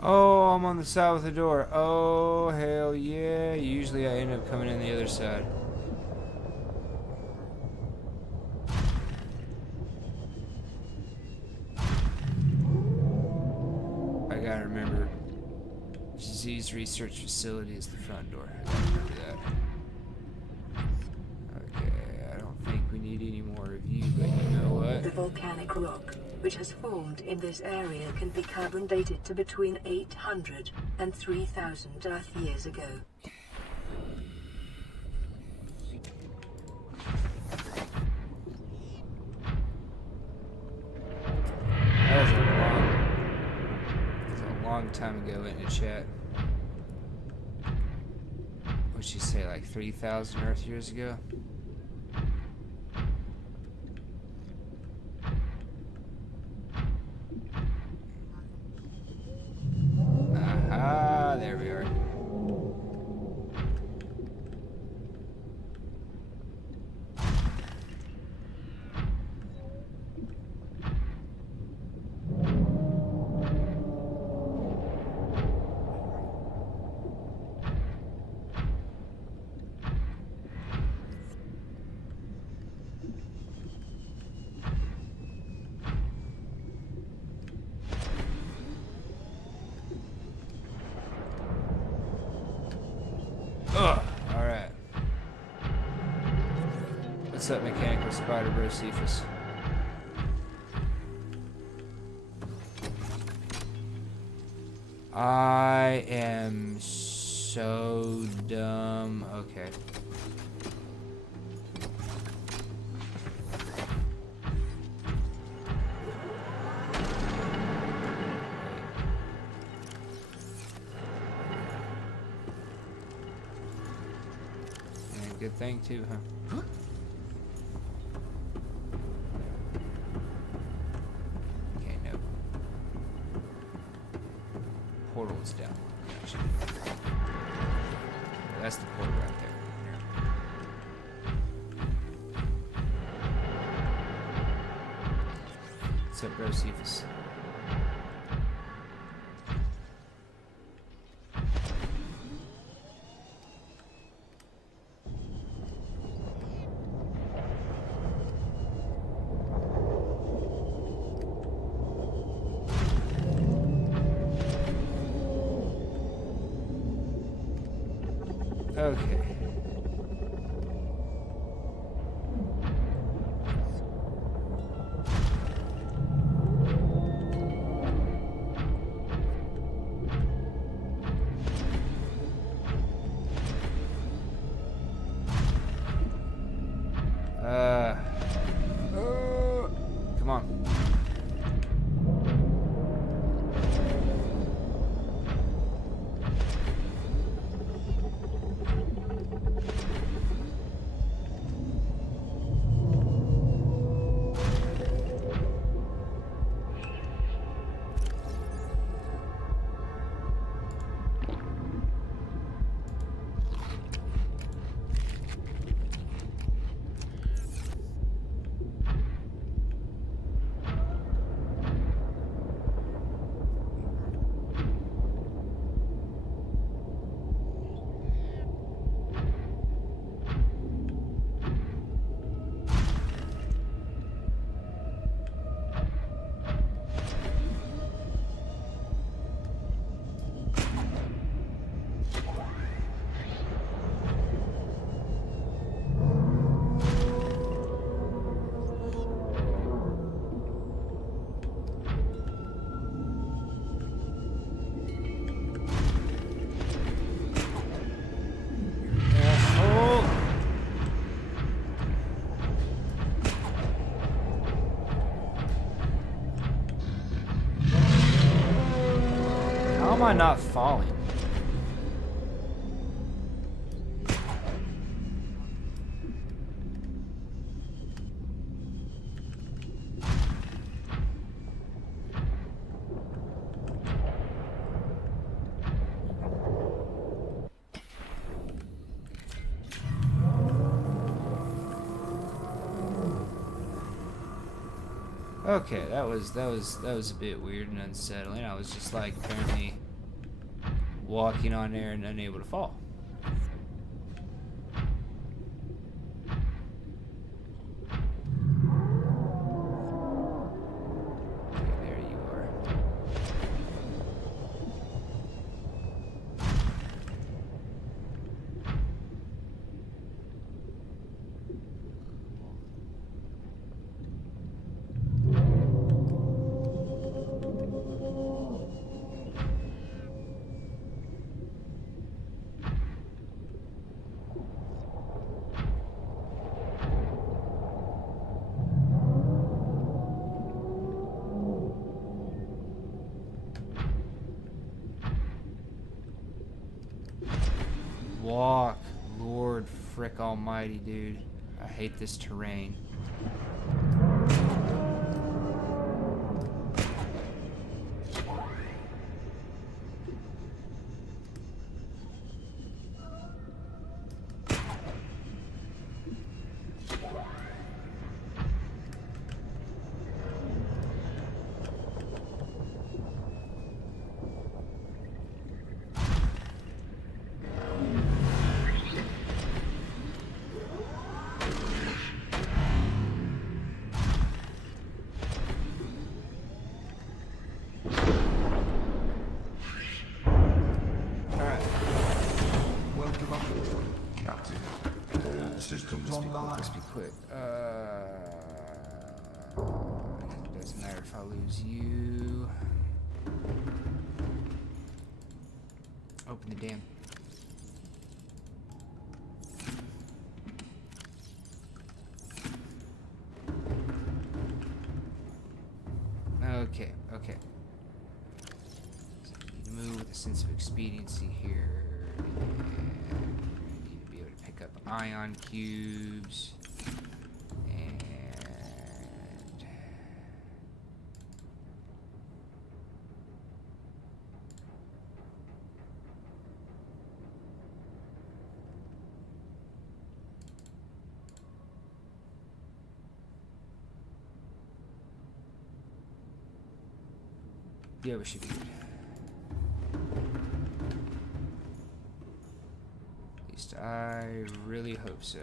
Oh, I'm on the side with the door. Oh, hell yeah. Usually I end up coming in the other side. I gotta remember, disease research facility is the front door. I gotta remember that. Okay, I don't think we need any more of you, but you know what? The volcanic rock, which has formed in this area, can be carbon dated to between 800 and 3,000 Earth years ago. That was a long time ago in the chat. What'd she say, like 3,000 Earth years ago? Aha, there we are. What's up, mechanical spider bro Cephas? I am so dumb. Okay. Yeah, good thing too, huh? Okay, no. Portal's down. Gotcha. That's the portal right there. What's up, bro Cephas? Okay. Come on. How am I not falling? Okay, that was a bit weird and unsettling. I was just like apparently walking on air and unable to fall. There you are. Walk, Lord frick almighty, dude. I hate this terrain. systems Let's online. be quick. Doesn't matter if I lose you. Open the damn. Okay, okay. So I need to move with a sense of expediency here. And I need to be able to pick up ion cubes. And yeah, we should be good. At least I really hope so.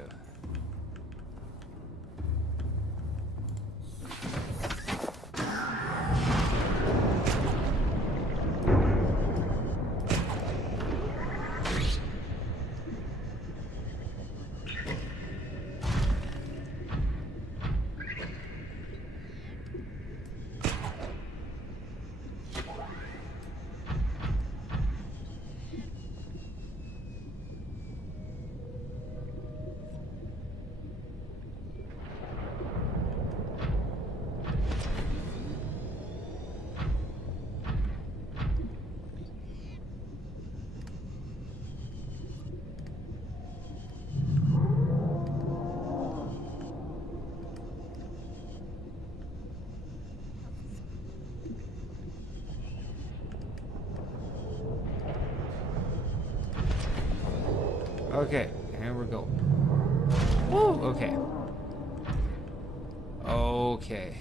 Okay, and we're going. Woo! Okay. Okay.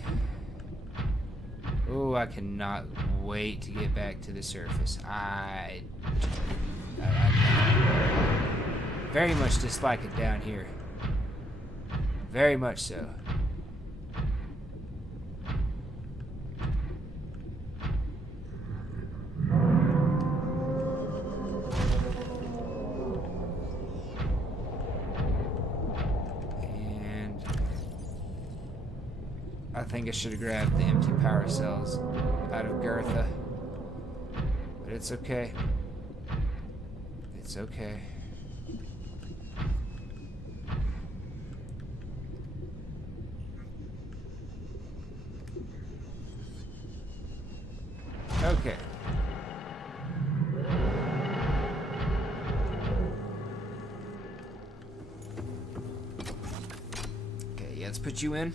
Oh, I cannot wait to get back to the surface. I very much dislike it down here. Very much so. I think I should have grabbed the empty power cells out of Girtha. But it's okay. It's okay. Okay. Okay, yeah, let's put you in.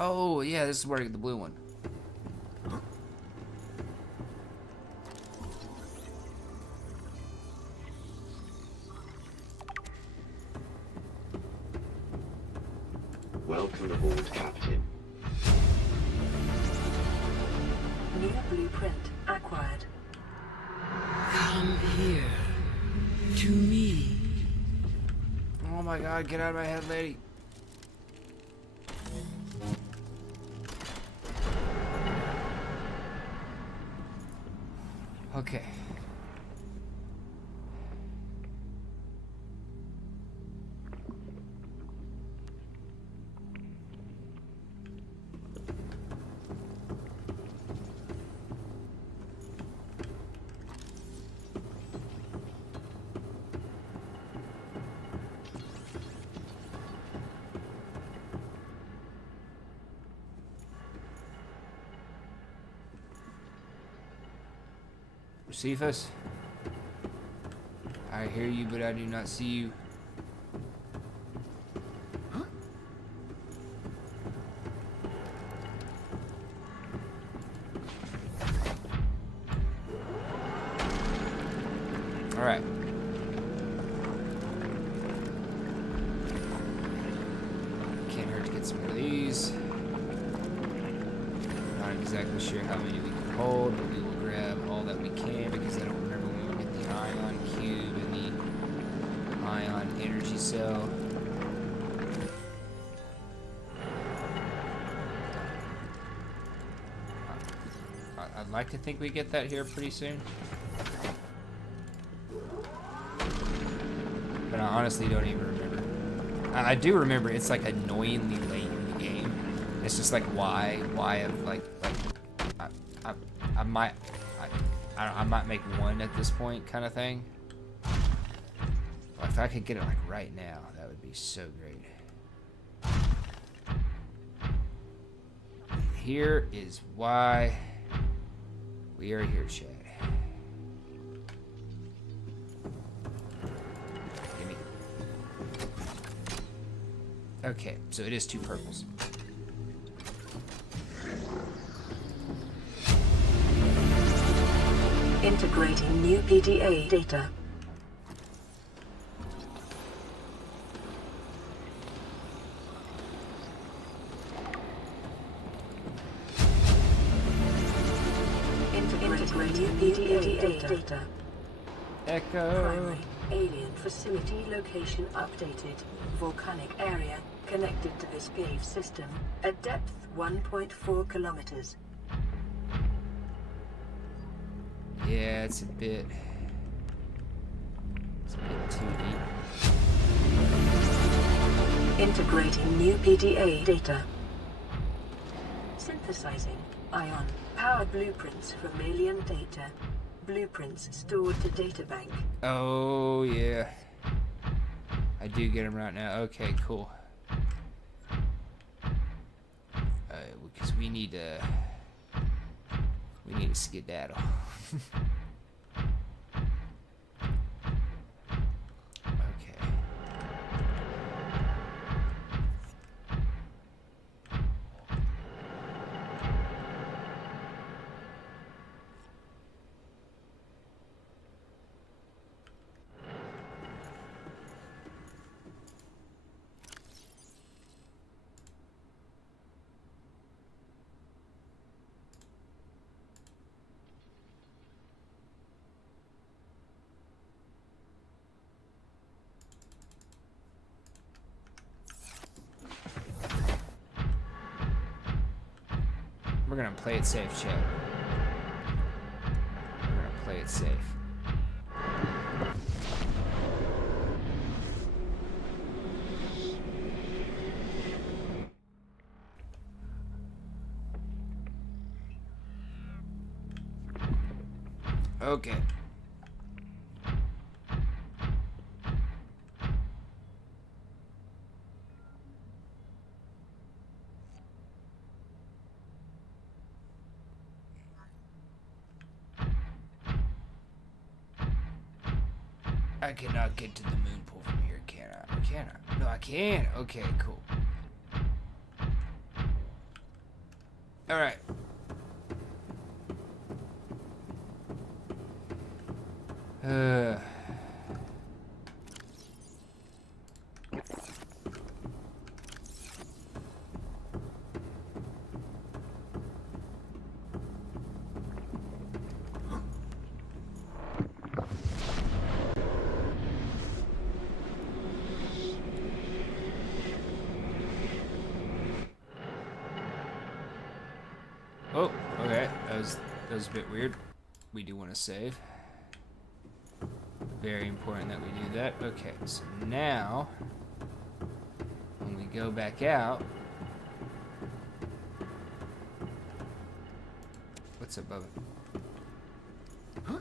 Oh, yeah, this is where I get the blue one. Welcome aboard, Captain. New blueprint acquired. Come here. To me. Oh my god, get out of my head, lady. Okay. Cephas, I hear you, but I do not see you. All right. Can't hurt to get some of these. Not exactly sure how many we can hold, but we will grab all that we can because I don't remember when we get the ion cube and the ion energy cell. I'd like to think we get that here pretty soon. But I honestly don't even remember. I do remember it's like annoyingly late in the game. It's just like why I've like I might make one at this point kind of thing. If I could get it like right now, that would be so great. Here is why we are here, Chad. Gimme. Okay, so it is 2 purples. Integrating new PTA data. Integrating PTA data. Echo. Primary alien facility location updated. Volcanic area connected to this cave system at depth 1.4 kilometers. Yeah, it's a bit too deep. Integrating new PTA data. Synthesizing ion power blueprints from alien data. Blueprints stored to databank. Oh yeah, I do get them right now. Okay, cool. Because we need to skedaddle. Okay. We're gonna play it safe, chat. We're gonna play it safe. Okay. I cannot get to the moon pool from here, can I? Or can I? No, I can. Okay, cool. Alright. Oh, okay. That was a bit weird. We do want to save. Very important that we do that. Okay, so now when we go back out, what's above it? Huh?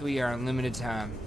We are on limited time.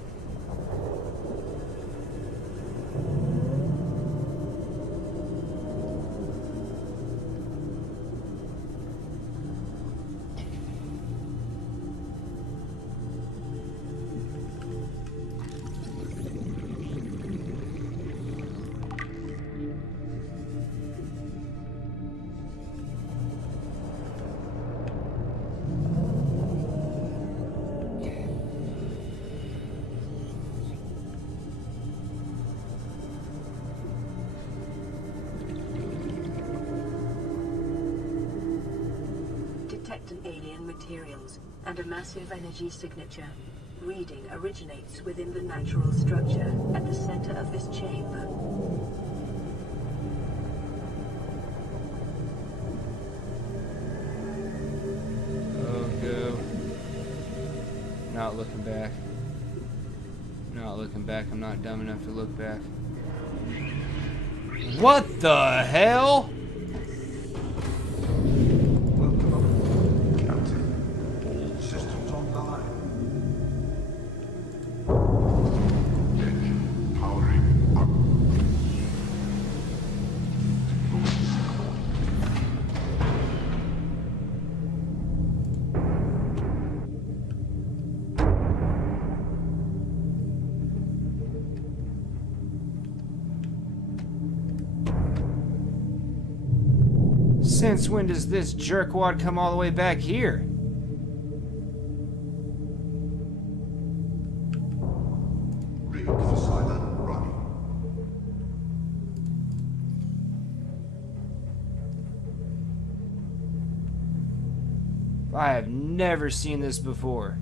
Detecting alien materials and a massive energy signature. Reading originates within the natural structure at the center of this chamber. not looking back. Not looking back. I'm not dumb enough to look back. What the hell? Welcome, Captain. All systems online. Engine powering up. Since when does this jerkwad come all the way back here? Rig for silent running. I have never seen this before.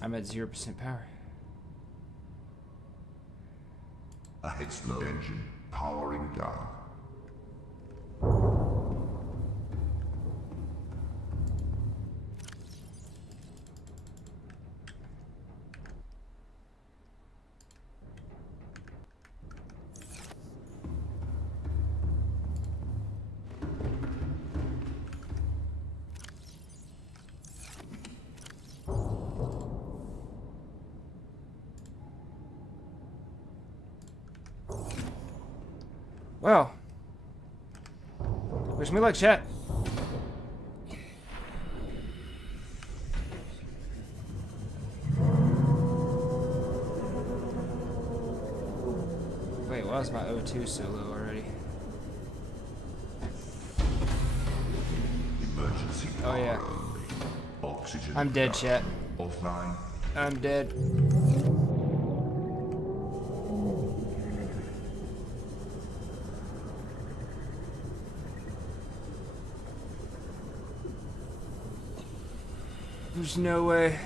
I'm at 0% power. Ahead slow. Engine powering down. Well, wish me luck, chat. Wait, why is my O2 so low already? Emergency Oh, yeah. power only. Oxygen I'm dead, down. chat. Offline. I'm dead. There's no way.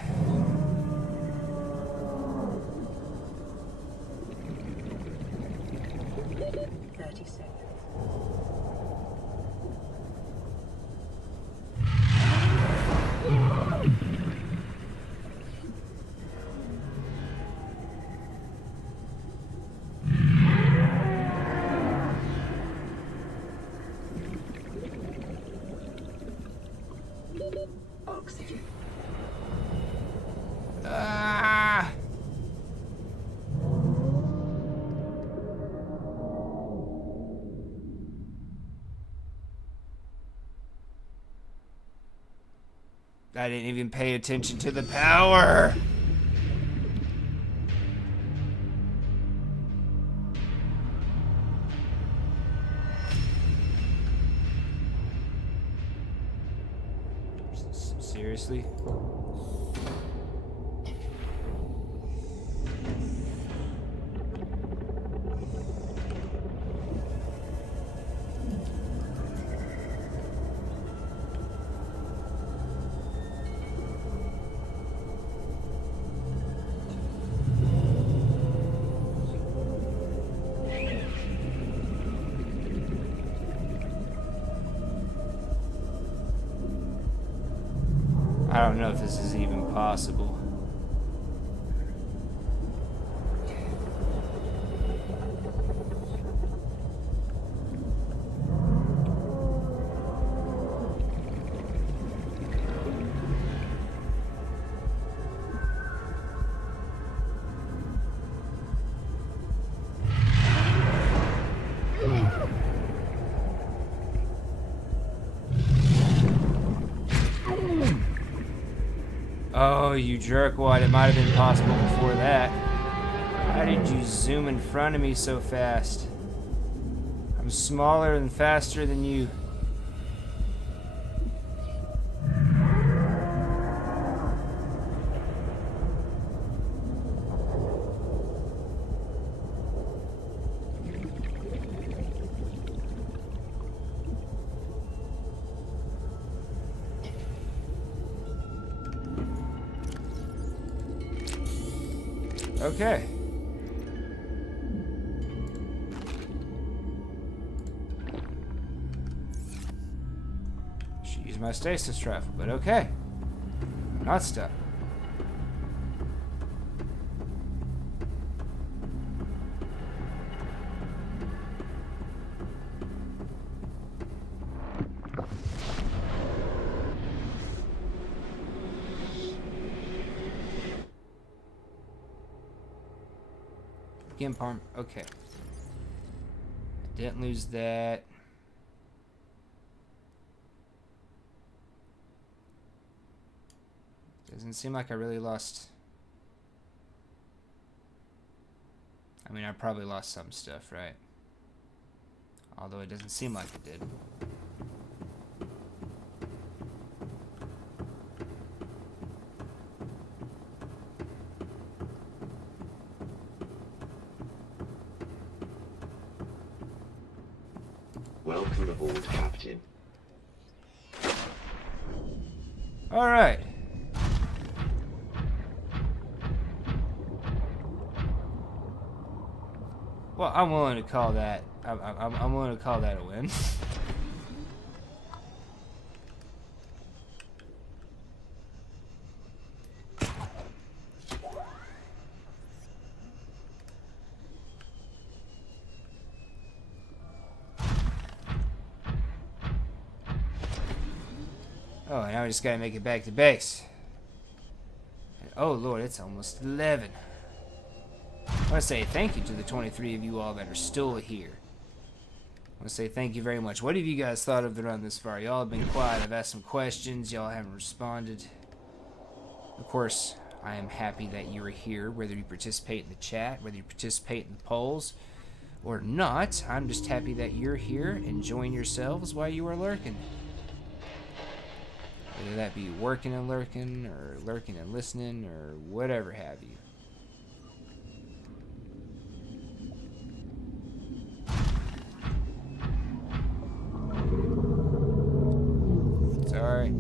Oxygen. Ah! I didn't even pay attention to the power. Seriously? I don't know if this is even possible. Oh, you jerkwad, it might have been possible before that. How did you zoom in front of me so fast? I'm smaller and faster than you. Okay. Should use my stasis rifle, but okay. Not stuck. Again, Parm. Okay. I didn't lose that. Doesn't seem like I really lost. I mean, I probably lost some stuff, right? Although it doesn't seem like it did. Welcome aboard, Captain. All right. Well, I'm willing to call that. I'm willing to call that a win. Oh, now we just gotta make it back to base. And, oh Lord, it's almost 11. I want to say thank you to the 23 of you all that are still here. I want to say thank you very much. What have you guys thought of the run this far? Y'all have been quiet. I've asked some questions. Y'all haven't responded. Of course, I am happy that you are here, whether you participate in the chat, whether you participate in the polls, or not. I'm just happy that you're here, enjoying yourselves while you are lurking. Whether that be working and lurking, or lurking and listening, or whatever have you. It's alright.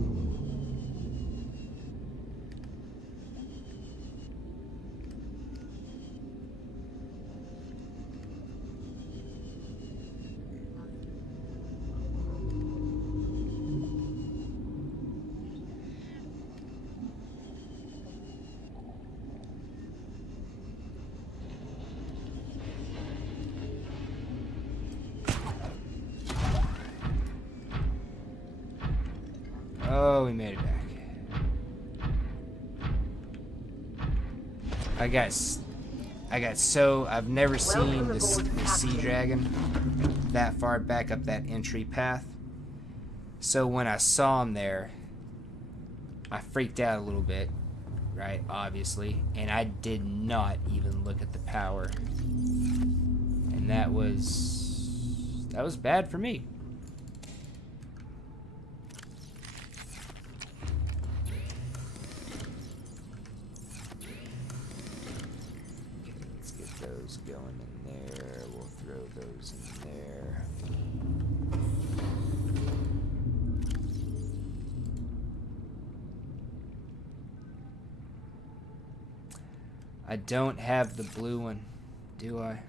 Oh, we made it back. I've never seen the sea dragon that far back up that entry path. So when I saw him there, I freaked out a little bit, right? Obviously, and I did not even look at the power, and that was bad for me. Those going in there. We'll throw those in there. I don't have the blue one, do I?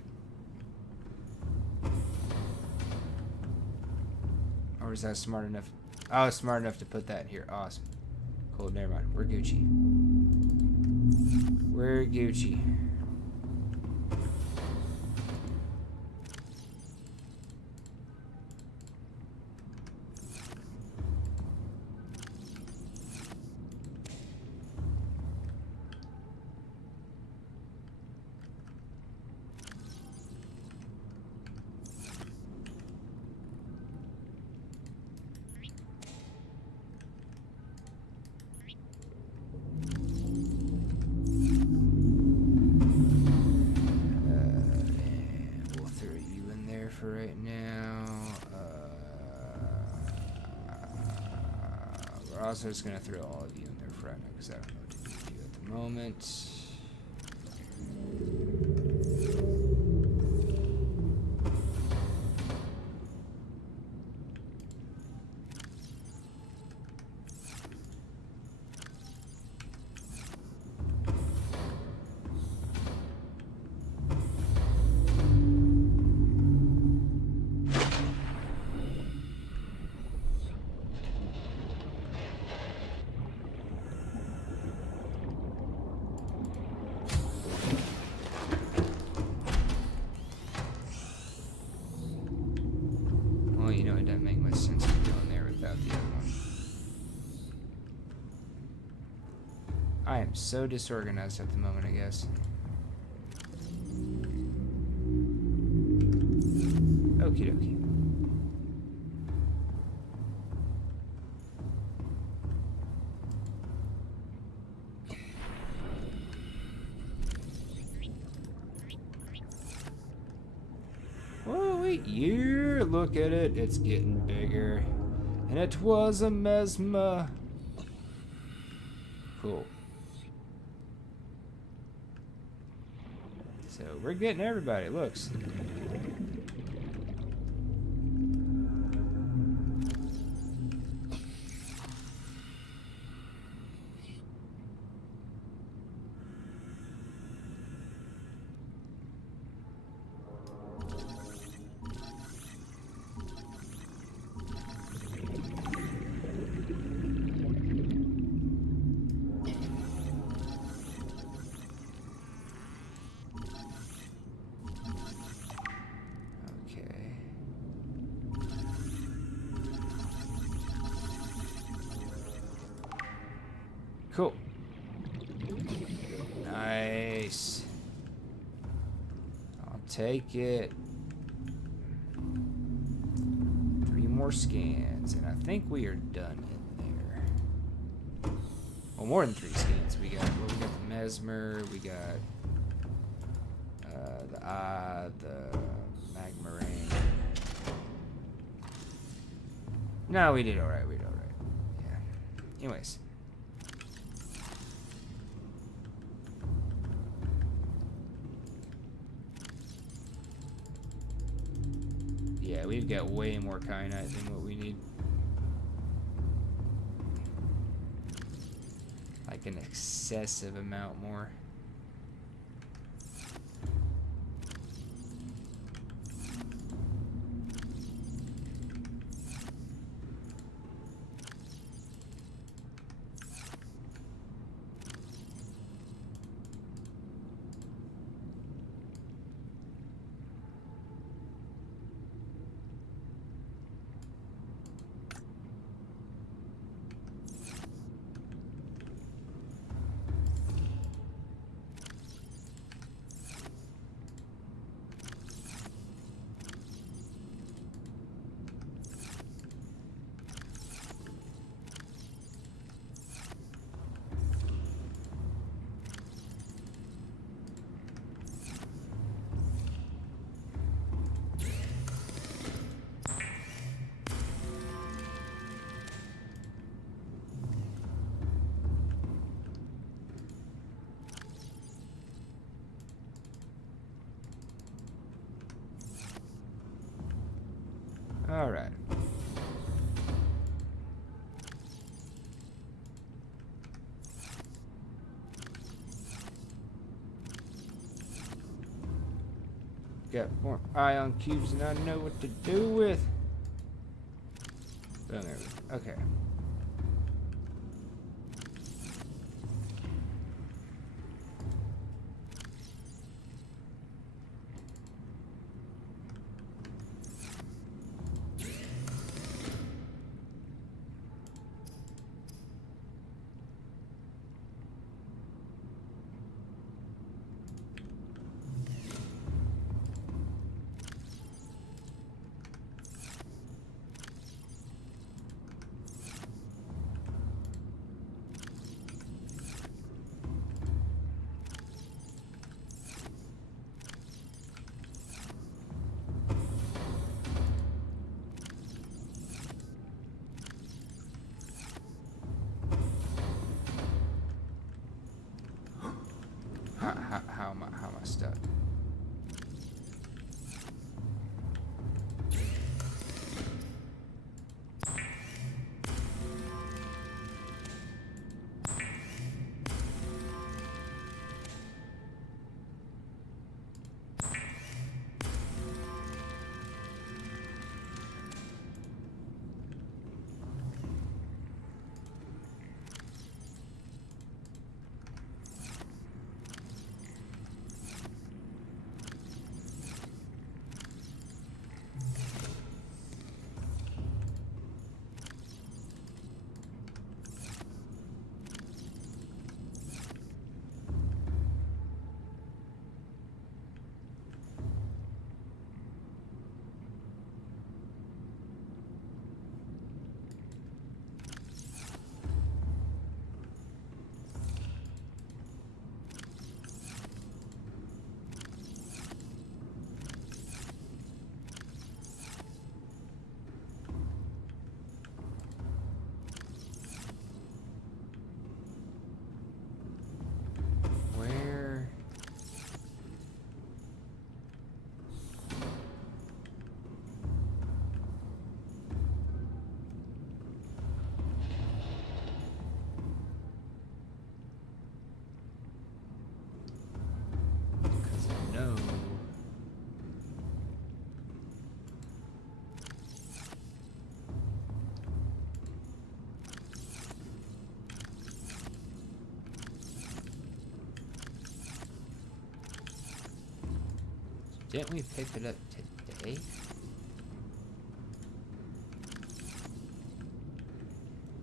Or is that smart enough? I was smart enough to put that in here. Awesome. Cool, never mind. We're Gucci. We're Gucci. Right now, we're also just gonna throw all of you in there for right now because I don't know what to do with you at the moment. I am so disorganized at the moment, I guess. Okie dokie. Oh, wait, yeah, look at it. It's getting bigger. And it was a mesmer. Cool. So we're getting everybody. Looks. Cool. Nice. I'll take it. 3 more scans, and I think we are done in there. Well, more than 3 scans. We got the mesmer, we got the eye, the magma ring. No, we did alright. We did alright. Yeah. Anyways. Yeah, we've got way more kyanite than what we need. Like an excessive amount more. All right. Got more ion cubes than I know what to do with. Oh, there we go. Okay. How am I stuck? Didn't we pick it up today?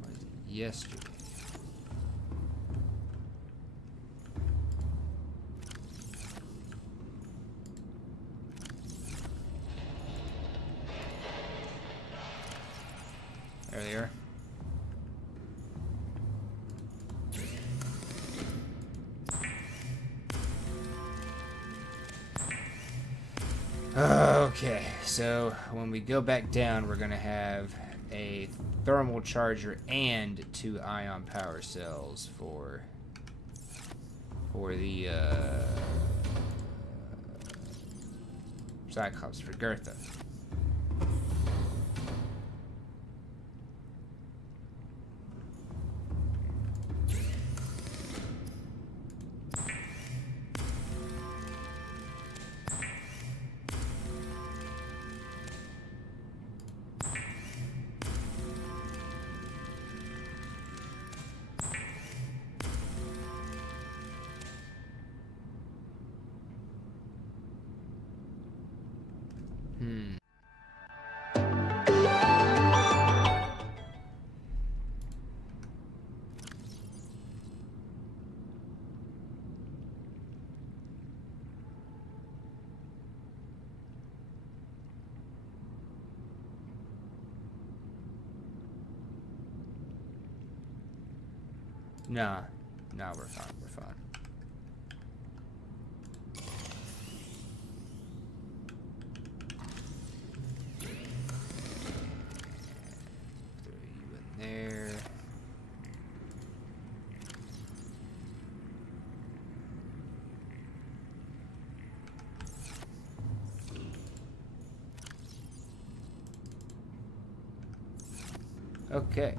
Or was it yesterday? There they are. Okay, so when we go back down, we're gonna have a thermal charger and 2 ion power cells for the Cyclops, for Girtha. Nah, we're fine. We're fine. Throw you in there. Okay.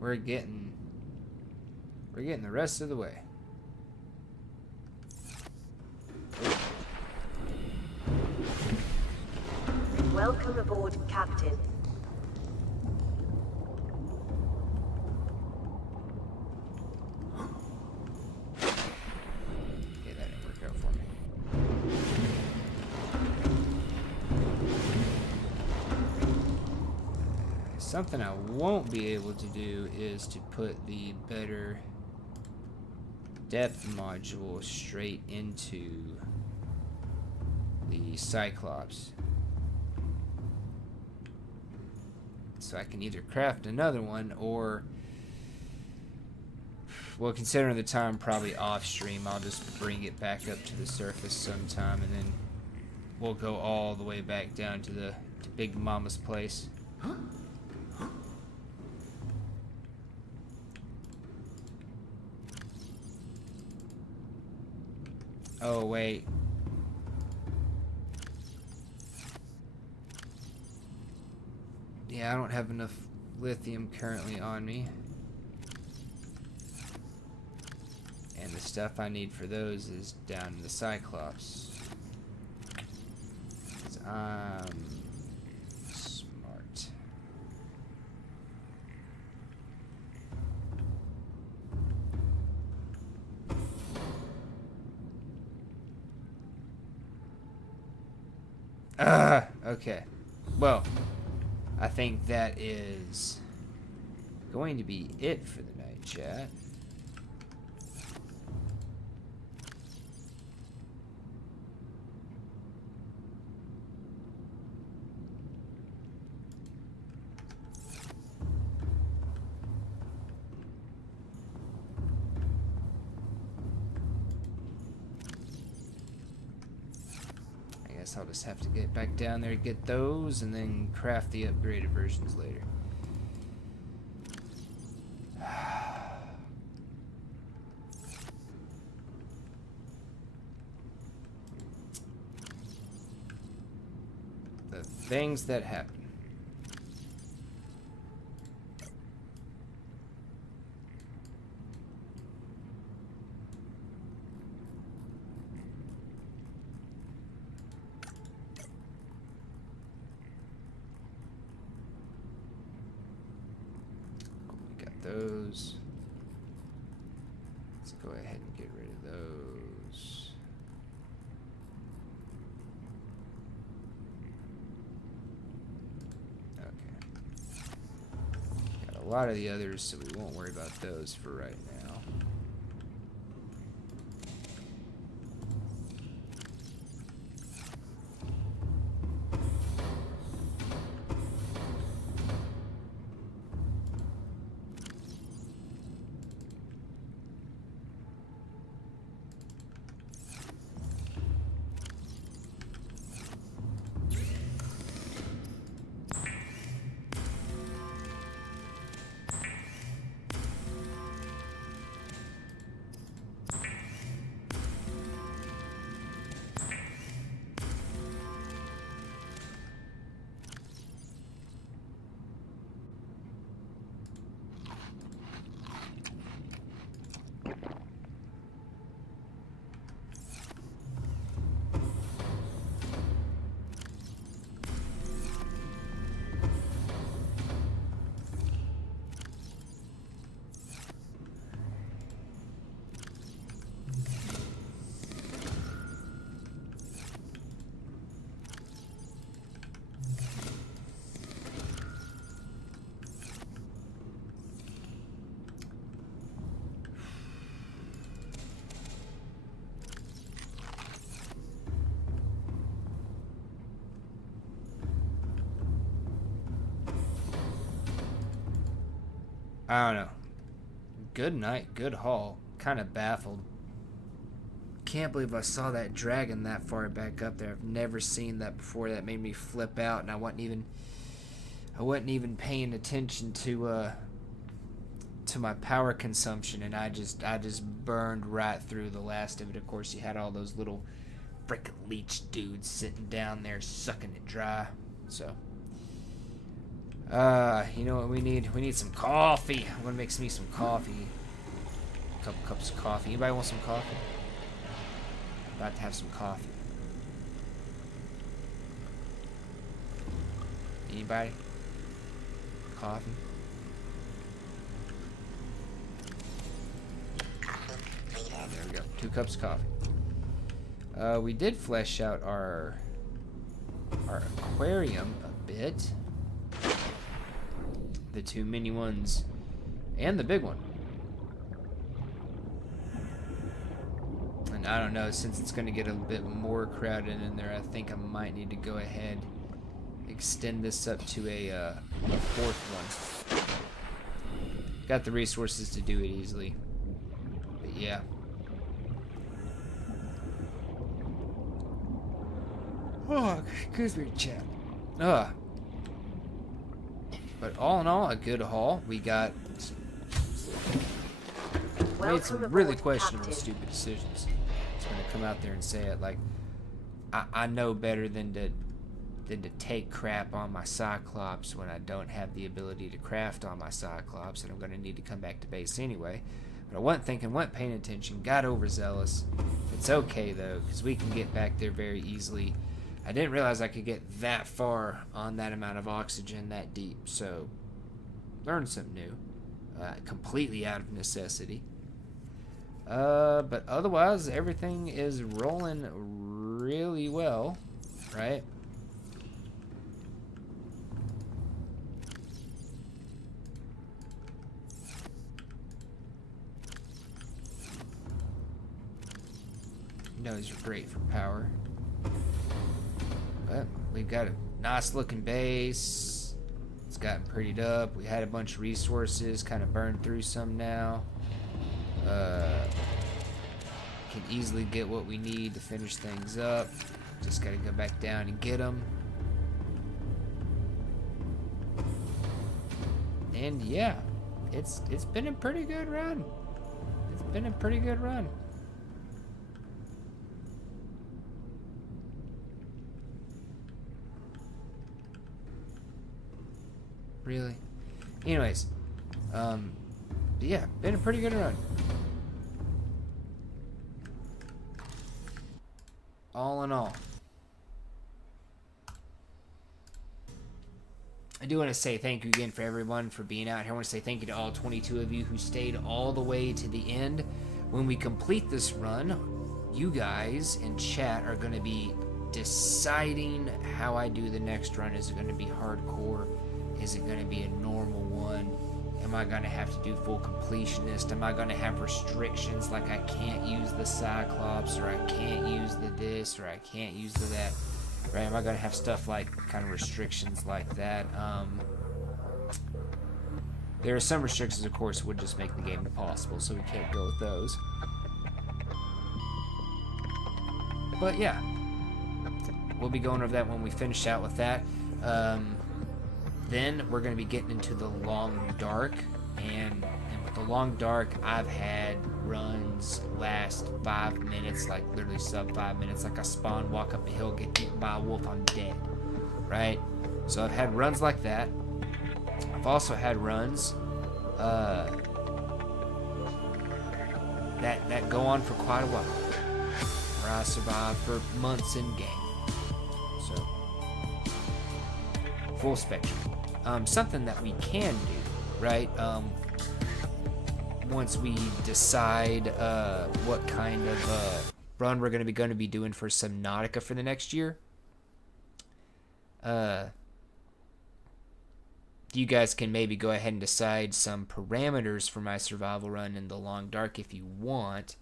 We're getting the rest of the way. Welcome aboard, Captain. Okay, that didn't work out for me. Something I won't be able to do is to put the better depth module straight into the Cyclops. So I can either craft another one or, well, considering the time probably off stream, I'll just bring it back up to the surface sometime and then we'll go all the way back down to Big Mama's place. Oh, wait. Yeah, I don't have enough lithium currently on me. And the stuff I need for those is down in the Cyclops. 'Cause I'm smart. Okay. Well, I think that is going to be it for the night, chat. I'll just have to get back down there, get those, and then craft the upgraded versions later. The things that happen. those. Let's go ahead and get rid of those. Okay. Got a lot of the others, so we won't worry about those for right now. I don't know. Good night, good haul. Kind of baffled. Can't believe I saw that dragon that far back up there. I've never seen that before. That made me flip out, and I wasn't even paying attention to my power consumption, and I just burned right through the last of it. Of course, you had all those little frickin' leech dudes sitting down there sucking it dry. So. You know what we need? We need some coffee. I'm gonna make me some coffee. A couple cups of coffee. Anybody want some coffee? About to have some coffee. Anybody? Coffee? There we go. 2 cups of coffee. We did flesh out our aquarium a bit. The 2 mini ones and the big one. And I don't know, since it's going to get a bit more crowded in there, I think I might need to go ahead, extend this up to a 4th one. Got the resources to do it easily. But yeah. Oh, excuse me, chat. But all in all, a good haul. We got made some really questionable, stupid decisions. It's gonna come out there and say it. Like, I know better than to take crap on my Cyclops when I don't have the ability to craft on my Cyclops, and I'm gonna need to come back to base anyway. But I wasn't thinking, wasn't paying attention, got overzealous. It's okay though, because we can get back there very easily. I didn't realize I could get that far on that amount of oxygen that deep, so learned something new. Completely out of necessity. But otherwise, everything is rolling really well, right? Those are great for power. But we've got a nice looking base. It's gotten prettied up. We had a bunch of resources, kind of burned through some now. Can easily get what we need to finish things up. Just gotta go back down and get them. And yeah, it's been a pretty good run. It's been a pretty good run. Really? Anyways, yeah, been a pretty good run. All in all. I do want to say thank you again for everyone for being out here. I want to say thank you to all 22 of you who stayed all the way to the end. When we complete this run, you guys in chat are going to be deciding how I do the next run. Is it going to be hardcore? Is it going to be a normal one? Am I going to have to do full completionist? Am I going to have restrictions like I can't use the Cyclops, or I can't use the this, or I can't use the that? Right? Am I going to have stuff like kind of restrictions like that? There are some restrictions, of course, would just make the game impossible, so we can't go with those. But yeah, we'll be going over that when we finish out with that. Then we're going to be getting into the long dark, and with the long dark, I've had runs last 5 minutes, like literally sub 5 minutes. Like I spawn, walk up a hill, get eaten by a wolf, I'm dead, right? So I've had runs like that. I've also had runs that go on for quite a while, where I survive for months in game. So full spectrum. Something that we can do, right? Once we decide what kind of run we're going to be doing for Subnautica for the next year, you guys can maybe go ahead and decide some parameters for my survival run in the long dark if you want.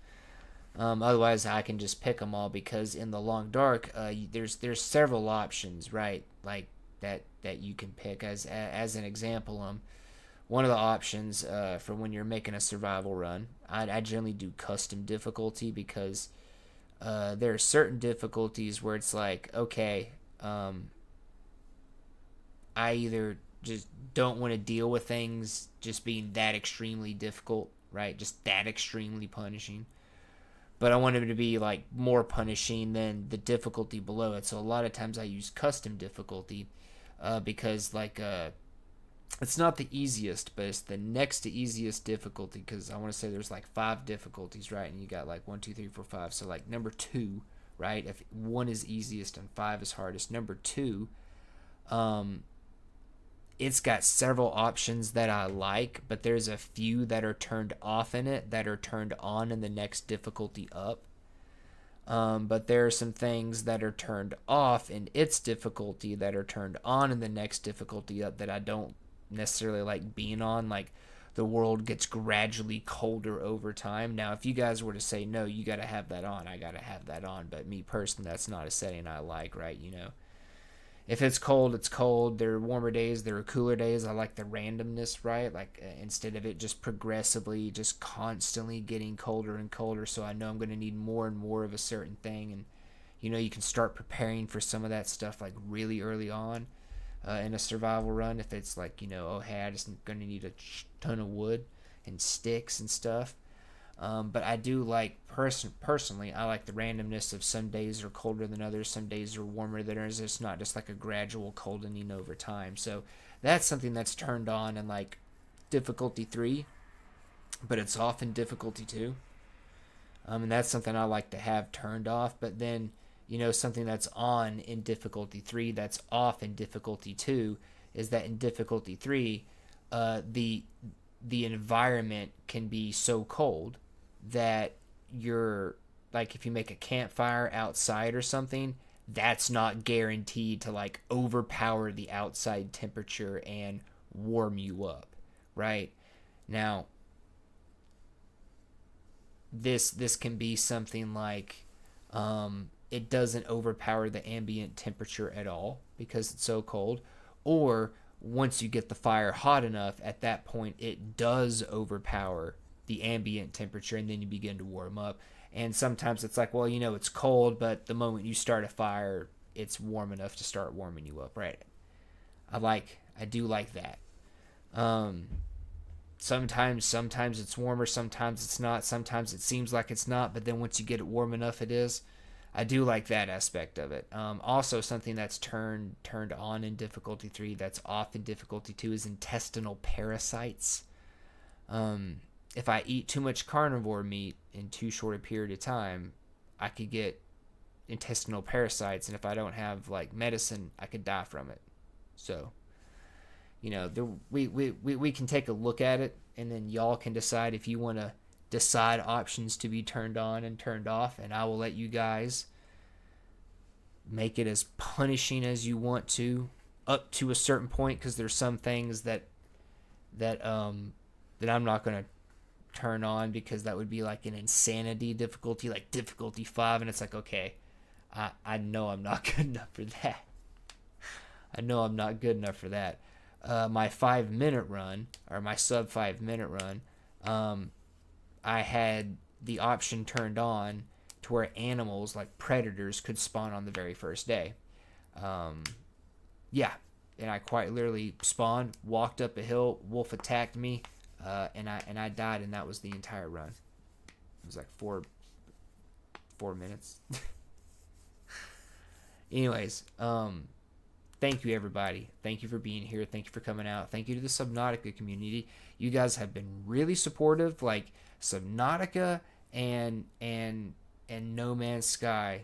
Otherwise, I can just pick them all, because in the long dark, there's several options, right? Like that you can pick. As an example, one of the options for when you're making a survival run, I generally do custom difficulty, because there are certain difficulties where it's like, okay, I either just don't want to deal with things just being that extremely difficult, right? Just that extremely punishing. But I want it to be like more punishing than the difficulty below it. So a lot of times I use custom difficulty because it's not the easiest, but it's the next to easiest difficulty, because I want to say there's like 5 difficulties, right? And you got like 1, 2, 3, 4, 5. So like number 2, right? If 1 is easiest and 5 is hardest, number 2, it's got several options that I like, but there's a few that are turned off in it that are turned on in the next difficulty up. But there are some things that are turned off in its difficulty that are turned on in the next difficulty up that I don't necessarily like being on. Like, the world gets gradually colder over time. Now, if you guys were to say, no, you got to have that on, I got to have that on. But me personally, that's not a setting I like, right? You know, if it's cold, it's cold. There are warmer days, there are cooler days. I like the randomness, right? Like, instead of it just progressively, just constantly getting colder and colder. So I know I'm going to need more and more of a certain thing. And, you know, you can start preparing for some of that stuff like really early on in a survival run. If it's like, you know, oh, hey, I just going to need a ton of wood and sticks and stuff. But I do like, personally, I like the randomness of some days are colder than others, some days are warmer than others. It's not just like a gradual coldening over time. So that's something that's turned on in like difficulty 3, but it's off in difficulty 2. And that's something I like to have turned off. But then, you know, something that's on in difficulty 3 that's off in difficulty 2 is that in difficulty 3, the environment can be so cold that you're like, if you make a campfire outside or something, that's not guaranteed to like overpower the outside temperature and warm you up, right? Now, this can be something like it doesn't overpower the ambient temperature at all because it's so cold, or once you get the fire hot enough, at that point it does overpower the ambient temperature, and then you begin to warm up. And sometimes it's like, well, you know, it's cold, but the moment you start a fire, it's warm enough to start warming you up, right? I do like that. Sometimes it's warmer, sometimes it's not, sometimes it seems like it's not, but then once you get it warm enough, it is. I do like that aspect of it. Also, something that's turned on in difficulty 3 that's off in difficulty 2 is intestinal parasites. If I eat too much carnivore meat in too short a period of time, I could get intestinal parasites, and if I don't have like medicine, I could die from it. So we can take a look at it, and then y'all can decide if you want to decide options to be turned on and turned off, and I will let you guys make it as punishing as you want to, up to a certain point, because there's some things that I'm not going to turn on, because that would be like an insanity difficulty, like difficulty 5, and it's like, okay, I know I'm not good enough for that. I know I'm not good enough for that. My 5-minute run, or my sub 5-minute run, I had the option turned on to where animals like predators could spawn on the very first day. Yeah, and I quite literally spawned, walked up a hill, wolf attacked me, and I died, and that was the entire run. It was like 4 minutes. Anyways, thank you, everybody. Thank you for being here. Thank you for coming out. Thank you to the Subnautica community. You guys have been really supportive. Like Subnautica and No Man's Sky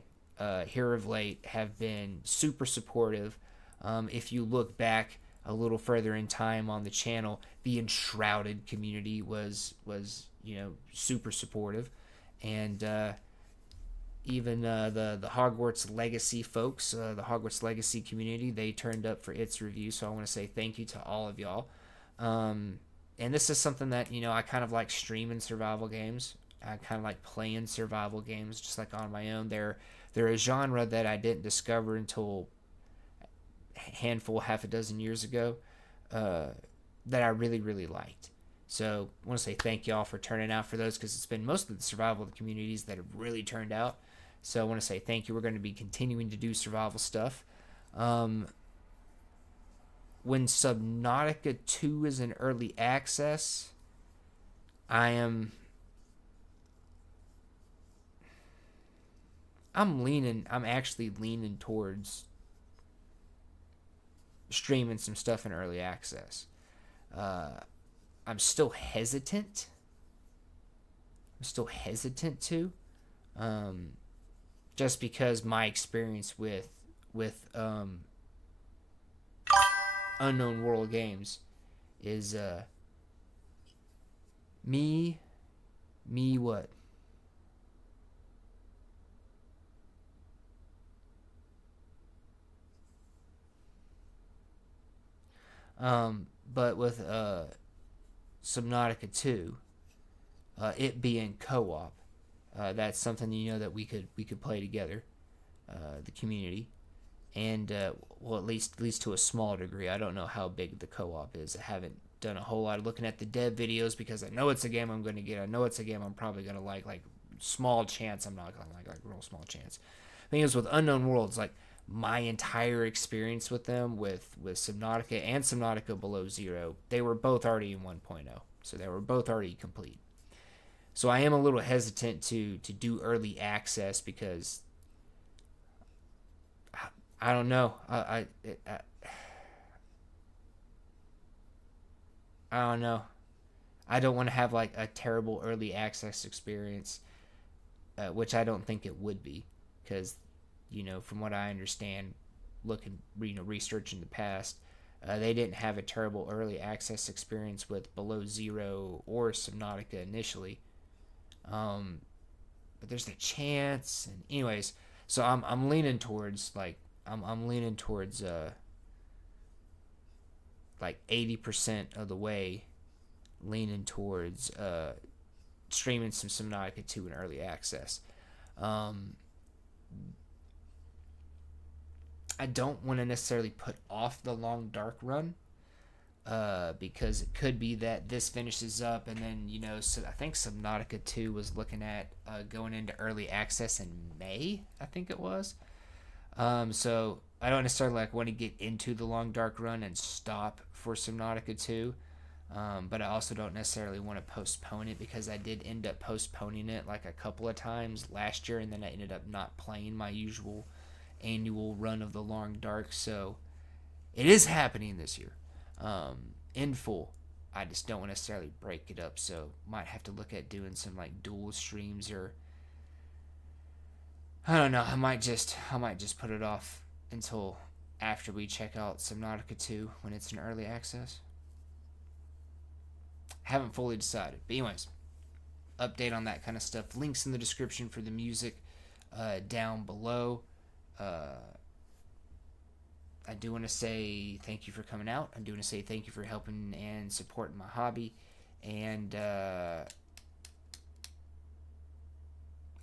here of late have been super supportive. If you look back a little further in time on the channel, the Enshrouded community was super supportive, and even the Hogwarts Legacy folks, the Hogwarts Legacy community, they turned up for its review. So I want to say thank you to all of y'all. And this is something that, I kind of like streaming survival games. I kind of like playing survival games just like on my own. They're a genre that I didn't discover until a handful, half a dozen years ago, that I really, really liked. So I want to say thank y'all for turning out for those, because it's been most of the survival communities that have really turned out. So I want to say thank you. We're going to be continuing to do survival stuff. When Subnautica 2 is in early access, I'm actually leaning towards streaming some stuff in early access. I'm still hesitant. To, just because my experience with Unknown World games is me what? But with Subnautica 2, it being co-op, that's something that we could play together, the community, and well, at least to a small degree. I don't know how big the co-op is. I haven't done a whole lot of looking at the dev videos, because I know it's a game I'm going to get. I know it's a game I'm probably going to like small chance I'm not going to like real small chance. The thing is with Unknown Worlds, like my entire experience with them, with Subnautica and Subnautica Below Zero, they were both already in 1.0, so they were both already complete. So I am a little hesitant to do early access, because I don't know. I don't know. I don't want to have like a terrible early access experience, which I don't think it would be, because from what I understand, researching the past, they didn't have a terrible early access experience with Below Zero or Subnautica initially. But there's the chance, and anyways, so I'm leaning towards like 80% of the way leaning towards streaming some Subnautica 2 in early access. I don't want to necessarily put off the Long Dark run, because it could be that this finishes up, and then so I think Subnautica 2 was looking at going into early access in May, I think it was. So I don't necessarily want to get into the Long Dark run and stop for Subnautica 2, but I also don't necessarily want to postpone it, because I did end up postponing it like a couple of times last year, and then I ended up not playing my usual annual run of the Long Dark. So it is happening this year, in full. I just don't want to necessarily break it up, so might have to look at doing some like dual streams, or I don't know. I might just put it off until after we check out Subnautica 2 when it's in early access. Haven't fully decided. But anyways, update on that kind of stuff. Links in the description for the music down below. I do want to say thank you for coming out. I do want to say thank you for helping and supporting my hobby. And I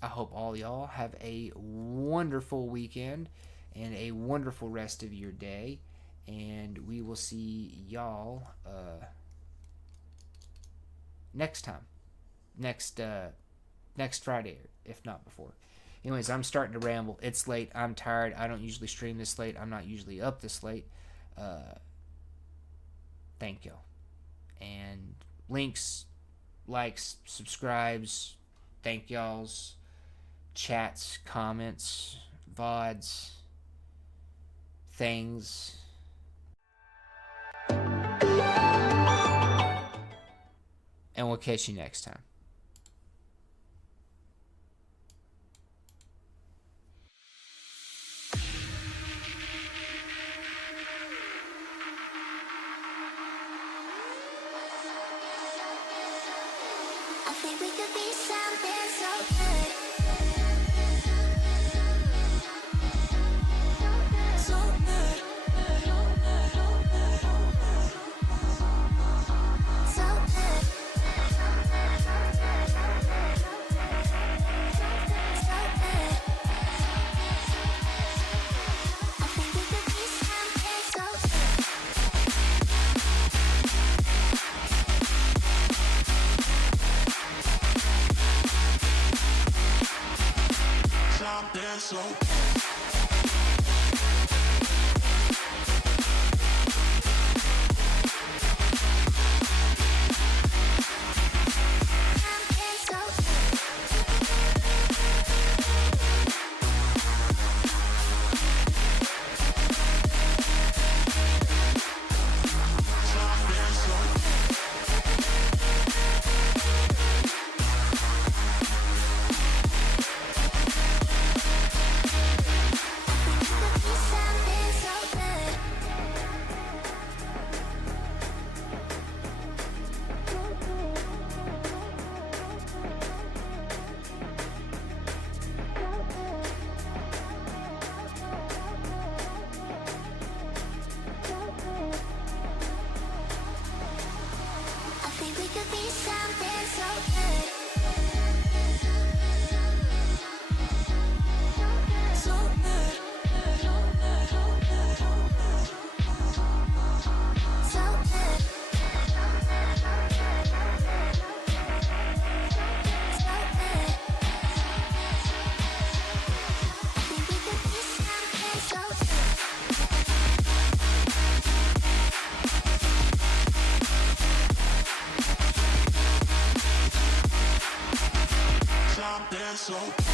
hope all y'all have a wonderful weekend and a wonderful rest of your day. And we will see y'all next time. Next Friday, if not before. Anyways, I'm starting to ramble. It's late. I'm tired. I don't usually stream this late. I'm not usually up this late. Thank y'all. And links, likes, subscribes, thank y'alls, chats, comments, VODs, things. And we'll catch you next time. I think we could be something so good. So good. So good. So good. I think we could be something so good. Something so Something so good. Something so good. I think we could be something so good. So good. So good. So good. I think we could be something so good. something so